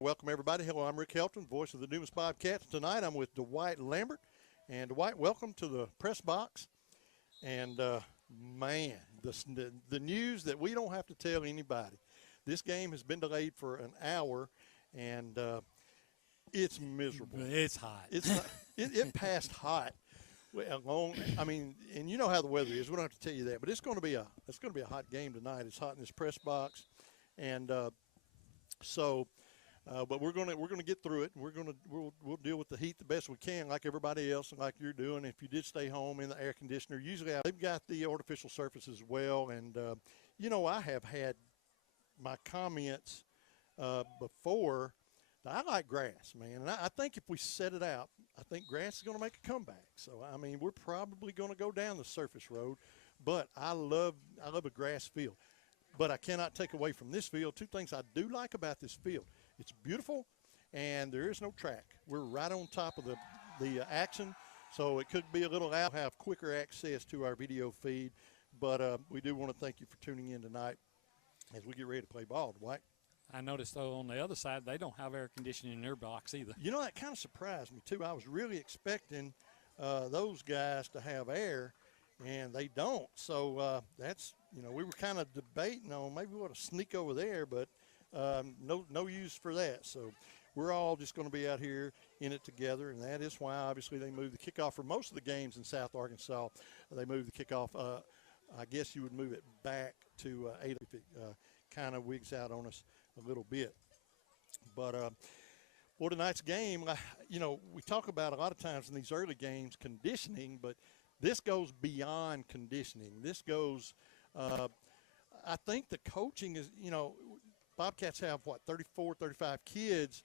Welcome, everybody. Hello, I'm Rick Helton, voice of the Dumas Bobcats. Tonight, I'm with Dwight Lambert. And, Dwight, welcome to the press box. And, man, the news that we don't have to tell anybody. This game has been delayed for an hour, and it's miserable. It's hot. It's not, it passed hot. And you know how the weather is. We don't have to tell you that, but it's going to be a hot game tonight. It's hot in this press box, and but we're gonna get through it. And we'll deal with the heat the best we can, like everybody else, and like you're doing. If you did stay home in the air conditioner, usually they've got the artificial surface as well. And I have had my comments before. I like grass, man, and I think if we set it out, I think grass is going to make a comeback. So, I mean, we're probably going to go down the surface road, but I love a grass field. But I cannot take away from this field two things I do like about this field. It's beautiful, and there is no track. We're right on top of the action, so it could be a little out, have quicker access to our video feed. But we do want to thank you for tuning in tonight as we get ready to play ball, Dwight. I noticed, though, on the other side, they don't have air conditioning in their box either. You know, that kind of surprised me, too. I was really expecting those guys to have air, and they don't. So that's, we were kind of debating on maybe we ought to sneak over there, but no use for that. So we're all just going to be out here in it together, and that is why, obviously, they moved the kickoff for most of the games in South Arkansas. They moved the kickoff. I guess you would move it back to 8 if it kind of wigs out on us a little bit. But for tonight's game, we talk about a lot of times in these early games conditioning, but this goes beyond conditioning. This goes, I think the coaching is, Bobcats have, 34, 35 kids.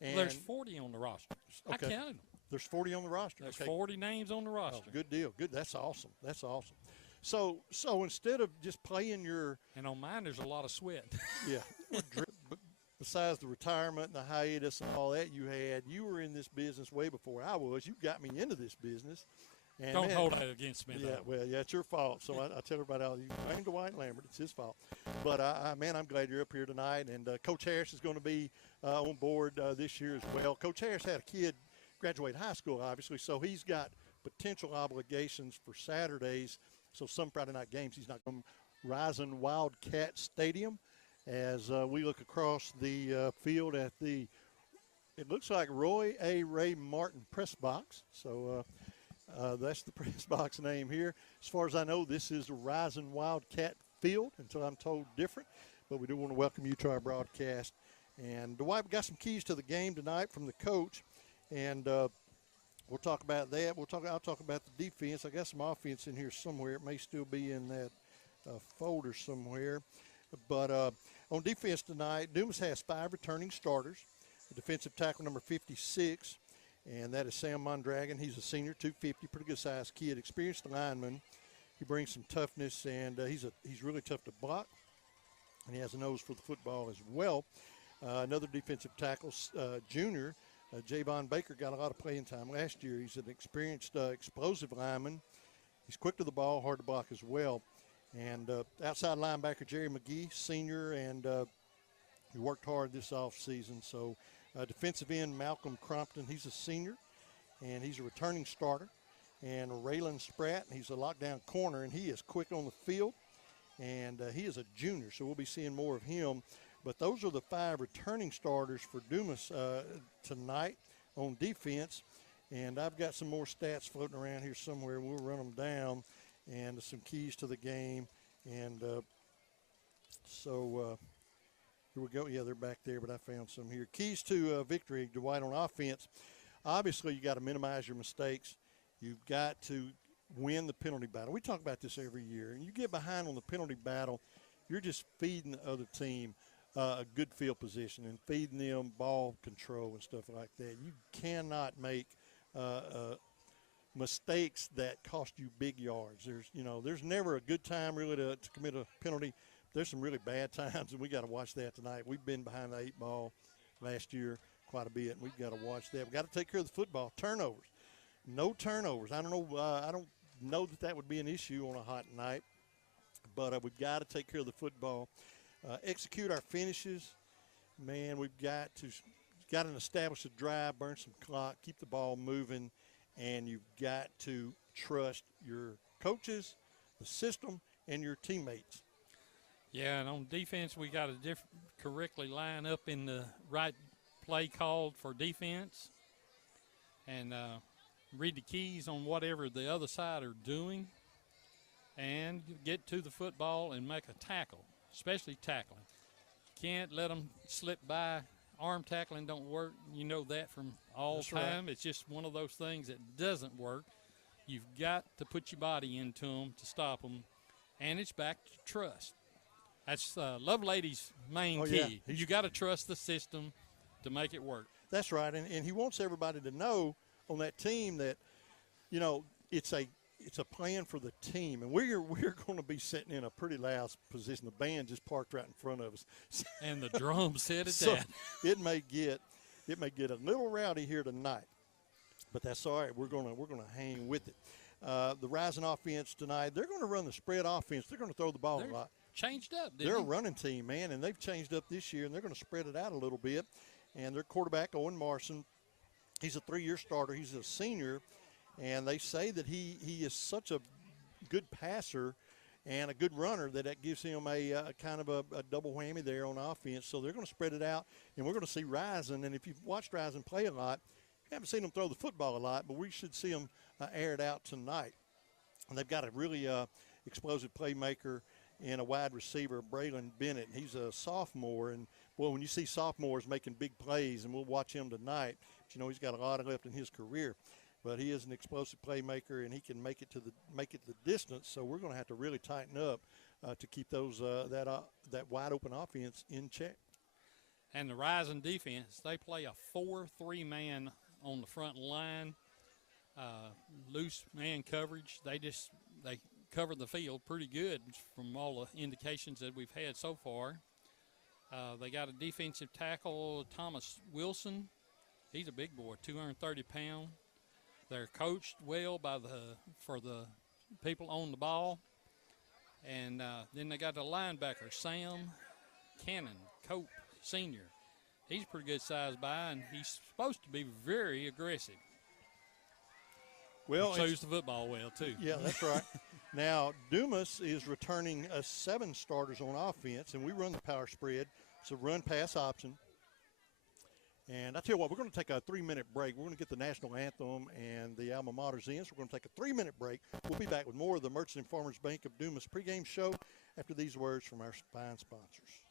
And there's 40 on the roster. Okay. I counted them. There's 40 on the roster. There's 40 names on the roster. Oh, good deal. Good. That's awesome. That's awesome. So instead of just playing your – and on mine, there's a lot of sweat. Yeah. Besides the retirement and the hiatus and all that you were in this business way before I was. You got me into this business. And Don't hold that against me, yeah, though. Well, yeah, it's your fault. So I tell everybody, you blame Dwight Lambert. It's his fault. But, I'm glad you're up here tonight. And Coach Harris is going to be on board this year as well. Coach Harris had a kid graduate high school, obviously, so he's got potential obligations for Saturdays. So some Friday night games he's not going to Rising Wildcat Stadium as we look across the field at it looks like Roy A. Ray Martin press box. So that's the press box name here. As far as I know, this is the Rising Wildcat Field until I'm told different. But we do want to welcome you to our broadcast. And Dwight, we got some keys to the game tonight from the coach. And we'll talk about that. I'll talk about the defense. I got some offense in here somewhere. It may still be in that folder somewhere. But on defense tonight, Dumas has 5 returning starters. The defensive tackle number 56, and that is Sam Mondragon. He's a senior, 250, pretty good-sized kid, experienced lineman. He brings some toughness, and he's really tough to block, and he has a nose for the football as well. Another defensive tackle, junior, Javon Baker, got a lot of playing time last year. He's an experienced, explosive lineman. He's quick to the ball, hard to block as well. And outside linebacker Jerry McGee, senior, and he worked hard this offseason. So defensive end Malcolm Crompton, he's a senior, and he's a returning starter. And Raylan Spratt, he's a lockdown corner, and he is quick on the field. And he is a junior, so we'll be seeing more of him. But those are the 5 returning starters for Dumas tonight on defense. And I've got some more stats floating around here somewhere. We'll run them down and some keys to the game. And so here we go. Yeah, they're back there, but I found some here. Keys to victory, Dwight, on offense. Obviously, you got to minimize your mistakes. You've got to win the penalty battle. We talk about this every year. And you get behind on the penalty battle, you're just feeding the other team a good field position and feeding them ball control and stuff like that. You cannot make mistakes that cost you big yards. There's never a good time really to commit a penalty. There's some really bad times, and we got to watch that tonight. We've been behind the 8 ball last year quite a bit, and we've got to watch that. We've got to take care of the football. Turnovers. No turnovers. I don't know that would be an issue on a hot night, but we've got to take care of the football. Execute our finishes. Man, we've got to got to establish a drive, burn some clock, keep the ball moving, and you've got to trust your coaches, the system, and your teammates. Yeah, and on defense, we got to correctly line up in the right play called for defense and read the keys on whatever the other side are doing and get to the football and make a tackle, especially tackling. Can't let them slip by. Arm tackling don't work. You know that from all That's time. right. It's just one of those things that doesn't work. You've got to put your body into them to stop them, and it's back to trust. That's Lovelady's main key. Yeah. You got to trust the system to make it work. That's right, and he wants everybody to know on that team that, you know, it's a plan for the team, and we're going to be sitting in a pretty loud position. The band just parked right in front of us, and the drums set it so down. it may get a little rowdy here tonight, but that's all right. We're gonna hang with it. The Rising offense tonight, they're going to run the spread offense. They're going to throw the ball a lot. Changed up, They're a running team, man, and they've changed up this year, and they're going to spread it out a little bit. And their quarterback, Owen Marson, he's a 3-year starter. He's a senior, and they say that he is such a good passer and a good runner that gives him a kind of a double whammy there on offense. So they're going to spread it out, and we're going to see Rising. And if you've watched Rising play a lot, you haven't seen them throw the football a lot, but we should see them air it out tonight. And they've got a really explosive playmaker and a wide receiver, Braylon Bennett. He's a sophomore, and, well, when you see sophomores making big plays, and we'll watch him tonight, but, you know, he's got a lot left in his career. But he is an explosive playmaker, and he can make it the distance. So we're going to have to really tighten up to keep those that wide open offense in check. And the Rising defense, they play a 4-3 man on the front line, loose man coverage. They cover the field pretty good from all the indications that we've had so far. They got a defensive tackle, Thomas Wilson. He's a big boy, 230 pounds. They're coached well for the people on the ball. And then they got the linebacker, Sam Cannon, Cope Sr. He's a pretty good size by, and he's supposed to be very aggressive. Well, shows the football well, too. Yeah, that's right. Now, Dumas is returning 7 starters on offense, and we run the power spread. It's a run-pass option. And I tell you what, we're going to take a 3-minute break. We're going to get the national anthem and the alma maters in, so we're going to take a 3-minute break. We'll be back with more of the Merchants and Farmers Bank of Dumas pregame show after these words from our fine sponsors.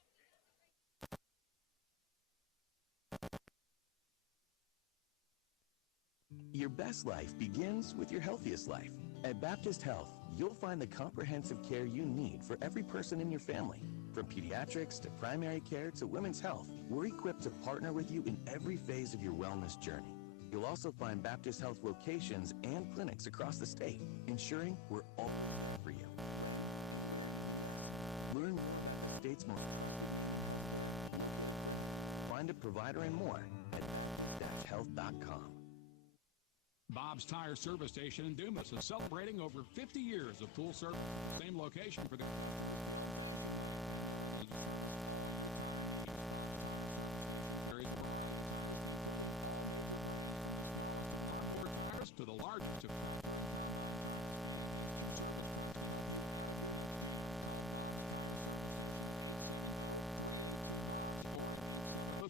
Your best life begins with your healthiest life. At Baptist Health, you'll find the comprehensive care you need for every person in your family. From pediatrics to primary care to women's health, we're equipped to partner with you in every phase of your wellness journey. You'll also find Baptist Health locations and clinics across the state, ensuring we're all for you. Learn more about states more. Find a provider and more at bapthealth.com. Bob's Tire Service Station in Dumas is celebrating over 50 years of full service. Same location for the to the largest.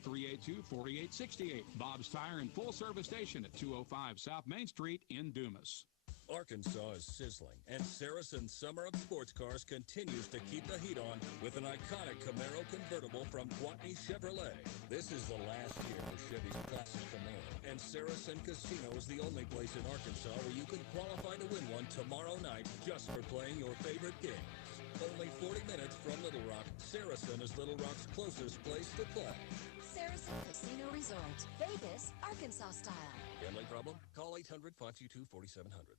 382-4868. Bob's Tire and Full Service Station at 205 South Main Street in Dumas. Arkansas is sizzling, and Saracen Summer of Sports Cars continues to keep the heat on with an iconic Camaro convertible from Gwatney Chevrolet. This is the last year for Chevy's classic Camaro, and Saracen Casino is the only place in Arkansas where you can qualify to win one tomorrow night just for playing your favorite games. Only 40 minutes from Little Rock, Saracen is Little Rock's closest place to play. Saracen Casino Resort, Vegas, Arkansas style. Gambling problem? Call 800-522-4700.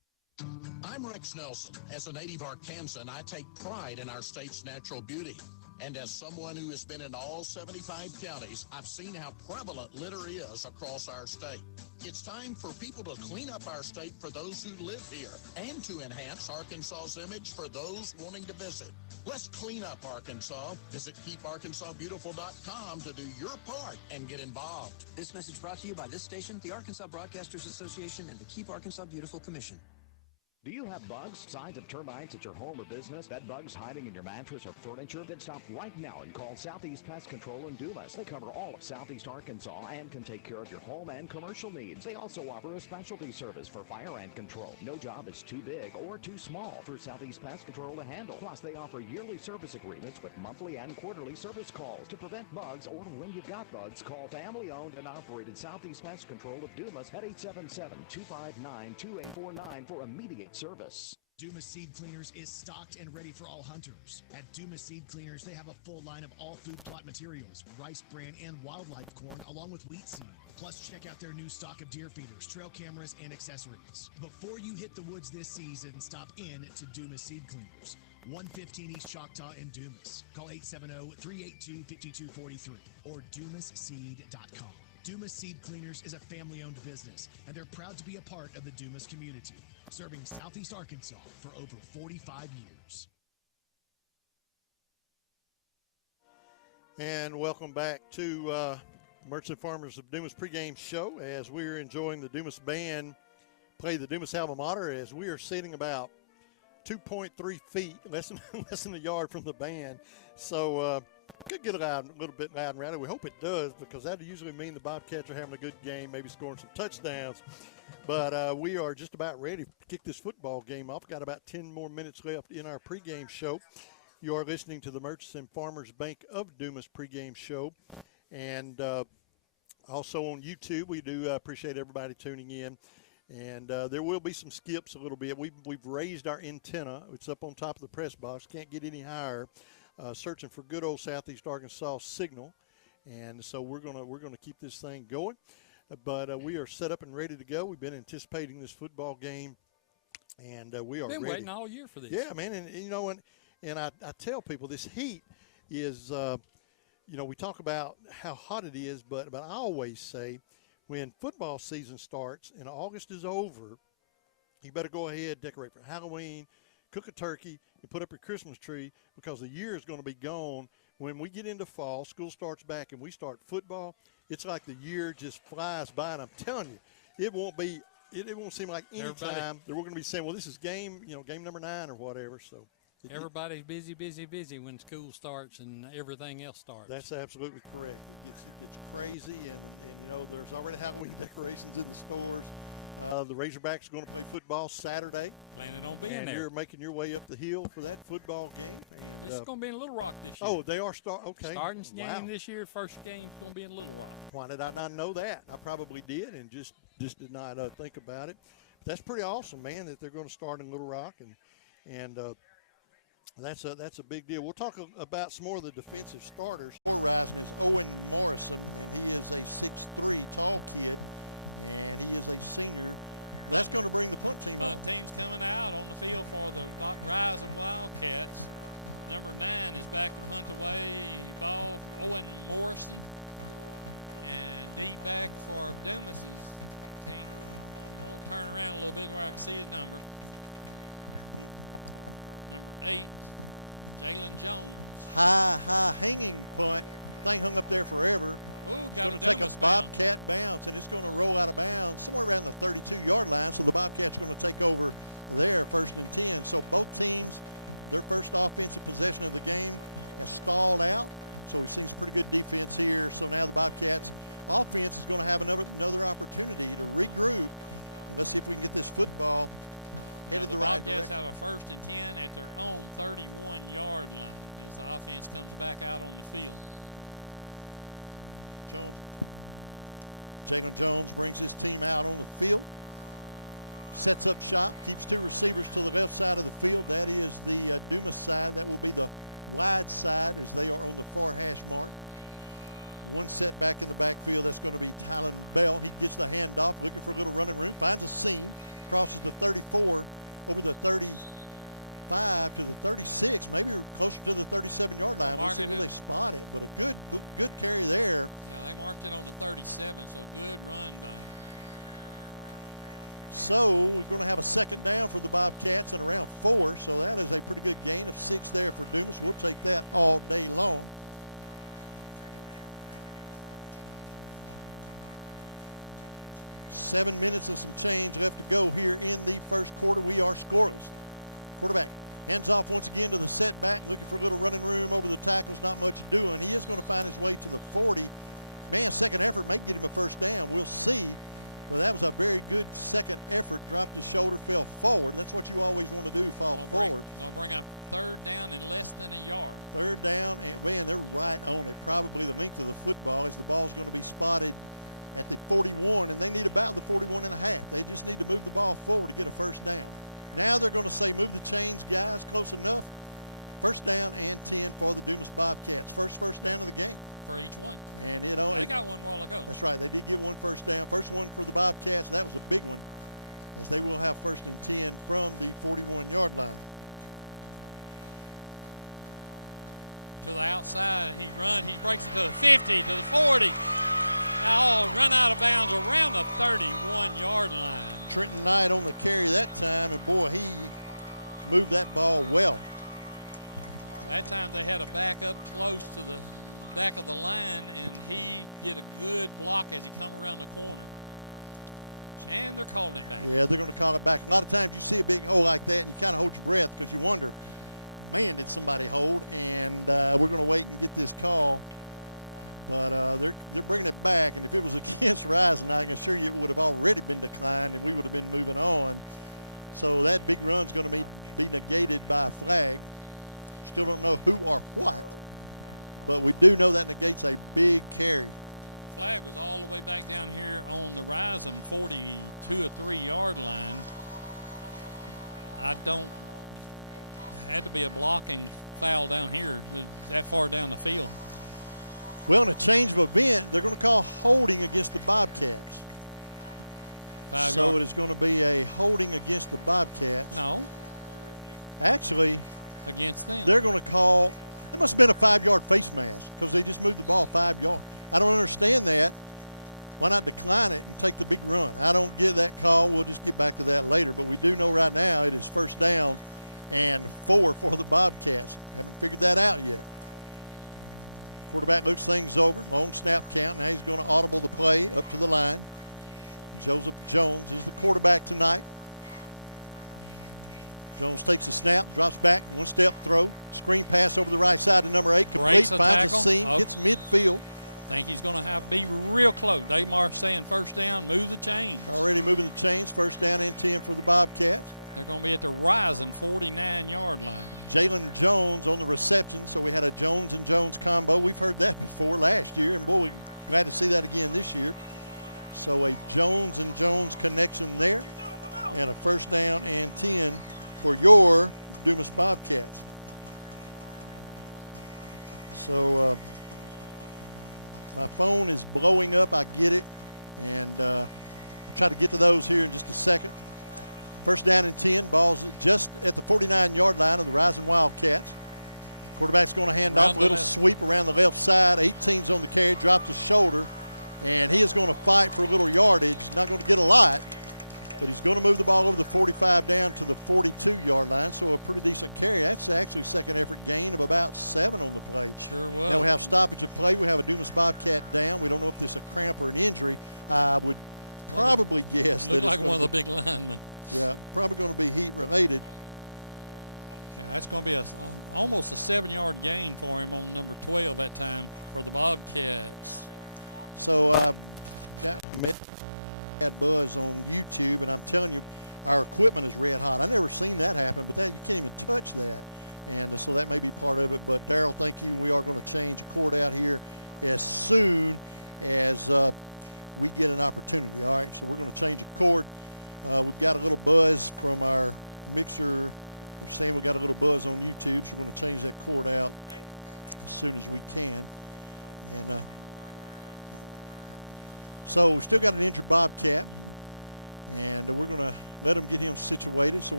I'm Rex Nelson. As a native Arkansan, I take pride in our state's natural beauty. And as someone who has been in all 75 counties, I've seen how prevalent litter is across our state. It's time for people to clean up our state for those who live here and to enhance Arkansas's image for those wanting to visit. Let's clean up Arkansas. Visit keeparkansasbeautiful.com to do your part and get involved. This message brought to you by this station, the Arkansas Broadcasters Association, and the Keep Arkansas Beautiful Commission. Do you have bugs, signs of termites at your home or business? Bed bugs hiding in your mattress or furniture? Then stop right now and call Southeast Pest Control in Dumas. They cover all of Southeast Arkansas and can take care of your home and commercial needs. They also offer a specialty service for fire ant control. No job is too big or too small for Southeast Pest Control to handle. Plus, they offer yearly service agreements with monthly and quarterly service calls. To prevent bugs or when you've got bugs, call family-owned and operated Southeast Pest Control of Dumas at 877-259-2849 for immediate service. Dumas Seed Cleaners is stocked and ready for all hunters. At Dumas Seed Cleaners, they have a full line of all food plot materials, rice bran, and wildlife corn, along with wheat seed. Plus, check out their new stock of deer feeders, trail cameras, and accessories. Before you hit the woods this season, stop in to Dumas Seed Cleaners. 115 East Choctaw in Dumas. Call 870-382-5243 or dumasseed.com. Dumas Seed Cleaners is a family-owned business, and they're proud to be a part of the Dumas community, serving Southeast Arkansas for over 45 years. And welcome back to Merchant Farmers of Dumas pregame show as we're enjoying the Dumas band play the Dumas alma mater as we are sitting about 2.3 feet, less than a yard from the band. So could get a little bit loud and rowdy. We hope it does, because that usually mean the Bobcats are having a good game, maybe scoring some touchdowns. But we are just about ready to kick this football game off. Got about 10 more minutes left in our pregame show. You are listening to the Merchants and Farmers Bank of Dumas pregame show. And also on YouTube, we do appreciate everybody tuning in. And there will be some skips a little bit. We've raised our antenna. It's up on top of the press box. Can't get any higher. Searching for good old Southeast Arkansas signal. And so we're gonna keep this thing going. But we are set up and ready to go. We've been anticipating this football game, and we are been ready. Waiting all year for this. Yeah, man, and you know, and I tell people this heat is, you know, we talk about how hot it is, but I always say when football season starts and August is over, you better go ahead, decorate for Halloween, cook a turkey, and put up your Christmas tree, because the year is going to be gone. When we get into fall, school starts back, and we start football, it's like the year just flies by. And I'm telling you, it won't seem like any time that we're going to be saying, well, this is game number 9 or whatever. So everybody's busy when school starts and everything else starts. That's absolutely correct. It gets crazy, and you know, there's already Halloween decorations in the stores. The Razorbacks are going to play football Saturday. Planning on being there. And you're making your way up the hill for that football game. This is going to be in Little Rock this year. Oh, they are okay. Starting game this year, first game is going to be in Little Rock. Why did I not know that? I probably did and just did not think about it. But that's pretty awesome, man, that they're going to start in Little Rock, and that's a big deal. We'll talk about some more of the defensive starters.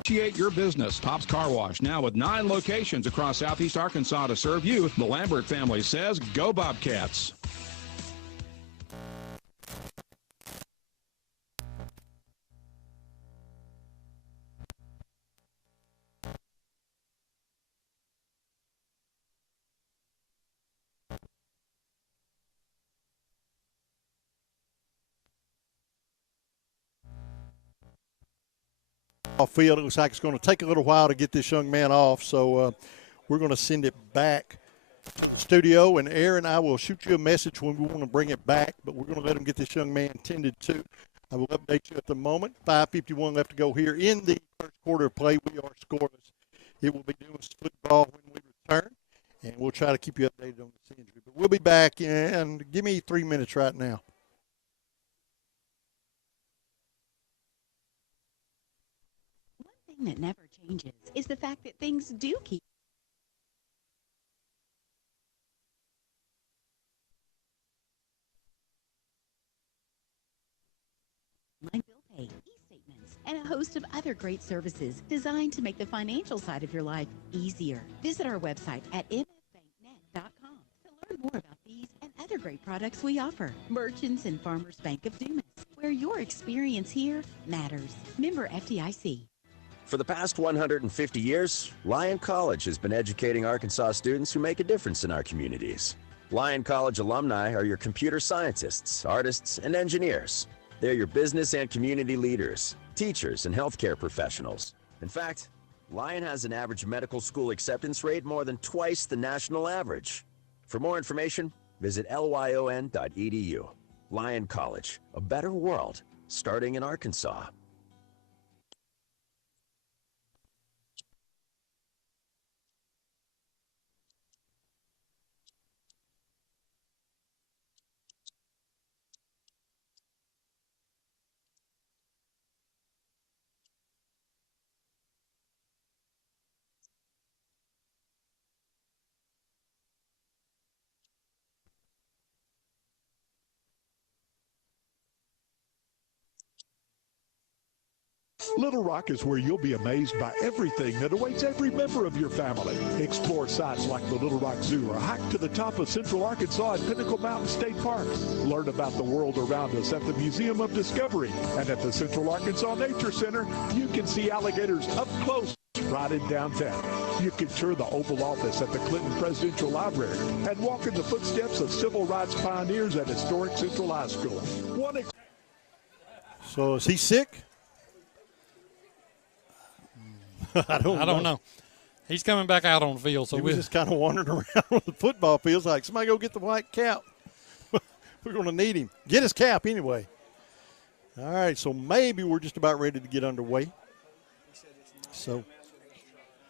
Appreciate your business. Pop's Car Wash, now with 9 locations across Southeast Arkansas to serve you. The Lambert family says, go Bobcats. Field. It looks like it's going to take a little while to get this young man off, so we're going to send it back studio, and Aaron, I will shoot you a message when we want to bring it back, but we're going to let him get this young man tended to. I will update you at the moment. 5:51 left to go here in the first quarter of play. We are scoreless. It will be Dumas football when we return, and we'll try to keep you updated on this injury. But we'll be back, and give me 3 minutes right now. That never changes is the fact that things do keep. Like bill pay, e-statements, and a host of other great services designed to make the financial side of your life easier. Visit our website at mfbanknet.com to learn more about these and other great products we offer. Merchants and Farmers Bank of Dumas, where your experience here matters. Member FDIC. For the past 150 years, Lyon College has been educating Arkansas students who make a difference in our communities. Lyon College alumni are your computer scientists, artists, and engineers. They're your business and community leaders, teachers, and healthcare professionals. In fact, Lyon has an average medical school acceptance rate more than twice the national average. For more information, visit lyon.edu. Lyon College, a better world, starting in Arkansas. Little Rock is where you'll be amazed by everything that awaits every member of your family. Explore sites like the Little Rock Zoo or hike to the top of Central Arkansas at Pinnacle Mountain State Park. Learn about the world around us at the Museum of Discovery. And at the Central Arkansas Nature Center, you can see alligators up close right in downtown. You can tour the Oval Office at the Clinton Presidential Library and walk in the footsteps of civil rights pioneers at historic Central High School. So is he sick? I don't know. He's coming back out on the field. So we're just kind of wandering around on the football field. Like, somebody go get the white cap. We're going to need him. Get his cap anyway. All right, so maybe we're just about ready to get underway. So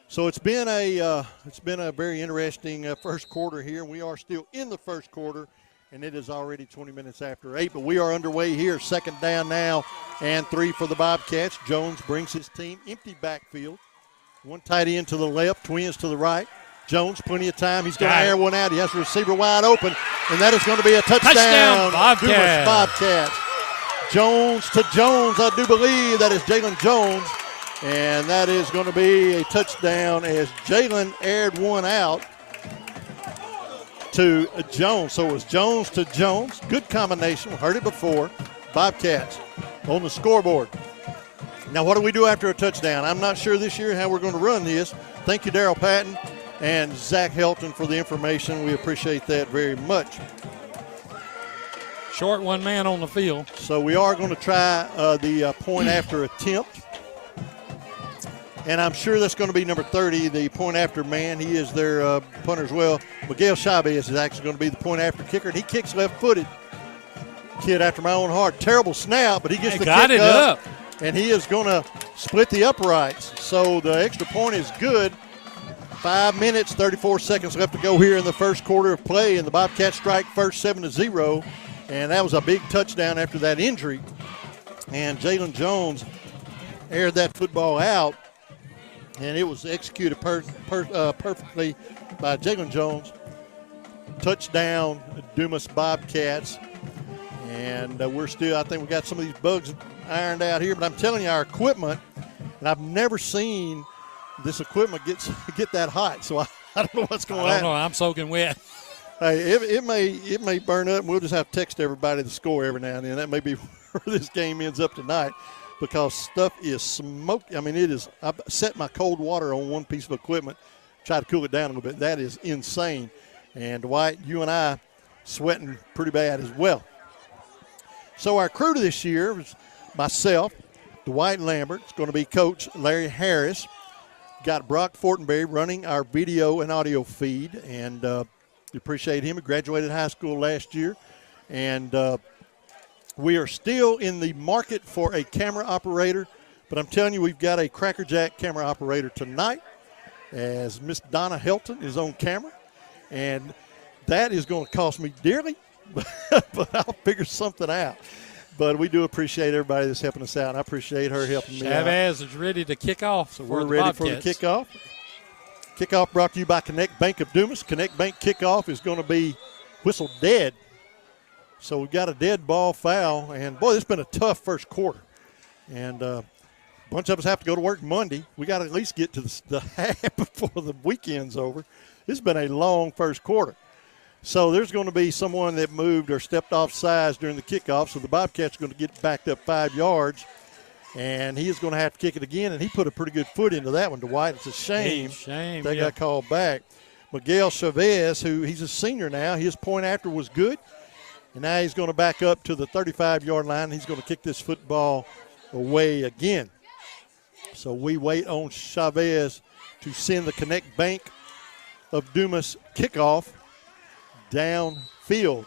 it's been a very interesting first quarter here. We are still in the first quarter, and it is already 20 minutes after 8. But we are underway here. Second down now and 3 for the Bobcats. Jones brings his team empty backfield. One tight end to the left, twins to the right. Jones, plenty of time. He's going to air one out. He has a receiver wide open, and that is going to be a touchdown. Bobcats. Bobcats. Jones to Jones, I do believe that is Jalen Jones, and that is going to be a touchdown as Jalen aired one out to Jones. So it was Jones to Jones. Good combination. We've heard it before. Bobcats on the scoreboard. Now, what do we do after a touchdown? I'm not sure this year how we're going to run this. Thank you, Darryl Patton and Zach Helton, for the information. We appreciate that very much. Short one man on the field. So we are going to try the point after attempt. And I'm sure that's going to be number 30, the point after man. He is their punter as well. Miguel Chavez is actually going to be the point after kicker, and he kicks left-footed. Kid after my own heart. Terrible snap, but he gets the kick up. And he is going to split the uprights. So the extra point is good. 5 minutes, 34 seconds left to go here in the first quarter of play, and the Bobcats strike first 7-0. And that was a big touchdown after that injury. And Jalen Jones aired that football out, and it was executed perfectly by Jalen Jones. Touchdown, Dumas Bobcats. And I think we got some of these bugs ironed out here, but I'm telling you, our equipment And I've never seen this equipment get that hot, so I don't know what's going on. I don't know. I'm soaking wet. Hey, it may burn up, and we'll just have to text everybody the score every now and then. That may be where this game ends up tonight, because stuff is smoking. I mean, it is. I've set my cold water on one piece of equipment, try to cool it down a little bit. That is insane. And Dwight, you and I sweating pretty bad as well. So our crew this year was myself, Dwight Lambert. It's going to be Coach Larry Harris. Got Brock Fortenberry running our video and audio feed, and we appreciate him. He graduated high school last year, and we are still in the market for a camera operator, but I'm telling you, we've got a crackerjack camera operator tonight, as Miss Donna Helton is on camera, and that is going to cost me dearly, but I'll figure something out. But we do appreciate everybody that's helping us out. I appreciate her helping me out. Chavez is ready to kick off. So we're ready for the kickoff. Kickoff brought to you by Connect Bank of Dumas. Connect Bank kickoff is going to be whistled dead. So we've got a dead ball foul. And, boy, it's been a tough first quarter. And a bunch of us have to go to work Monday. We got to at least get to the half before the weekend's over. It's been a long first quarter. So there's going to be someone that moved or stepped off sides during the kickoff. So the Bobcats are going to get backed up 5 yards. And he is going to have to kick it again, and he put a pretty good foot into that one, Dwight. It's a shame they got called back. Miguel Chavez, he's a senior now, his point after was good, and now he's going to back up to the 35-yard line. He's going to kick this football away again. So we wait on Chavez to send the Connect Bank of Dumas kickoff downfield.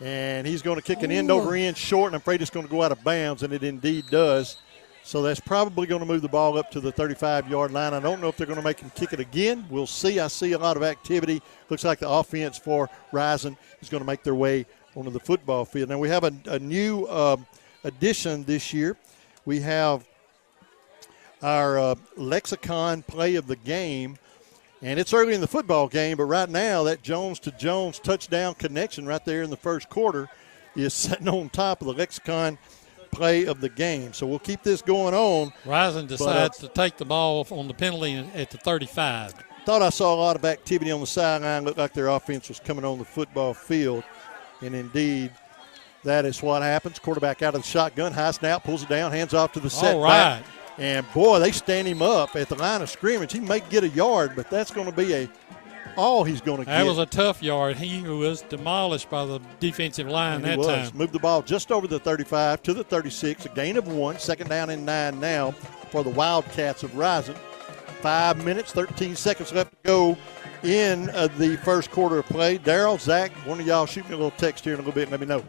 And he's going to kick an end over end short, and I'm afraid it's going to go out of bounds, and it indeed does. So that's probably going to move the ball up to the 35-yard line. I don't know if they're going to make him kick it again. We'll see. I see a lot of activity. Looks like the offense for Rising is going to make their way onto the football field. Now we have a new addition this year. We have our lexicon play of the game. And it's early in the football game, but right now that Jones-to-Jones touchdown connection right there in the first quarter is sitting on top of the lexicon play of the game. So we'll keep this going on. Rising decides to take the ball on the penalty at the 35. Thought I saw a lot of activity on the sideline. Looked like their offense was coming on the football field. And indeed, that is what happens. Quarterback out of the shotgun, high snap, pulls it down, hands off to the setback. All right. And, boy, they stand him up at the line of scrimmage. He may get a yard, but that's going to be all he's going to get. That was a tough yard. He was demolished by the defensive line that time. Moved the ball just over the 35 to the 36, a gain of 1, second down and 9 now for the Wildcats of Rising. 5 minutes, 13 seconds left to go in the first quarter of play. Darryl, Zach, one of y'all shoot me a little text here in a little bit and let me know.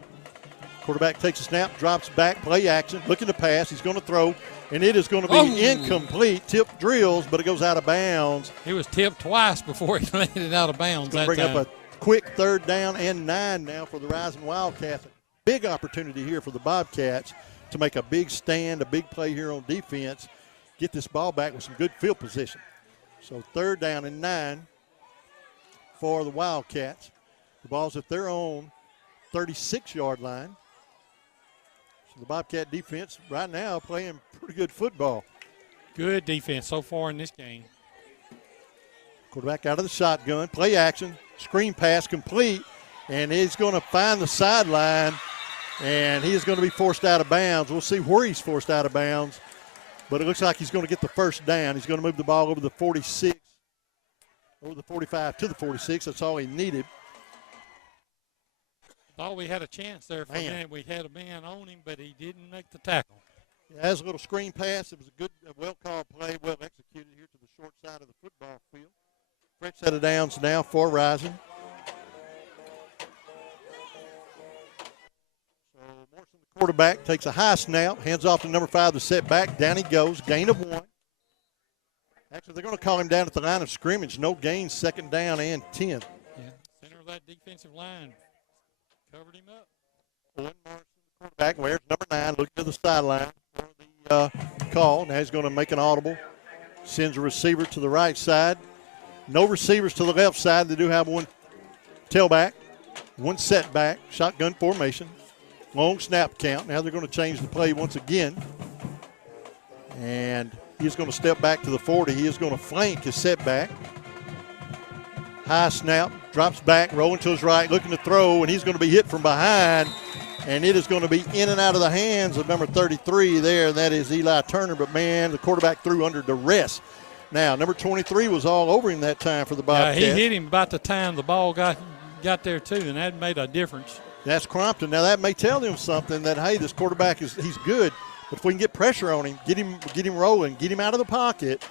Quarterback takes a snap, drops back, play action, looking to pass. He's going to throw. And it is going to be incomplete. Tip drills, but it goes out of bounds. He was tipped twice before he landed out of bounds that bring time. Up a quick third down and 9 now for the Rising Wildcats. Big opportunity here for the Bobcats to make a big stand, a big play here on defense, get this ball back with some good field position. So third down and 9 for the Wildcats. The ball's at their own 36-yard line. So the Bobcat defense right now playing pretty good football. Good defense so far in this game. Quarterback out of the shotgun, play action, screen pass complete, and he's going to find the sideline, and he is going to be forced out of bounds. We'll see where he's forced out of bounds, but it looks like he's going to get the first down. He's going to move the ball over the 46, over the 45 to the 46. That's all he needed. Thought we had a chance there for a minute. We had a man on him, but he didn't make the tackle. Yeah, as a little screen pass, it was a good, well-called play, well executed here to the short side of the football field. Fresh set of downs now for Rising. So Morrison, the quarterback, takes a high snap, hands off to number 5, the setback. Down he goes, gain of 1. Actually, they're going to call him down at the line of scrimmage. No gain, second down and 10. Yeah, center of that defensive line. Covered him up. Owen Morrison, the quarterback, wears number 9, looking to the sideline for the call. Now he's going to make an audible. Sends a receiver to the right side. No receivers to the left side. They do have one tailback, one setback, shotgun formation, long snap count. Now they're going to change the play once again. And he's going to step back to the 40. He is going to flank his setback. High snap, drops back, rolling to his right, looking to throw, and he's going to be hit from behind. And it is going to be in and out of the hands of number 33 there, and that is Eli Turner. But, man, the quarterback threw under duress. Now, number 23 was all over him that time for the Bobcats. He hit him about the time the ball got there, too, and that made a difference. That's Crompton. Now, that may tell them something that, hey, this quarterback, he's good, but if we can get pressure on him, get him rolling, get him out of the pocket,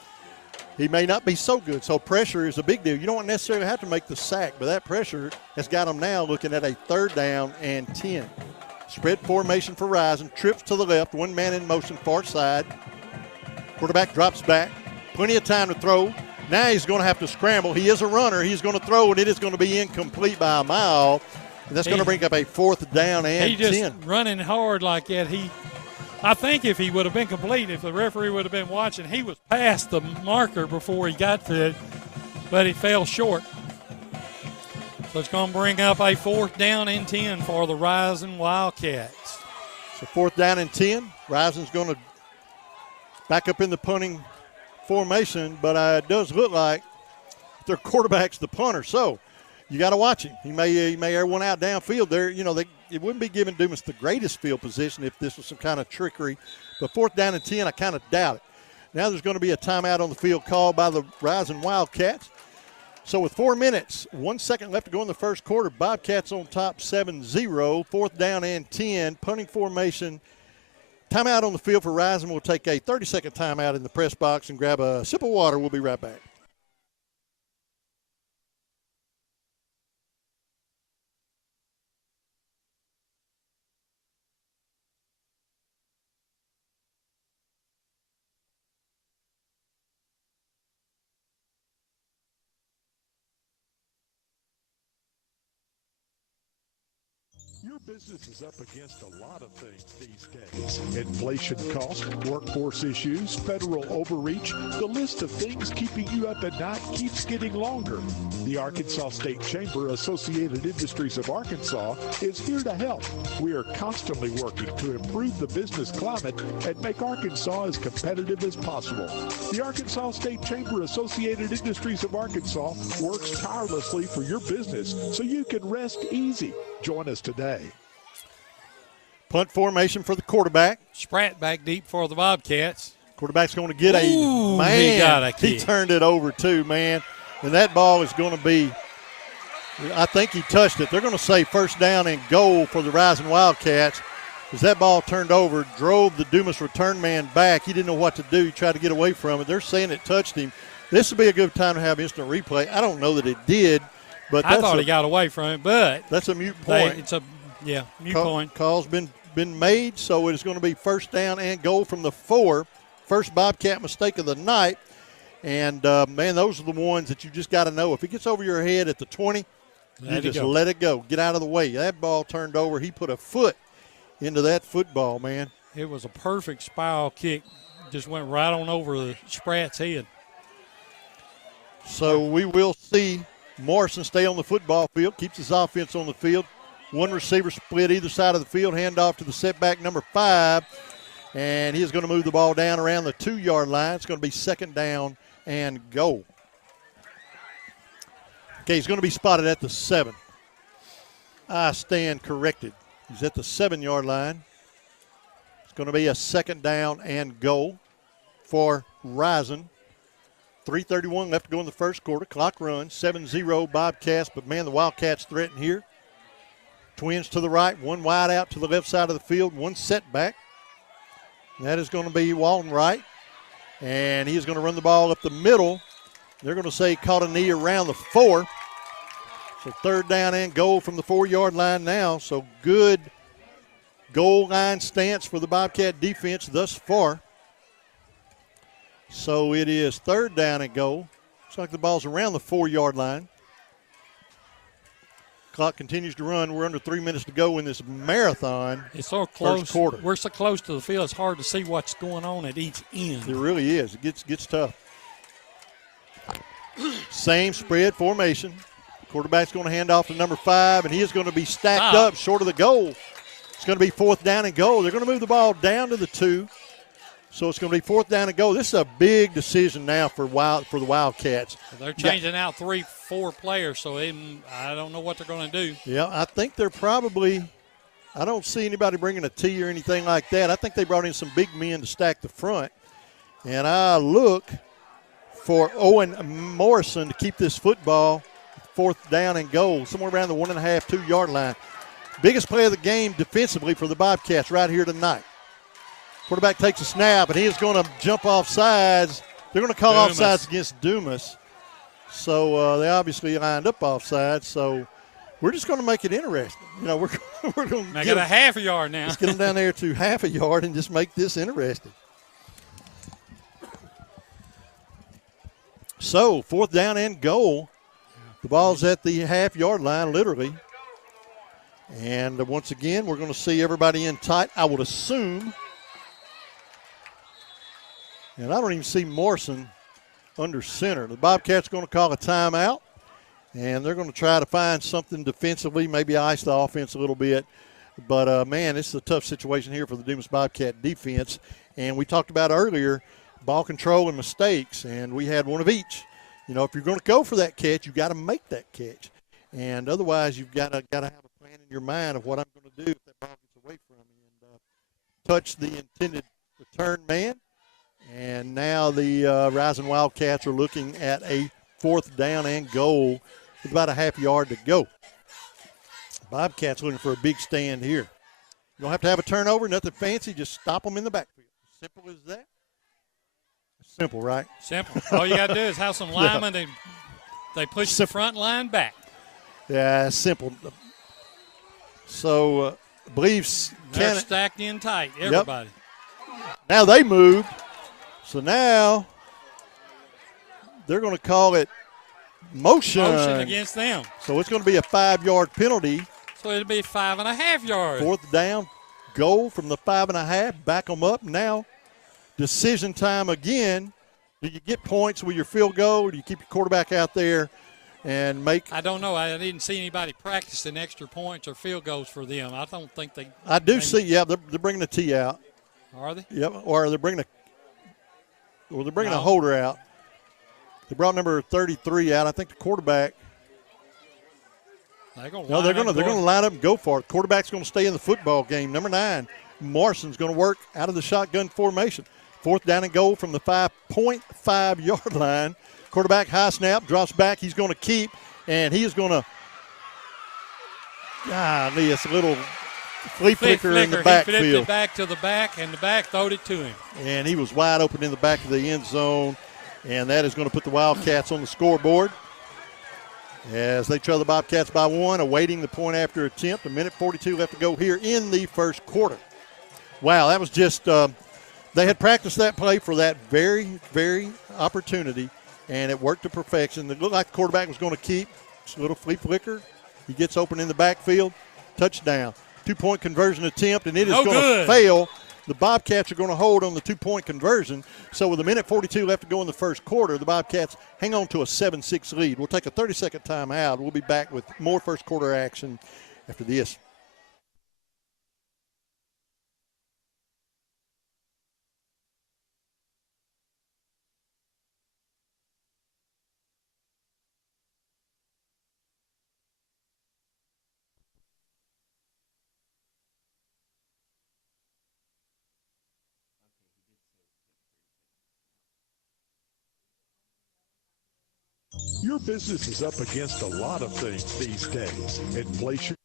he may not be so good. So pressure is a big deal. You don't necessarily have to make the sack, but that pressure has got him now looking at a 3rd down and 10. Spread formation for Rising. Trips to the left. One man in motion, far side. Quarterback drops back. Plenty of time to throw. Now he's going to have to scramble. He is a runner. He's going to throw, and it is going to be incomplete by a mile. And that's going to bring up a 4th down and 10. He just running hard like that. I think if he would have been complete, if the referee would have been watching, he was past the marker before he got to it, but he fell short. So it's going to bring up a 4th down and 10 for the Rising Wildcats. So 4th down and 10. Rising's going to back up in the punting formation, but it does look like their quarterback's the punter. So you got to watch him. He may air one out downfield there. You know, it wouldn't be giving Dumas the greatest field position if this was some kind of trickery. But 4th down and 10, I kind of doubt it. Now there's going to be a timeout on the field called by the Rising Wildcats. So with 4 minutes, 1 second left to go in the first quarter, Bobcats on top 7-0, 4th down and 10, punting formation. Timeout on the field for Rising. We'll take a 30-second timeout in the press box and grab a sip of water. We'll be right back. Your business is up against a lot of things these days. Inflation costs, workforce issues, federal overreach. The list of things keeping you up at night keeps getting longer. The Arkansas State Chamber Associated Industries of Arkansas is here to help. We are constantly working to improve the business climate and make Arkansas as competitive as possible. The Arkansas State Chamber Associated Industries of Arkansas works tirelessly for your business so you can rest easy. Join us today. Punt formation for the quarterback. Spratt back deep for the Bobcats. Quarterback's going to get he got a kick. He turned it over too, man. And that ball is going to be, I think he touched it. They're going to say 1st down and goal for the Rising Wildcats. As that ball turned over, drove the Dumas return man back. He didn't know what to do. He tried to get away from it. They're saying it touched him. This would be a good time to have instant replay. I don't know that it did. But I thought he got away from it, but that's a moot point. Mute point. Call's been made, so it is going to be 1st down and goal from the 4. First Bobcat mistake of the night. And, man, those are the ones that you just got to know. If it gets over your head at the 20, you just let it go. Get out of the way. That ball turned over. He put a foot into that football, man. It was a perfect spiral kick. Just went right on over the Spratt's head. So we will see Morrison stay on the football field, keeps his offense on the field. One receiver split either side of the field, handoff to the setback number 5. And he is going to move the ball down around the 2-yard line. It's going to be 2nd down and goal. Okay, he's going to be spotted at the 7. I stand corrected. He's at the 7-yard line. It's going to be a 2nd down and goal for Rising. 3:31 left to go in the first quarter. Clock runs, 7-0 Bobcats, but, man, the Wildcats threaten here. Twins to the right, one wide out to the left side of the field, one setback. That is going to be Walton Wright, and he is going to run the ball up the middle. They're going to say he caught a knee around the 4. So 3rd down and goal from the 4-yard line now. So good goal line stance for the Bobcat defense thus far. So it is 3rd down and goal. Looks like the ball's around the 4-yard line. Clock continues to run. We're under 3 minutes to go in this marathon. It's so close. First quarter. We're so close to the field, it's hard to see what's going on at each end. It really is. It gets tough. Same spread formation. Quarterback's going to hand off to number 5, and he is going to be stacked up short of the goal. It's going to be 4th down and goal. They're going to move the ball down to the 2. So it's going to be 4th down and goal. This is a big decision now for the Wildcats. They're changing out 3-4 players, so I don't know what they're going to do. Yeah, I think they're probably – I don't see anybody bringing a tee or anything like that. I think they brought in some big men to stack the front. And I look for Owen Morrison to keep this football 4th down and goal, somewhere around the 1.5, 2-yard line. Biggest play of the game defensively for the Bobcats right here tonight. Quarterback takes a snap, and he is going to jump off sides. They're going to call offsides against Dumas. So they obviously lined up offsides. So we're just going to make it interesting. You know, we're going to make it a half a yard now. Let's get them down there to half a yard and just make this interesting. So 4th down and goal. The ball's at the half-yard line, literally. And once again, we're going to see everybody in tight, I would assume. And I don't even see Morrison under center. The Bobcats are going to call a timeout, and they're going to try to find something defensively, maybe ice the offense a little bit. But, man, this is a tough situation here for the Dumas Bobcat defense. And we talked about earlier ball control and mistakes, and we had one of each. You know, if you're going to go for that catch, you've got to make that catch. And otherwise, you've got to have a plan in your mind of what I'm going to do if that ball gets away from me. And touch the intended return man. And now the Rising Wildcats are looking at a 4th down and goal with about a half yard to go. Bobcats looking for a big stand here. You don't have to have a turnover, nothing fancy, just stop them in the backfield. Simple as that. Simple, right? Simple. All you got to do is have some linemen and they push the front line back. Yeah, simple. So, I believe they're stacked in tight, everybody. Yep. Now they moved. So now they're going to call it motion against them. So it's going to be a 5-yard penalty. So it'll be 5.5 yards. 4th down, goal from the 5.5. Back them up now. Decision time again. Do you get points with your field goal, or do you keep your quarterback out there and make? I don't know. I didn't see anybody practicing extra points or field goals for them. I don't think they. I do see. Yeah, they're bringing a tee out. Are they? Yep. Or they're bringing a holder out. They brought number 33 out. I think the quarterback. They're going to line up and go for it. Quarterback's going to stay in the football game. Number 9, Morrison's going to work out of the shotgun formation. 4th down and goal from the 5.5-yard line. Quarterback high snap, drops back. He's going to keep, and he is going to. Golly, it's a little flea flicker in the backfield. He flipped it back to the back, and the back throwed it to him. And he was wide open in the back of the end zone, and that is going to put the Wildcats on the scoreboard as they trail the Bobcats by 1, awaiting the point after attempt. 1:42 left to go here in the first quarter. Wow, that was just they had practiced that play for that very, very opportunity, and it worked to perfection. It looked like the quarterback was going to keep. Just a little flea flicker. He gets open in the backfield. Touchdown. 2-point conversion attempt, and it is going to fail. The Bobcats are going to hold on the 2-point conversion. So with 1:42 left to go in the first quarter, the Bobcats hang on to a 7-6 lead. We'll take a 30-second timeout. We'll be back with more first quarter action after this. Your business is up against a lot of things these days. Inflation,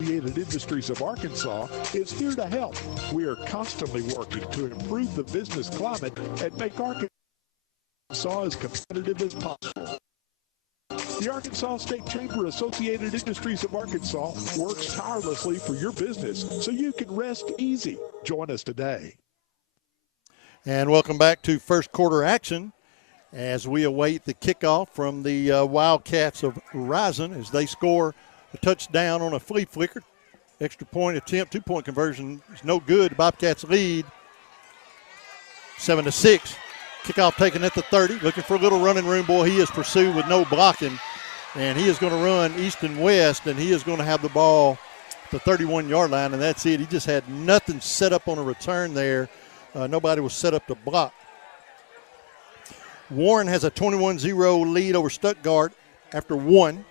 Industries of Arkansas is here to help. We are constantly working to improve the business climate and make Arkansas as competitive as possible. The Arkansas State Chamber Associated Industries of Arkansas works tirelessly for your business so you can rest easy. Join us today. And welcome back to first quarter action as we await the kickoff from the Wildcats of Rising as they score a touchdown on a flea flicker. Extra point attempt, 2-point conversion is no good. Bobcats lead 7-6. Kickoff taken at the 30. Looking for a little running room. Boy, he is pursued with no blocking. And he is going to run east and west, and he is going to have the ball at the 31-yard line, and that's it. He just had nothing set up on a return there. Nobody was set up to block. Warren has a 21-0 lead over Stuttgart after one.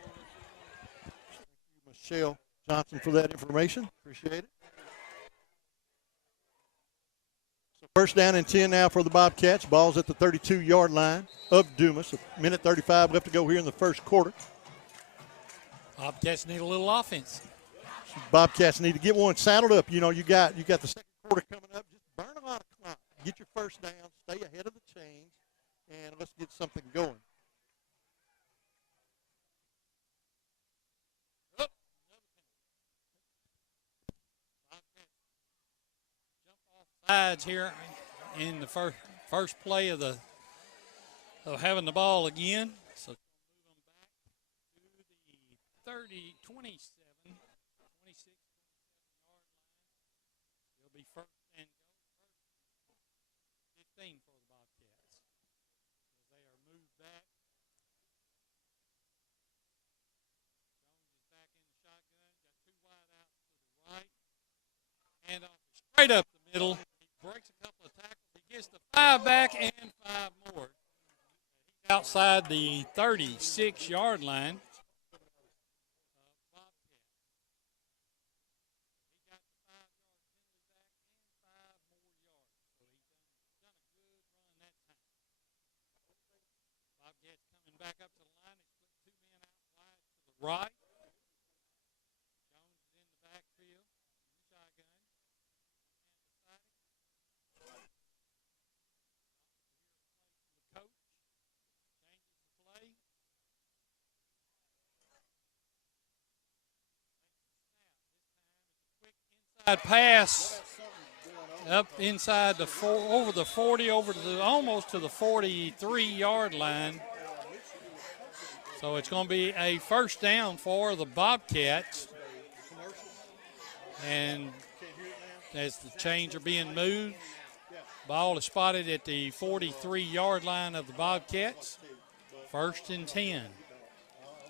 Michelle Johnson for that information. Appreciate it. So first down and 10 now for the Bobcats. Ball's at the 32-yard line of Dumas. A minute 35 left to go here in the first quarter. Bobcats need a little offense. Bobcats need to get one saddled up. You know, you got the second quarter coming up. Just burn a lot of clock. Get your first down. Stay ahead of the chains, and let's get something going. Sides here in the first play of having the ball again. So move them back to the 27, 26 yard line. It'll be first and goal. 15 for the Bobcats. As they are moved back. Jones is back in the shotgun. Got two wide outs to the right. And straight up the middle. Breaks a couple of tackles. He gets the 5 back and 5 more. He's outside the 36-yard line. Bobcats coming back up to the line. They split 2 men out wide to the right. Jones is in the backfield. Shotgun. Pass up inside the over the 40, over to the, almost to the 43-yard line. So it's going to be a first down for the Bobcats. And as the chains are being moved, ball is spotted at the 43-yard line of the Bobcats. First and 10.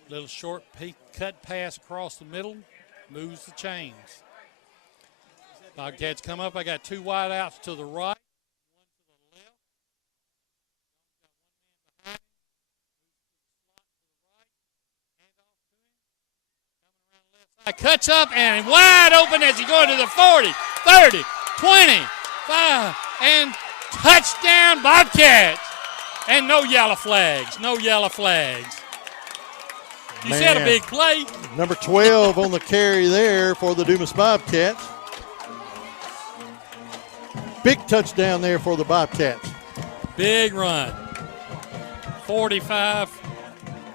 Little short cut pass across the middle, moves the chains. Bobcats come up. I got 2 wide outs to the right, 1 to the left. Got 1 man behind him. Moves to the slot to the right. Hand off to him. Coming around left side. Cuts up and wide open as he goes to the 40, 30, 25, and touchdown Bobcats. And no yellow flags. No yellow flags. You said a big play. Number 12 on the carry there for the Dumas Bobcats. Big touchdown there for the Bobcats. Big run. 45,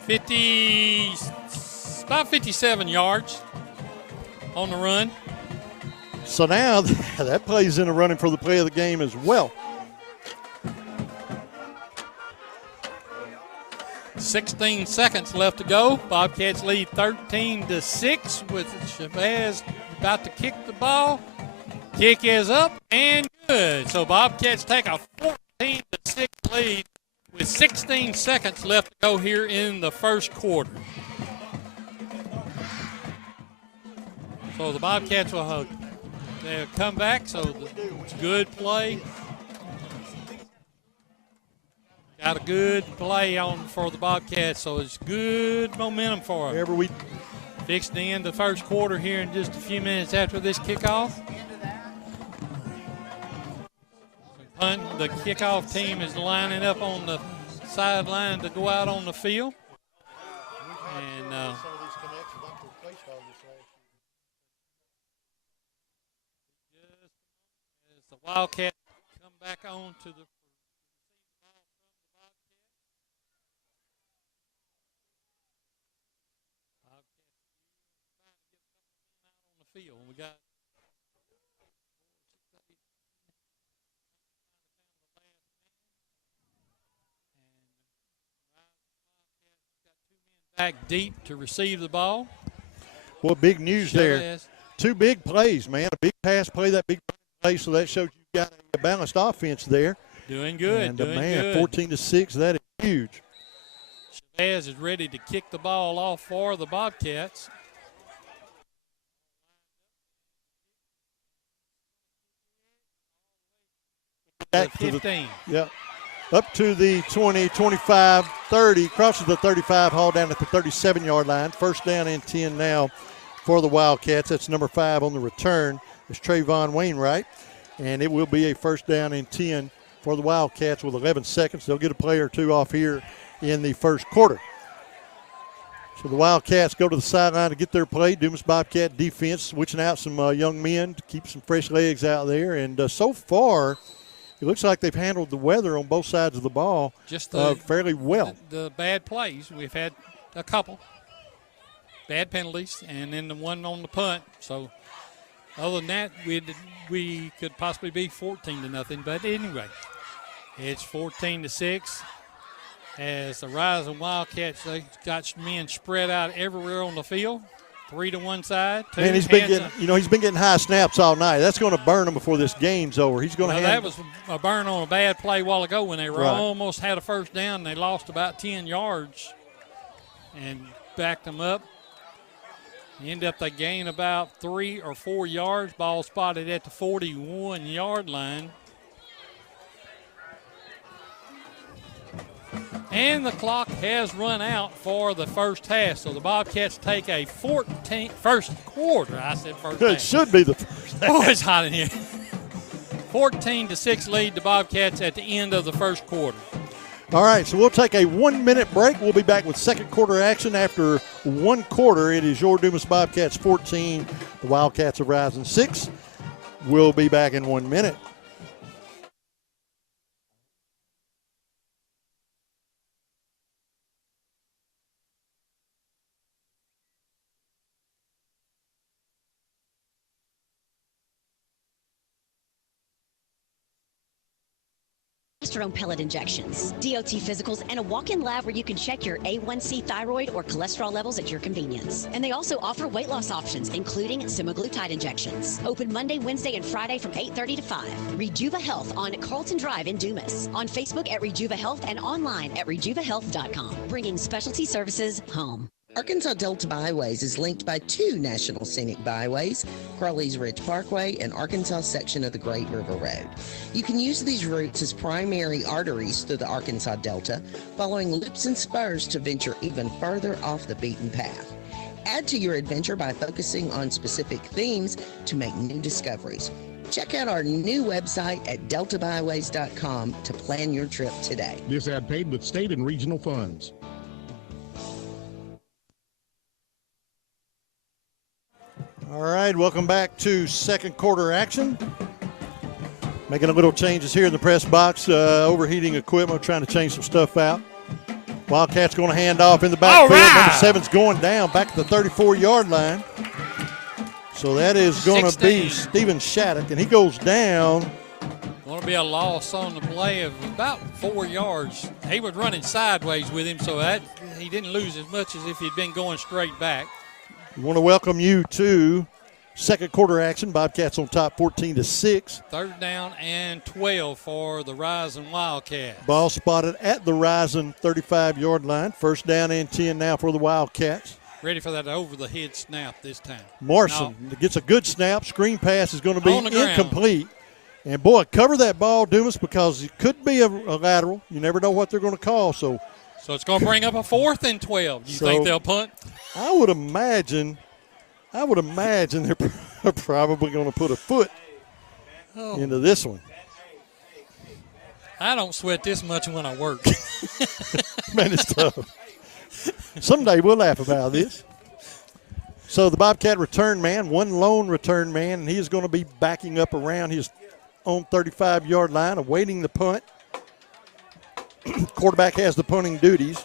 50, about 57 yards on the run. So now that plays in a running for the play of the game as well. 16 seconds left to go. Bobcats lead 13-6 with Shabazz about to kick the ball. Kick is up and good. So Bobcats take a 14-6 lead with 16 seconds left to go here in the first quarter. So the Bobcats will they'll come back. So it's good play. Got a good play on for the Bobcats, so it's good momentum for them. Fixed to end the first quarter here in just a few minutes after this kickoff. The kickoff team is lining up on the sideline to go out on the field. And as the Wildcats come back on to the field. We got back deep to receive the ball. Well, big news there. 2 big plays, man. A big pass play, that big play, so that shows you got a balanced offense there. Doing good. And doing man, good. 14-6, that is huge. Baz is ready to kick the ball off for the Bobcats. Back to 15. Up to the 20, 25, 30, crosses the 35, hauled down at the 37-yard line. First down and 10 now for the Wildcats. That's number 5 on the return. It's Trayvon Wainwright, and it will be a first down and 10 for the Wildcats with 11 seconds. They'll get a play or two off here in the first quarter. So the Wildcats go to the sideline to get their play. Dumas Bobcat defense switching out some young men to keep some fresh legs out there. And so far, it looks like they've handled the weather on both sides of the ball fairly well. The bad plays, we've had a couple bad penalties, and then the one on the punt. So other than that, we could possibly be 14-0. But anyway, it's 14-6. As the Rising Wildcats, they got men spread out everywhere on the field. 3 to one side. And he's been getting high snaps all night. That's going to burn him before this game's over. He's going to that was a burn on a bad play a while ago when they were almost had a first down. And they lost about 10 yards and backed them up. End up they gain about 3 or 4 yards. Ball spotted at the 41-yard line. And the clock has run out for the first half. So the Bobcats take a first quarter. I said first half. It should be the first half. Oh, it's hot in here. 14-6 lead the Bobcats at the end of the first quarter. All right, so we'll take a 1-minute break. We'll be back with second quarter action after one quarter. It is your Dumas Bobcats 14, the Wildcats of Rising 6. We'll be back in 1 minute. Testosterone pellet injections, DOT physicals, and a walk-in lab where you can check your A1C, thyroid, or cholesterol levels at your convenience. And they also offer weight loss options, including semaglutide injections. Open Monday, Wednesday, and Friday from 8:30 to 5. Rejuva Health on Carlton Drive in Dumas. On Facebook at Rejuva Health and online at rejuvahealth.com. Bringing specialty services home. Arkansas Delta Byways is linked by 2 national scenic byways, Crowley's Ridge Parkway and Arkansas section of the Great River Road. You can use these routes as primary arteries through the Arkansas Delta, following loops and spurs to venture even further off the beaten path. Add to your adventure by focusing on specific themes to make new discoveries. Check out our new website at deltabyways.com to plan your trip today. This ad paid with state and regional funds. All right, welcome back to second quarter action. Making a little changes here in the press box. Overheating equipment, trying to change some stuff out. Wildcats going to hand off in the backfield. Number 7's going down back at the 34-yard line. So that is going to be Steven Shattuck, and he goes down. Going to be a loss on the play of about 4 yards. He was running sideways with him, so that he didn't lose as much as if he'd been going straight back. We want to welcome you to second quarter action. Bobcats on top 14-6. Third down and 12 for the Rising Wildcats. Ball spotted at the Rising 35-yard line. First down and 10 now for the Wildcats. Ready for that over-the-head snap this time. Morrison gets a good snap. Screen pass is going to be incomplete. And, boy, cover that ball, Dumas, because it could be a lateral. You never know what they're going to call. So it's going to bring up a 4th and 12. Do you think they'll punt? I would imagine they're probably going to put a foot into this one. I don't sweat this much when I work. Man, it's tough. Someday we'll laugh about this. So the Bobcat return man, one lone return man, and he is going to be backing up around his own 35-yard line, awaiting the punt. Quarterback has the punting duties.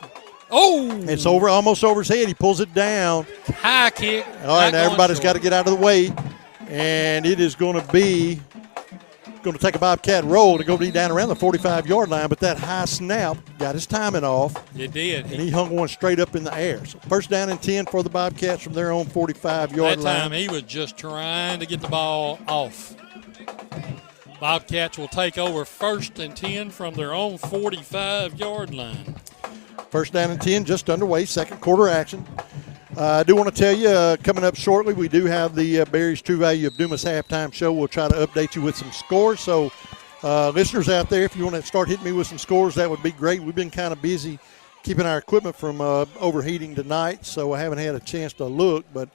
Oh! It's almost over his head. He pulls it down. High kick. All right, now everybody's got to get out of the way. And it is going to take a Bobcat roll to go be down around the 45-yard line, but that high snap got his timing off. It did. And he hung one straight up in the air. So first down and 10 for the Bobcats from their own 45-yard line. That time he was just trying to get the ball off. Bobcats will take over first and 10 from their own 45-yard line. First down and 10, just underway, second quarter action. I do want to tell you, coming up shortly, we do have the Barry's True Value of Dumas halftime show. We'll try to update you with some scores. So, listeners out there, if you want to start hitting me with some scores, that would be great. We've been kind of busy keeping our equipment from overheating tonight, so I haven't had a chance to look. But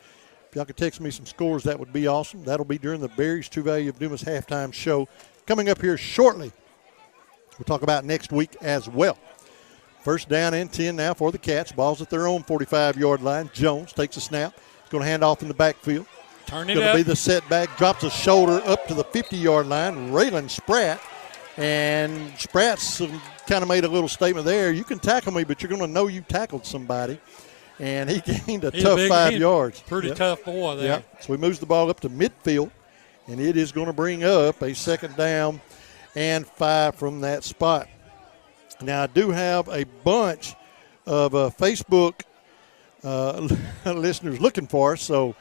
if y'all could text me some scores, that would be awesome. That'll be during the Barry's True Value of Dumas halftime show coming up here shortly. We'll talk about next week as well. First down and 10 now for the Cats. Ball's at their own 45-yard line. Jones takes a snap. He's going to hand off in the backfield. Turn it going up. to be the setback. Drops a shoulder up to the 50-yard line. Raylan Spratt. And Spratt's kind of made a little statement there. You can tackle me, but you're going to know you tackled somebody. And he gained a tough 5 yards. Pretty tough boy there. Yep. So he moves the ball up to midfield. And it is going to bring up a second down and 5 from that spot. Now, I do have a bunch of Facebook listeners looking for us. So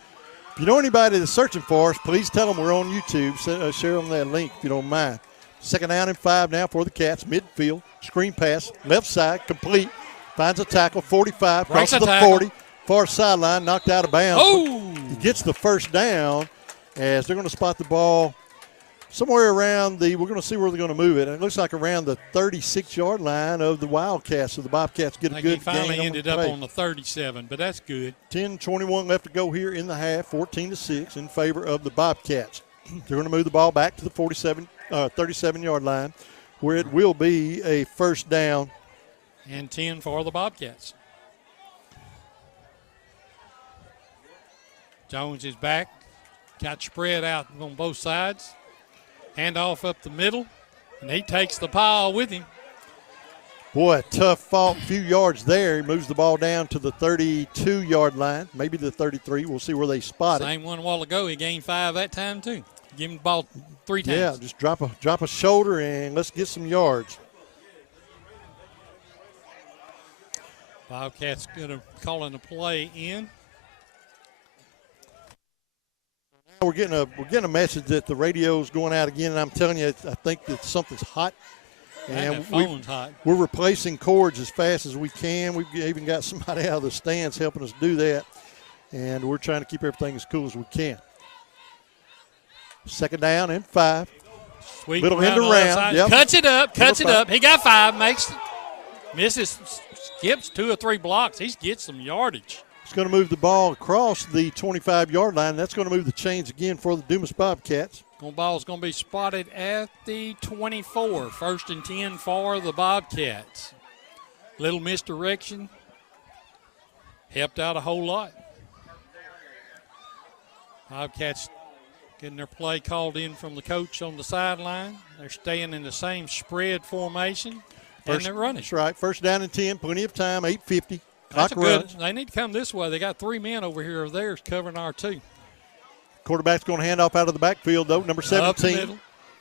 if you know anybody that's searching for us, please tell them we're on YouTube. Share them that link if you don't mind. Second down and 5 now for the Cats. Midfield, screen pass, left side, complete. Finds a tackle, 45, crosses the 40. Far sideline, knocked out of bounds. Oh! He gets the first down as they're going to spot the ball somewhere around we're going to see where they're going to move it. It looks like around the 36-yard line of the Wildcats. So the Bobcats get a good he finally gain ended up on the 37, but that's good. 10:21 left to go here in the half, 14-6 in favor of the Bobcats. They're going to move the ball back to the 37-yard line where it will be a first down. And 10 for the Bobcats. Jones is back. Got spread out on both sides. Hand off up the middle, and he takes the pile with him. Boy, a tough fought few yards there. He moves the ball down to the 32-yard line, maybe the 33. We'll see where they spot it. Same one a while ago. He gained 5 that time, too. Give him the ball 3 times. Yeah, just drop a shoulder, and let's get some yards. Bobcats going to call in a play in. We're getting a message that the radio's going out again, and I'm telling you, I think that something's hot. And the phone's hot. We're replacing cords as fast as we can. We've even got somebody out of the stands helping us do that, and we're trying to keep everything as cool as we can. Second down and 5. Sweep little end around. Yep. Cuts it up. He got 5. Misses, skips 2 or 3 blocks. He gets some yardage. He's going to move the ball across the 25-yard line. That's going to move the chains again for the Dumas Bobcats. The ball's going to be spotted at the 24. First and 10 for the Bobcats. Little misdirection. Helped out a whole lot. Bobcats getting their play called in from the coach on the sideline. They're staying in the same spread formation, and they're running. That's right. First down and 10, plenty of time, 8:50. That's good. They need to come this way. They got 3 men over here of theirs covering our 2. Quarterback's going to hand off out of the backfield, though. Number 17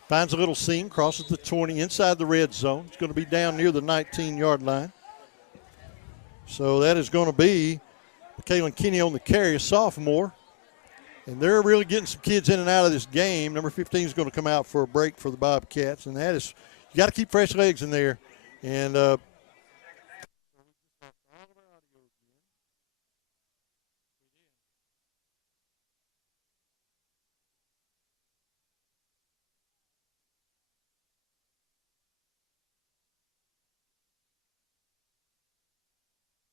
finds a little seam, crosses the 20 inside the red zone. It's going to be down near the 19-yard line. So that is going to be Kalen Kinney on the carry, a sophomore. And they're really getting some kids in and out of this game. Number 15 is going to come out for a break for the Bobcats. And that is, you got to keep fresh legs in there. And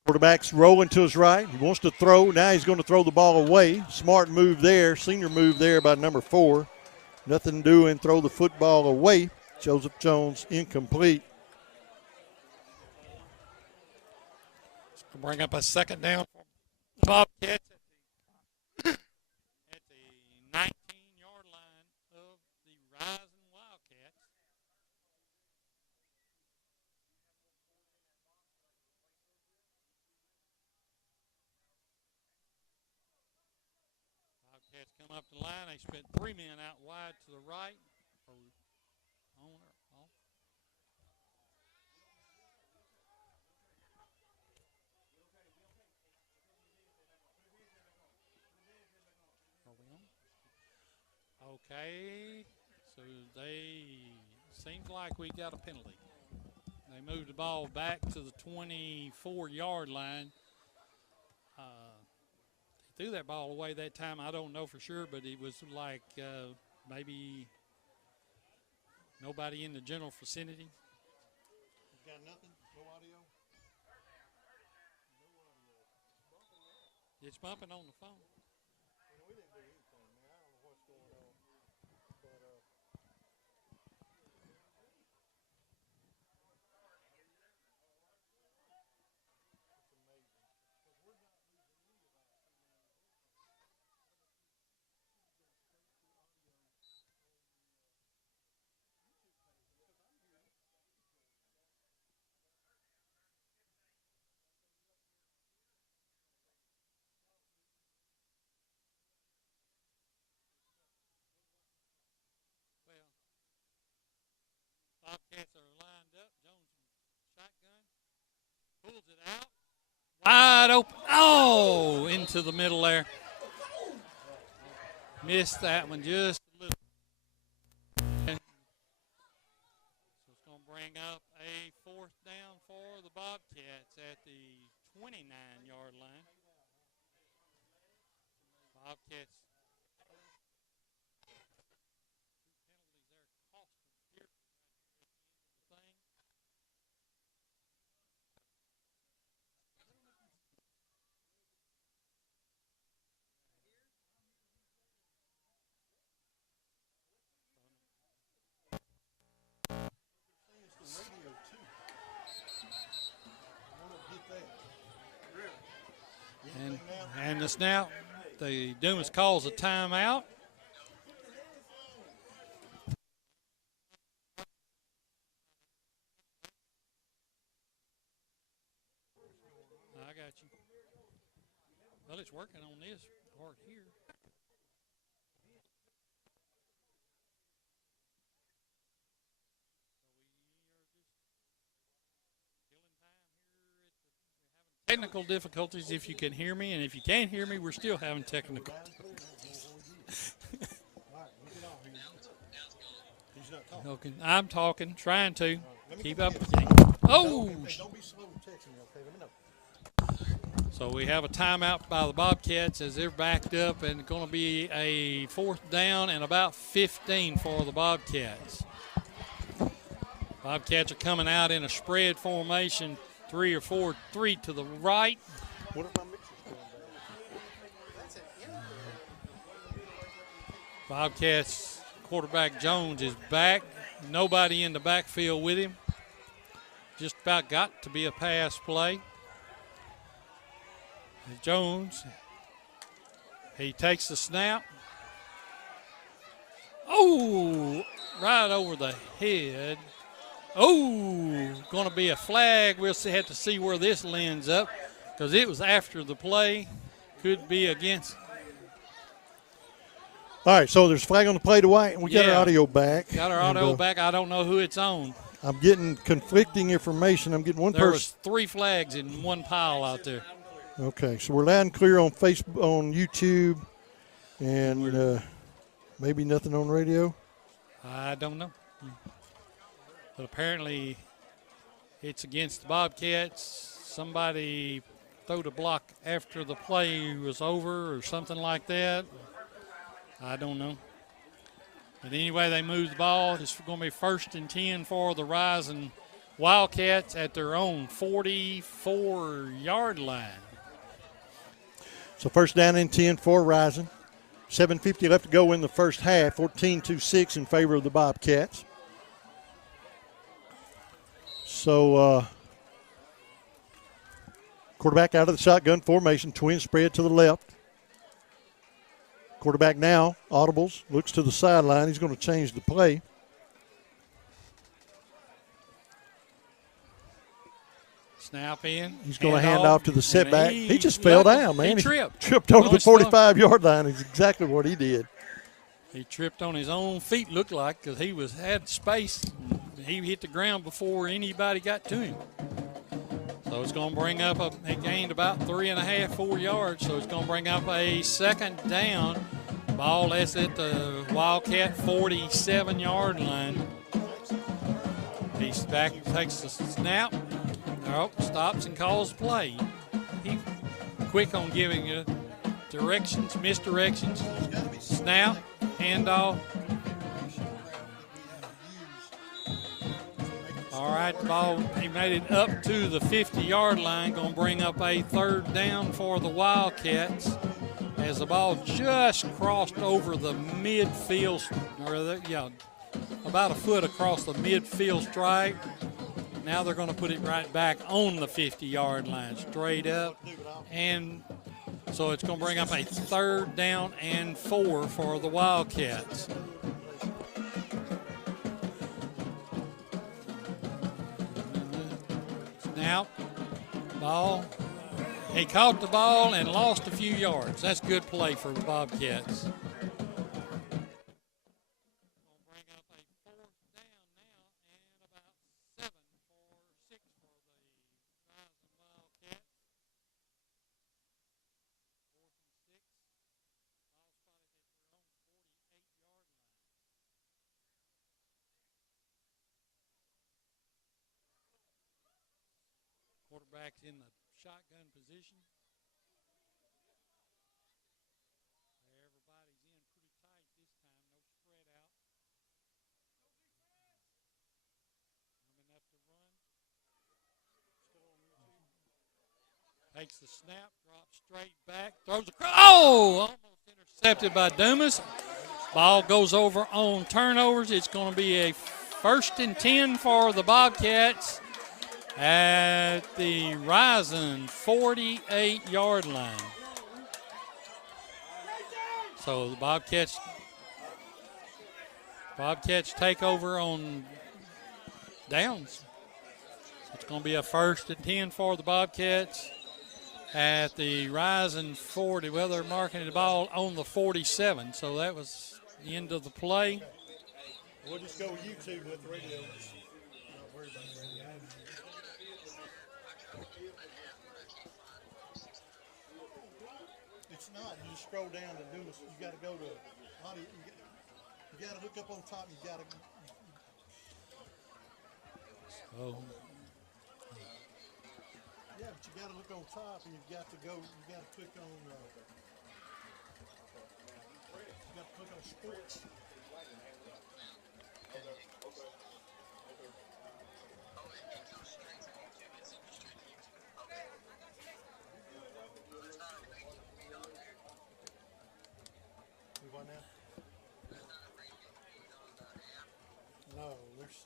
quarterback's rolling to his right. He wants to throw. Now he's going to throw the ball away. Smart move there. Senior move there by number 4. Nothing doing. Throw the football away. Joseph Jones incomplete. Bring up a second down for Bobcats at the 19-yard line of the Rising Wildcats. Bobcats come up the line. They spent 3 men out wide to the right. Okay, so seems like we got a penalty. They moved the ball back to the 24-yard line. He threw that ball away that time. I don't know for sure, but it was like maybe nobody in the general vicinity. Got nothing? No audio? It's bumping on the phone. We didn't do anything, man. I don't know what's going on. But, Bobcats are lined up. Jones shotgun. Pulls it out. Wide open. Oh, into the middle there. Missed that one just a little. So it's going to bring up a 4th down for the Bobcats at the 29-yard line. Bobcats. And the snap, the Dumas calls a timeout. I got you. Well, it's working on this part here. Technical difficulties if you can hear me, and if you can't hear me, we're still having technical. Okay, I'm talking, trying to keep up. Oh! So we have a timeout by the Bobcats as they're backed up, and going to be a 4th down and about 15 for the Bobcats. Bobcats are coming out in a spread formation. 3 or 4, 3 to the right. What if my mixer's going bad? Bobcats quarterback Jones is back. Nobody in the backfield with him. Just about got to be a pass play. Jones, he takes the snap. Oh, right over the head. Oh, going to be a flag. We'll have to see where this lands up because it was after the play. Could be against. All right, so there's a flag on the play to White. We got our audio back. Got our audio back. I don't know who it's on. I'm getting conflicting information. I'm getting one person. There was 3 flags in one pile out there. Okay, so we're loud and clear on Facebook, on YouTube, and maybe nothing on radio. I don't know. But apparently it's against the Bobcats. Somebody threw the block after the play was over or something like that. I don't know. But anyway, they moved the ball. It's going to be 1st and 10 for the Rising Wildcats at their own 44-yard line. So 1st down and 10 for Rising. 7:50 left to go in the first half. 14-6 in favor of the Bobcats. So quarterback out of the shotgun formation, twin spread to the left. Quarterback now, audibles, looks to the sideline. He's going to change the play. Snap in. He's going to hand off to the setback. He just fell down, man. He tripped. Tripped over the 45-yard line is exactly what he did. He tripped on his own feet, looked like, because he had space. He hit the ground before anybody got to him. So it's going to bring up he gained about 3.5, 4 yards. So it's going to bring up a 2nd down. Ball that's at the Wildcat 47-yard line. He's back, takes the snap. Nope, stops and calls play. He's quick on giving you directions, misdirections. Snap, handoff. All right, the ball, he made it up to the 50-yard line. Going to bring up a 3rd down for the Wildcats as the ball just crossed over the midfield, about a foot across the midfield stripe. Now they're going to put it right back on the 50-yard line, straight up. And so it's going to bring up a 3rd down and 4 for the Wildcats. Snap, ball. He caught the ball and lost a few yards. That's good play for the Bobcats. Quarterback's in the shotgun position. Takes the snap, drops straight back, throws across. Oh! Almost intercepted by Dumas. Ball goes over on turnovers. It's going to be a 1st and 10 for the Bobcats at the Rising 48-yard line. So the Bobcats take over on downs. It's going to be a 1st and 10 for the Bobcats at the Rising 40. Well, they're marking the ball on the 47, so that was the end of the play. We'll just go with YouTube with the radio. Not worry about the radio. It's not. You just scroll down to do this. You got to go to audio. You got to hook up on top. You got to. Oh. Yeah, but you got to look on top, and you've got to go. You got to click on. You got to click on sports. No, there's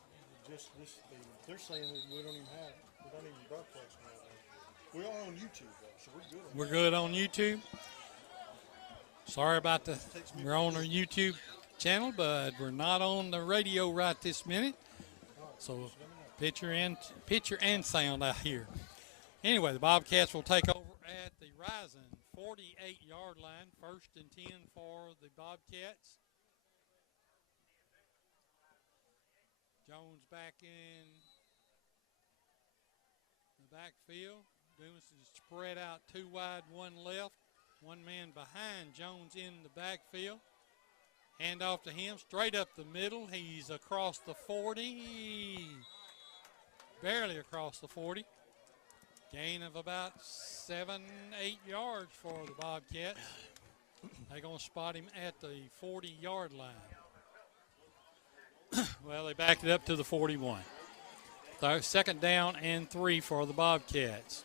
just this. They're saying that we don't even broadcast now. We are on YouTube, though, so we're good. We're good on YouTube. Sorry about we're on our YouTube channel, but we're not on the radio right this minute. So picture and sound out here. Anyway, the Bobcats will take over at the Rising 48-yard line, 1st and 10 for the Bobcats. Jones back in the backfield. Dumas is spread out 2 wide, 1 left. 1 man behind Jones in the backfield. Hand off to him, straight up the middle. He's across the 40. Barely across the 40. Gain of about 7-8 yards for the Bobcats. They're going to spot him at the 40-yard line. Well, they backed it up to the 41. So 2nd down and 3 for the Bobcats.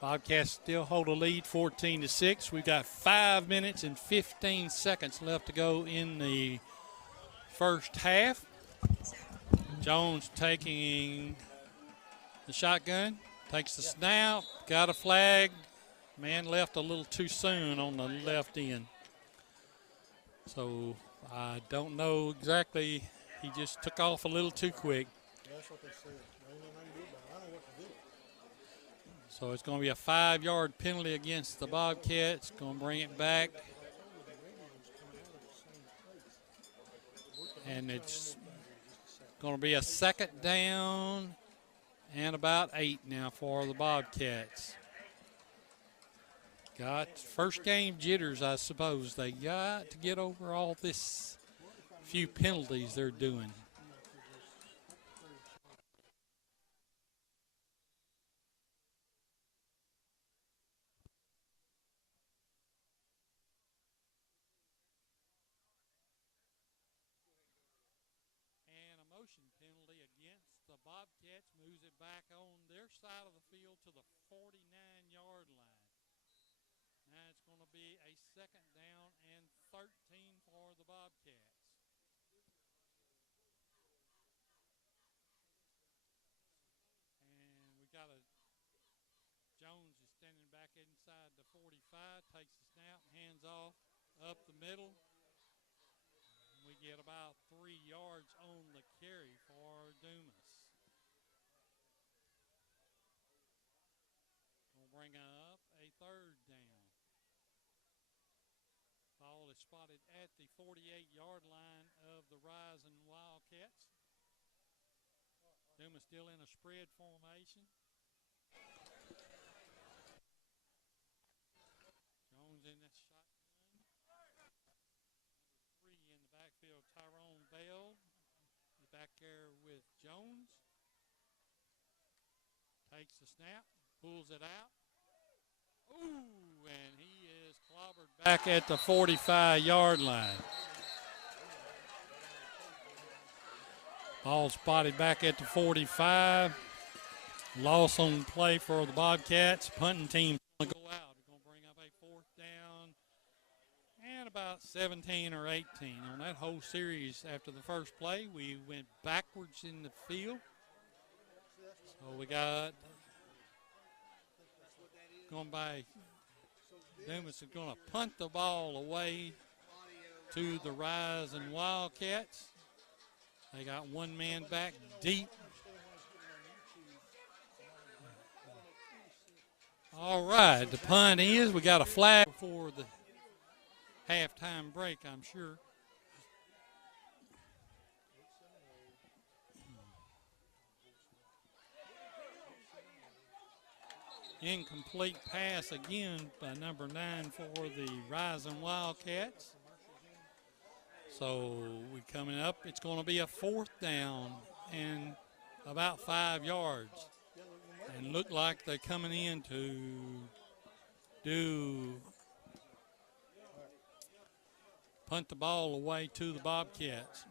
Bobcats still hold a lead, 14-6. We've got 5 minutes and 15 seconds left to go in the first half. Jones taking the shotgun, takes the snap, got a flag. Man left a little too soon on the left end. So I don't know exactly. He just took off a little too quick. That's what they said. I don't know what to do. So it's going to be a 5-yard penalty against the Bobcats. Going to bring it back. And it's going to be a 2nd down and about 8 now for the Bobcats. Got first game jitters, I suppose. They got to get over all this few penalties they're doing. Bobcats moves it back on their side of the field to the 49-yard line. Now it's going to be a 2nd down and 13 for the Bobcats. And we got Jones is standing back inside the 45, takes the snap, hands off, up the middle. We get about 3 yards on the carry for Dumas. We'll bring up a 3rd down. Ball is spotted at the 48-yard line of the Rising Wildcats. Dumas still in a spread formation. Jones in that shotgun. Number 3 in the backfield, Tyrone Bell. Back there with Jones. Takes the snap, pulls it out. Ooh, and he is clobbered back at the 45-yard line. Ball spotted back at the 45. Loss on play for the Bobcats. Punting team going to go out. They're going to bring up a 4th down and about 17 or 18. On that whole series after the first play, we went backwards in the field. So we got going by Dumas is going to punt the ball away to the Rising Wildcats. They got one man back deep. All right, the punt is, we got a flag before the halftime break, I'm sure. Incomplete pass again by number 9 for the Rising Wildcats. So we're coming up. It's going to be a 4th down and about 5 yards. And look like they're coming in to do punt the ball away to the Bobcats.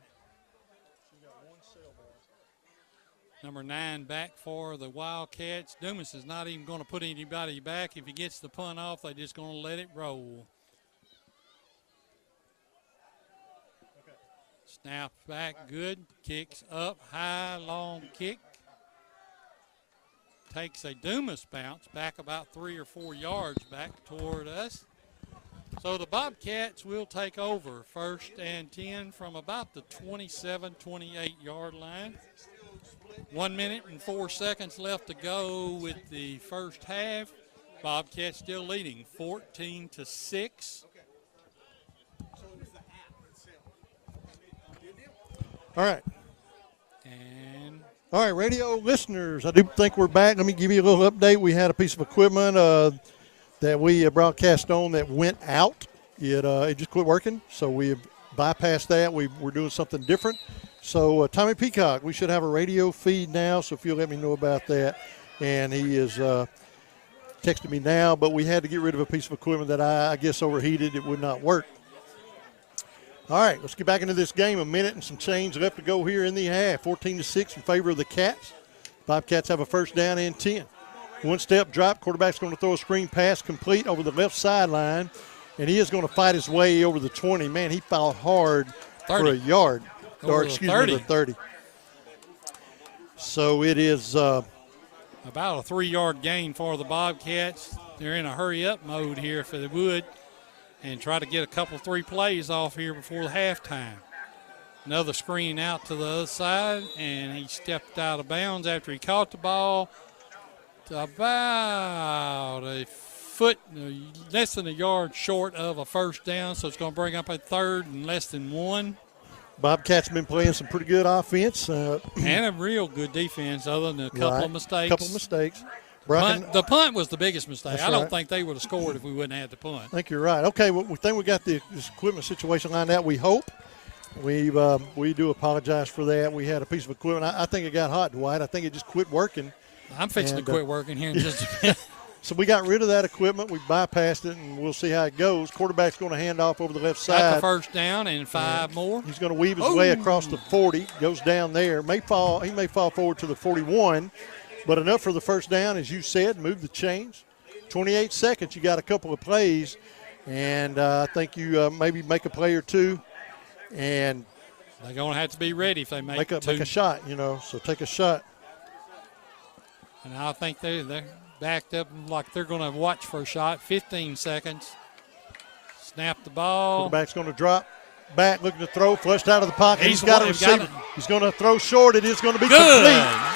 Number 9 back for the Wildcats. Dumas is not even going to put anybody back. If he gets the punt off, they're just going to let it roll. Snap back, good. Kicks up, high, long kick. Takes a Dumas bounce back about 3 or 4 yards back toward us. So the Bobcats will take over 1st and 10 from about the 27, 28-yard line. 1 minute and 4 seconds left to go with the first half. Bobcats still leading 14-6. All right. All right, radio listeners, I do think we're back. Let me give you a little update. We had a piece of equipment that we broadcast on that went out. It just quit working, so we have bypassed that. We're doing something different. So Tommy Peacock, we should have a radio feed now, so if you'll let me know about that. And he is texting me now, but we had to get rid of a piece of equipment that I guess overheated. It would not work. All right, let's get back into this game. A minute and some change left to go here in the half. 14-6 in favor of the Cats. Bobcats have a 1st down and 10. 1-step drop. Quarterback's going to throw a screen pass complete over the left sideline, and he is going to fight his way over the 20. Man, he fouled hard 30. for a yard. Over Or excuse 30. me, the 30. So it is about a 3-yard gain for the Bobcats. They're in a hurry-up mode here if they would, and try to get a couple 3 plays off here before the halftime. Another screen out to the other side, and he stepped out of bounds after he caught the ball to about a foot, less than a yard short of a 1st down, so it's going to bring up a 3rd and less than 1. Bobcats have been playing some pretty good offense. And a real good defense other than a couple of mistakes. Couple of mistakes. The punt was the biggest mistake. That's I don't right. think they would have scored if we wouldn't have had the punt. I think you're right. Okay, well, we think we got this equipment situation lined out. We hope. We do apologize for that. We had a piece of equipment. I think it got hot, Dwight. I think it just quit working. I'm fixing to quit working here in just a minute. So we got rid of that equipment. We bypassed it, and we'll see how it goes. Quarterback's going to hand off over the left side. Got the first down and 5 more. He's going to weave his way across the 40, goes down there. He may fall forward to the 41, but enough for the first down, as you said, move the chains. 28 seconds, you got a couple of plays, and I think you maybe make a play or two. And they're going to have to be ready if they make a shot, so take a shot. And I think they're backed up like they're going to watch for a shot. 15 seconds. Snap the ball. Quarterback's going to drop back, looking to throw, flushed out of the pocket. He's got a receiver. He's going to throw short. It is going to be complete.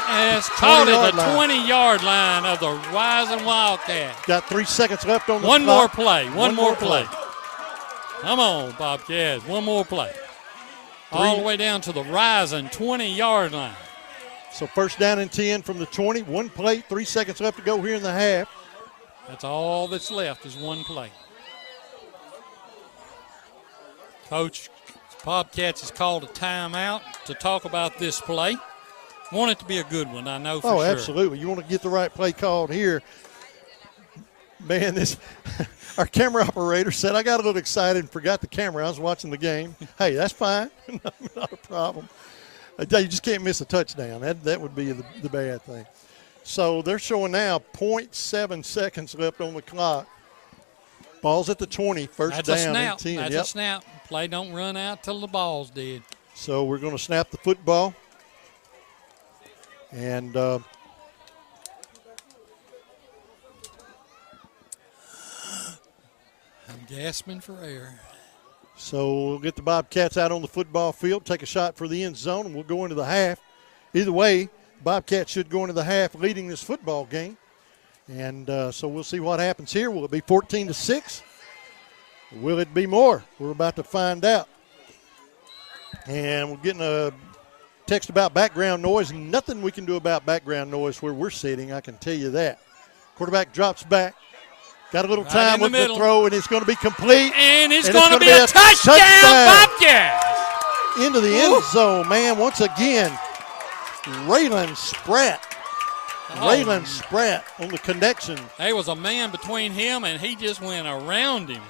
And it's caught at the 20-yard line of the Rising Wildcats. Got 3 seconds left on the clock. One more play. Come on, Bobcats. One more play. All the way down to the Rising 20-yard line. So first down and 10 from the 20. One play, 3 seconds left to go here in the half. That's all that's left is one play. Coach Bobcats has called a timeout to talk about this play. Want it to be a good one, I know for sure. Oh, absolutely. You want to get the right play called here. Man, our camera operator said, I got a little excited and forgot the camera. I was watching the game. Hey, that's fine. Not a problem. You just can't miss a touchdown. That would be the bad thing. So they're showing now 0.7 seconds left on the clock. Ball's at the 20, first down and 10. That's a snap. Play don't run out till the ball's dead. So we're going to snap the football. And I'm gasping for air. So we'll get the Bobcats out on the football field, take a shot for the end zone, and we'll go into the half. Either way, Bobcats should go into the half leading this football game. And so we'll see what happens here. Will it be 14-6? Will it be more? We're about to find out. And we're getting a text about background noise. Nothing we can do about background noise where we're sitting, I can tell you that. Quarterback drops back. Got a little time with the throw, and it's going to be complete. And it's going to be a touchdown, Bobcats. Into the end zone, man. Once again, Raylan Spratt. Raylan Spratt on the connection. There was a man between him, and he just went around him.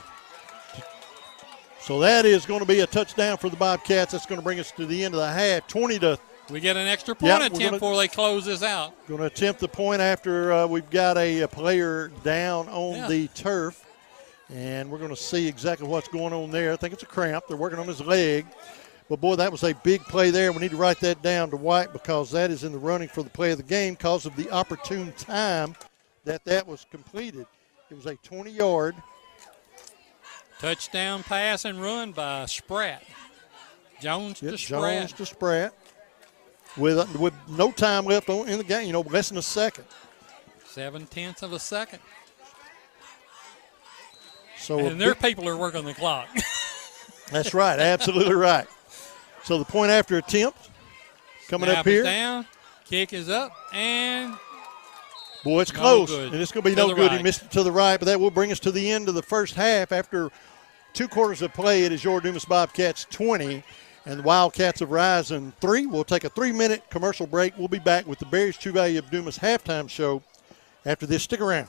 So that is going to be a touchdown for the Bobcats. That's going to bring us to the end of the half, 20-. We get an extra point attempt before they close this out. Going to attempt the point after we've got a player down on the turf. And we're going to see exactly what's going on there. I think it's a cramp. They're working on his leg. But, boy, that was a big play there. We need to write that down to White because that is in the running for the play of the game because of the opportune time that was completed. It was a 20-yard. Touchdown pass and run by Spratt. Jones to Spratt. Jones to Spratt. With no time left in the game, less than a second. 0.7 of a second. So and their people are working the clock. That's right, absolutely right. So the point after attempt coming up here. Down, kick is up, and boy, it's close, good. And it's going to be no good. He missed it to the right, but that will bring us to the end of the first half. After 2 quarters of play, it is your Dumas Bobcats 20 and the Wildcats of Rising 3. We'll take a 3-minute commercial break. We'll be back with the Bears True Value of Dumas halftime show after this. Stick around.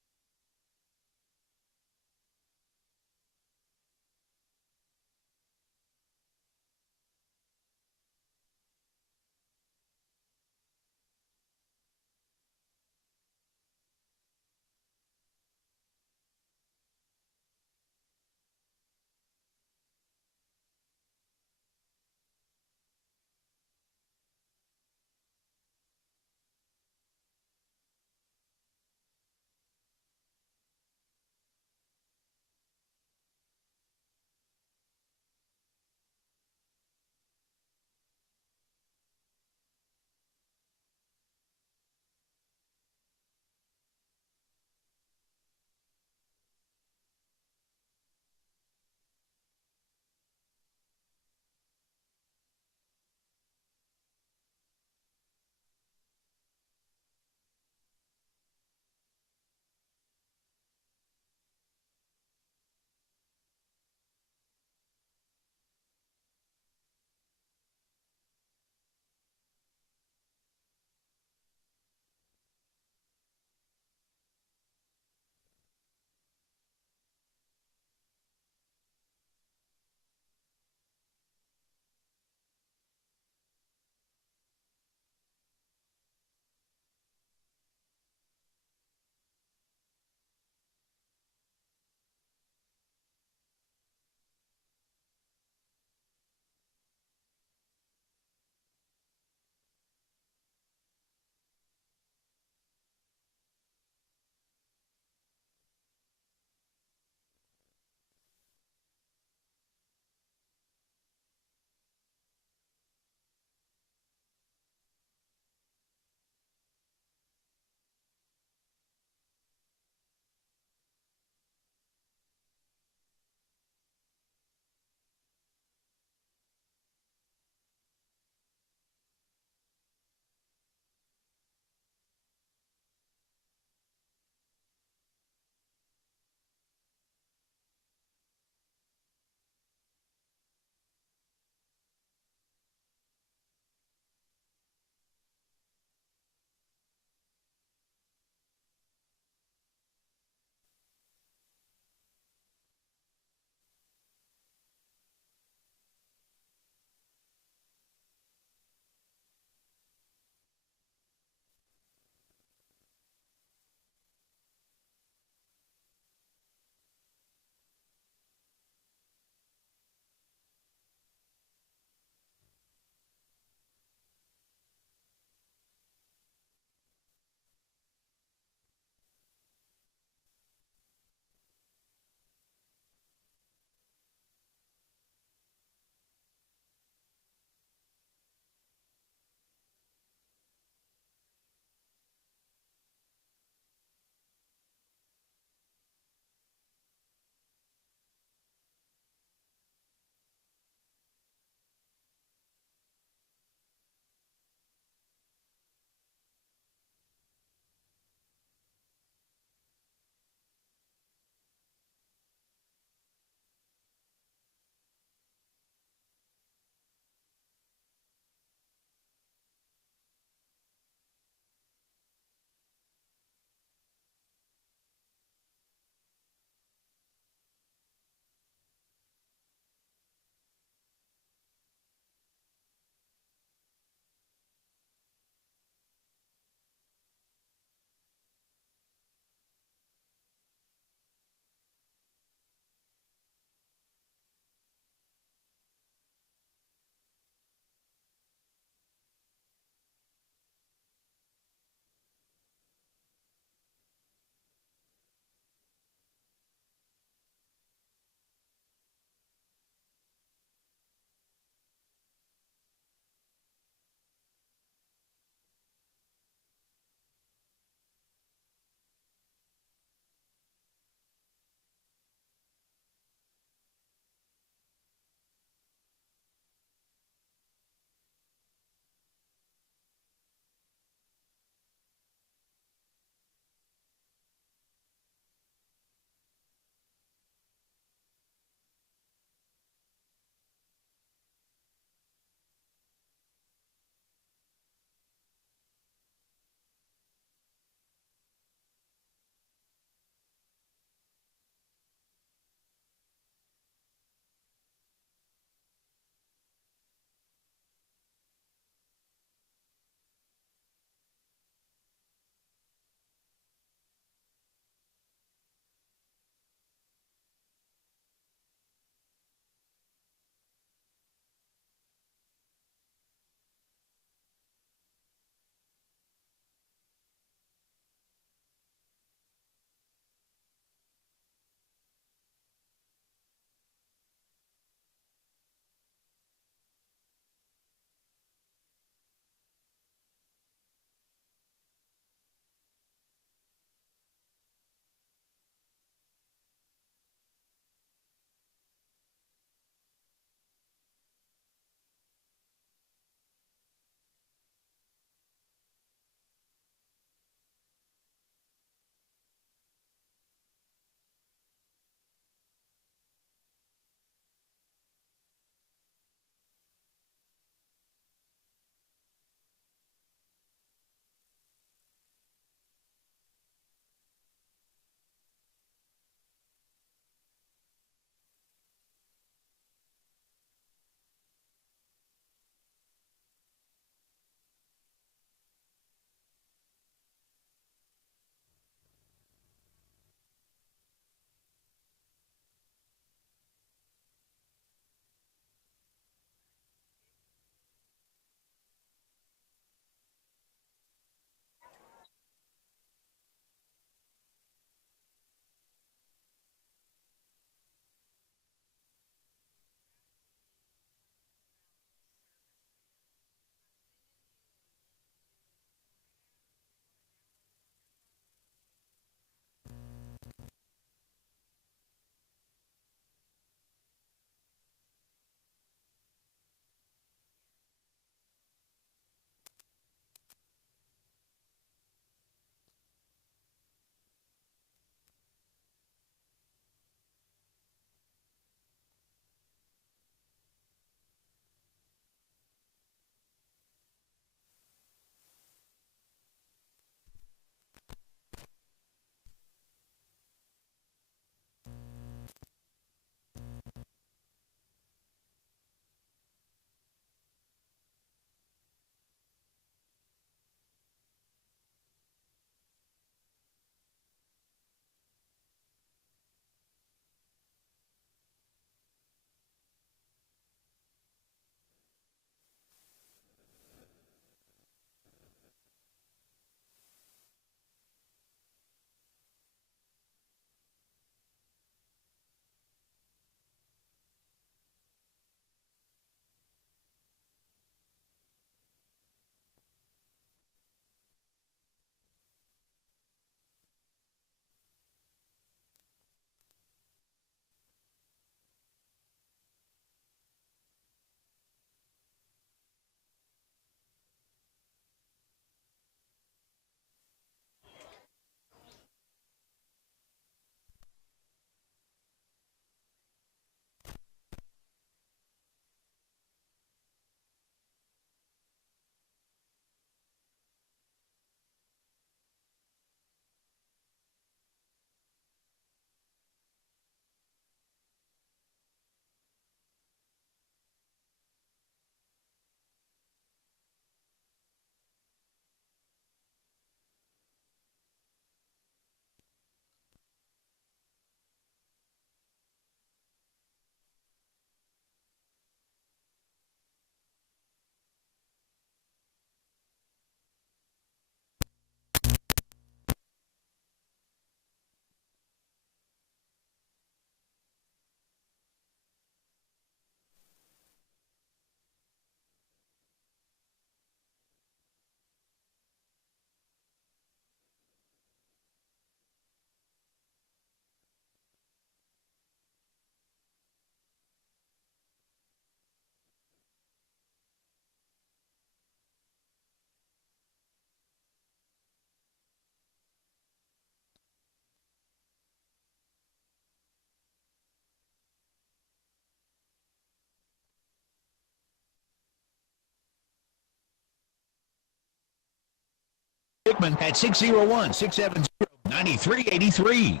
Hickman at 601-670-9383.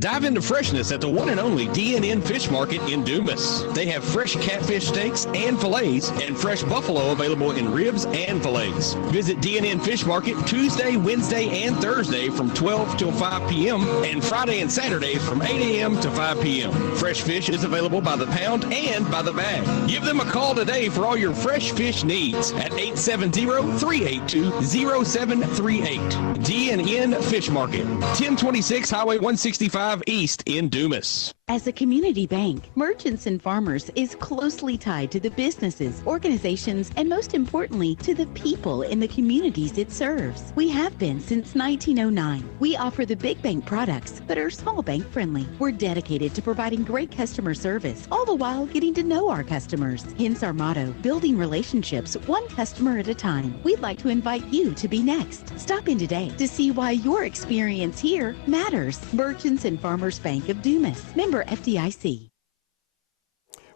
Dive into freshness at the one and only D&N Fish Market in Dumas. They have fresh catfish steaks and fillets and fresh buffalo available in ribs and fillets. Visit D&N Fish Market Tuesday, Wednesday, and Thursday from 12 till 5 p.m. and Friday and Saturday from 8 a.m. to 5 p.m. Fresh fish is available by the pound and by the bag. Give them a call today for all your fresh fish needs at 870-382-0738. D&N Fish Market, 1026 Highway 165 East in Dumas. As a community bank, Merchants and Farmers is closely tied to the businesses, organizations, and most importantly, to the people in the communities it serves. We have been since 1909. We offer the big bank products, but are small bank friendly. We're dedicated to providing great customer service, all the while getting to know our customers. Hence our motto, building relationships one customer at a time. We'd like to invite you to be next. Stop in today to see why your experience here matters. Merchants and Farmers Bank of Dumas. Member FDIC.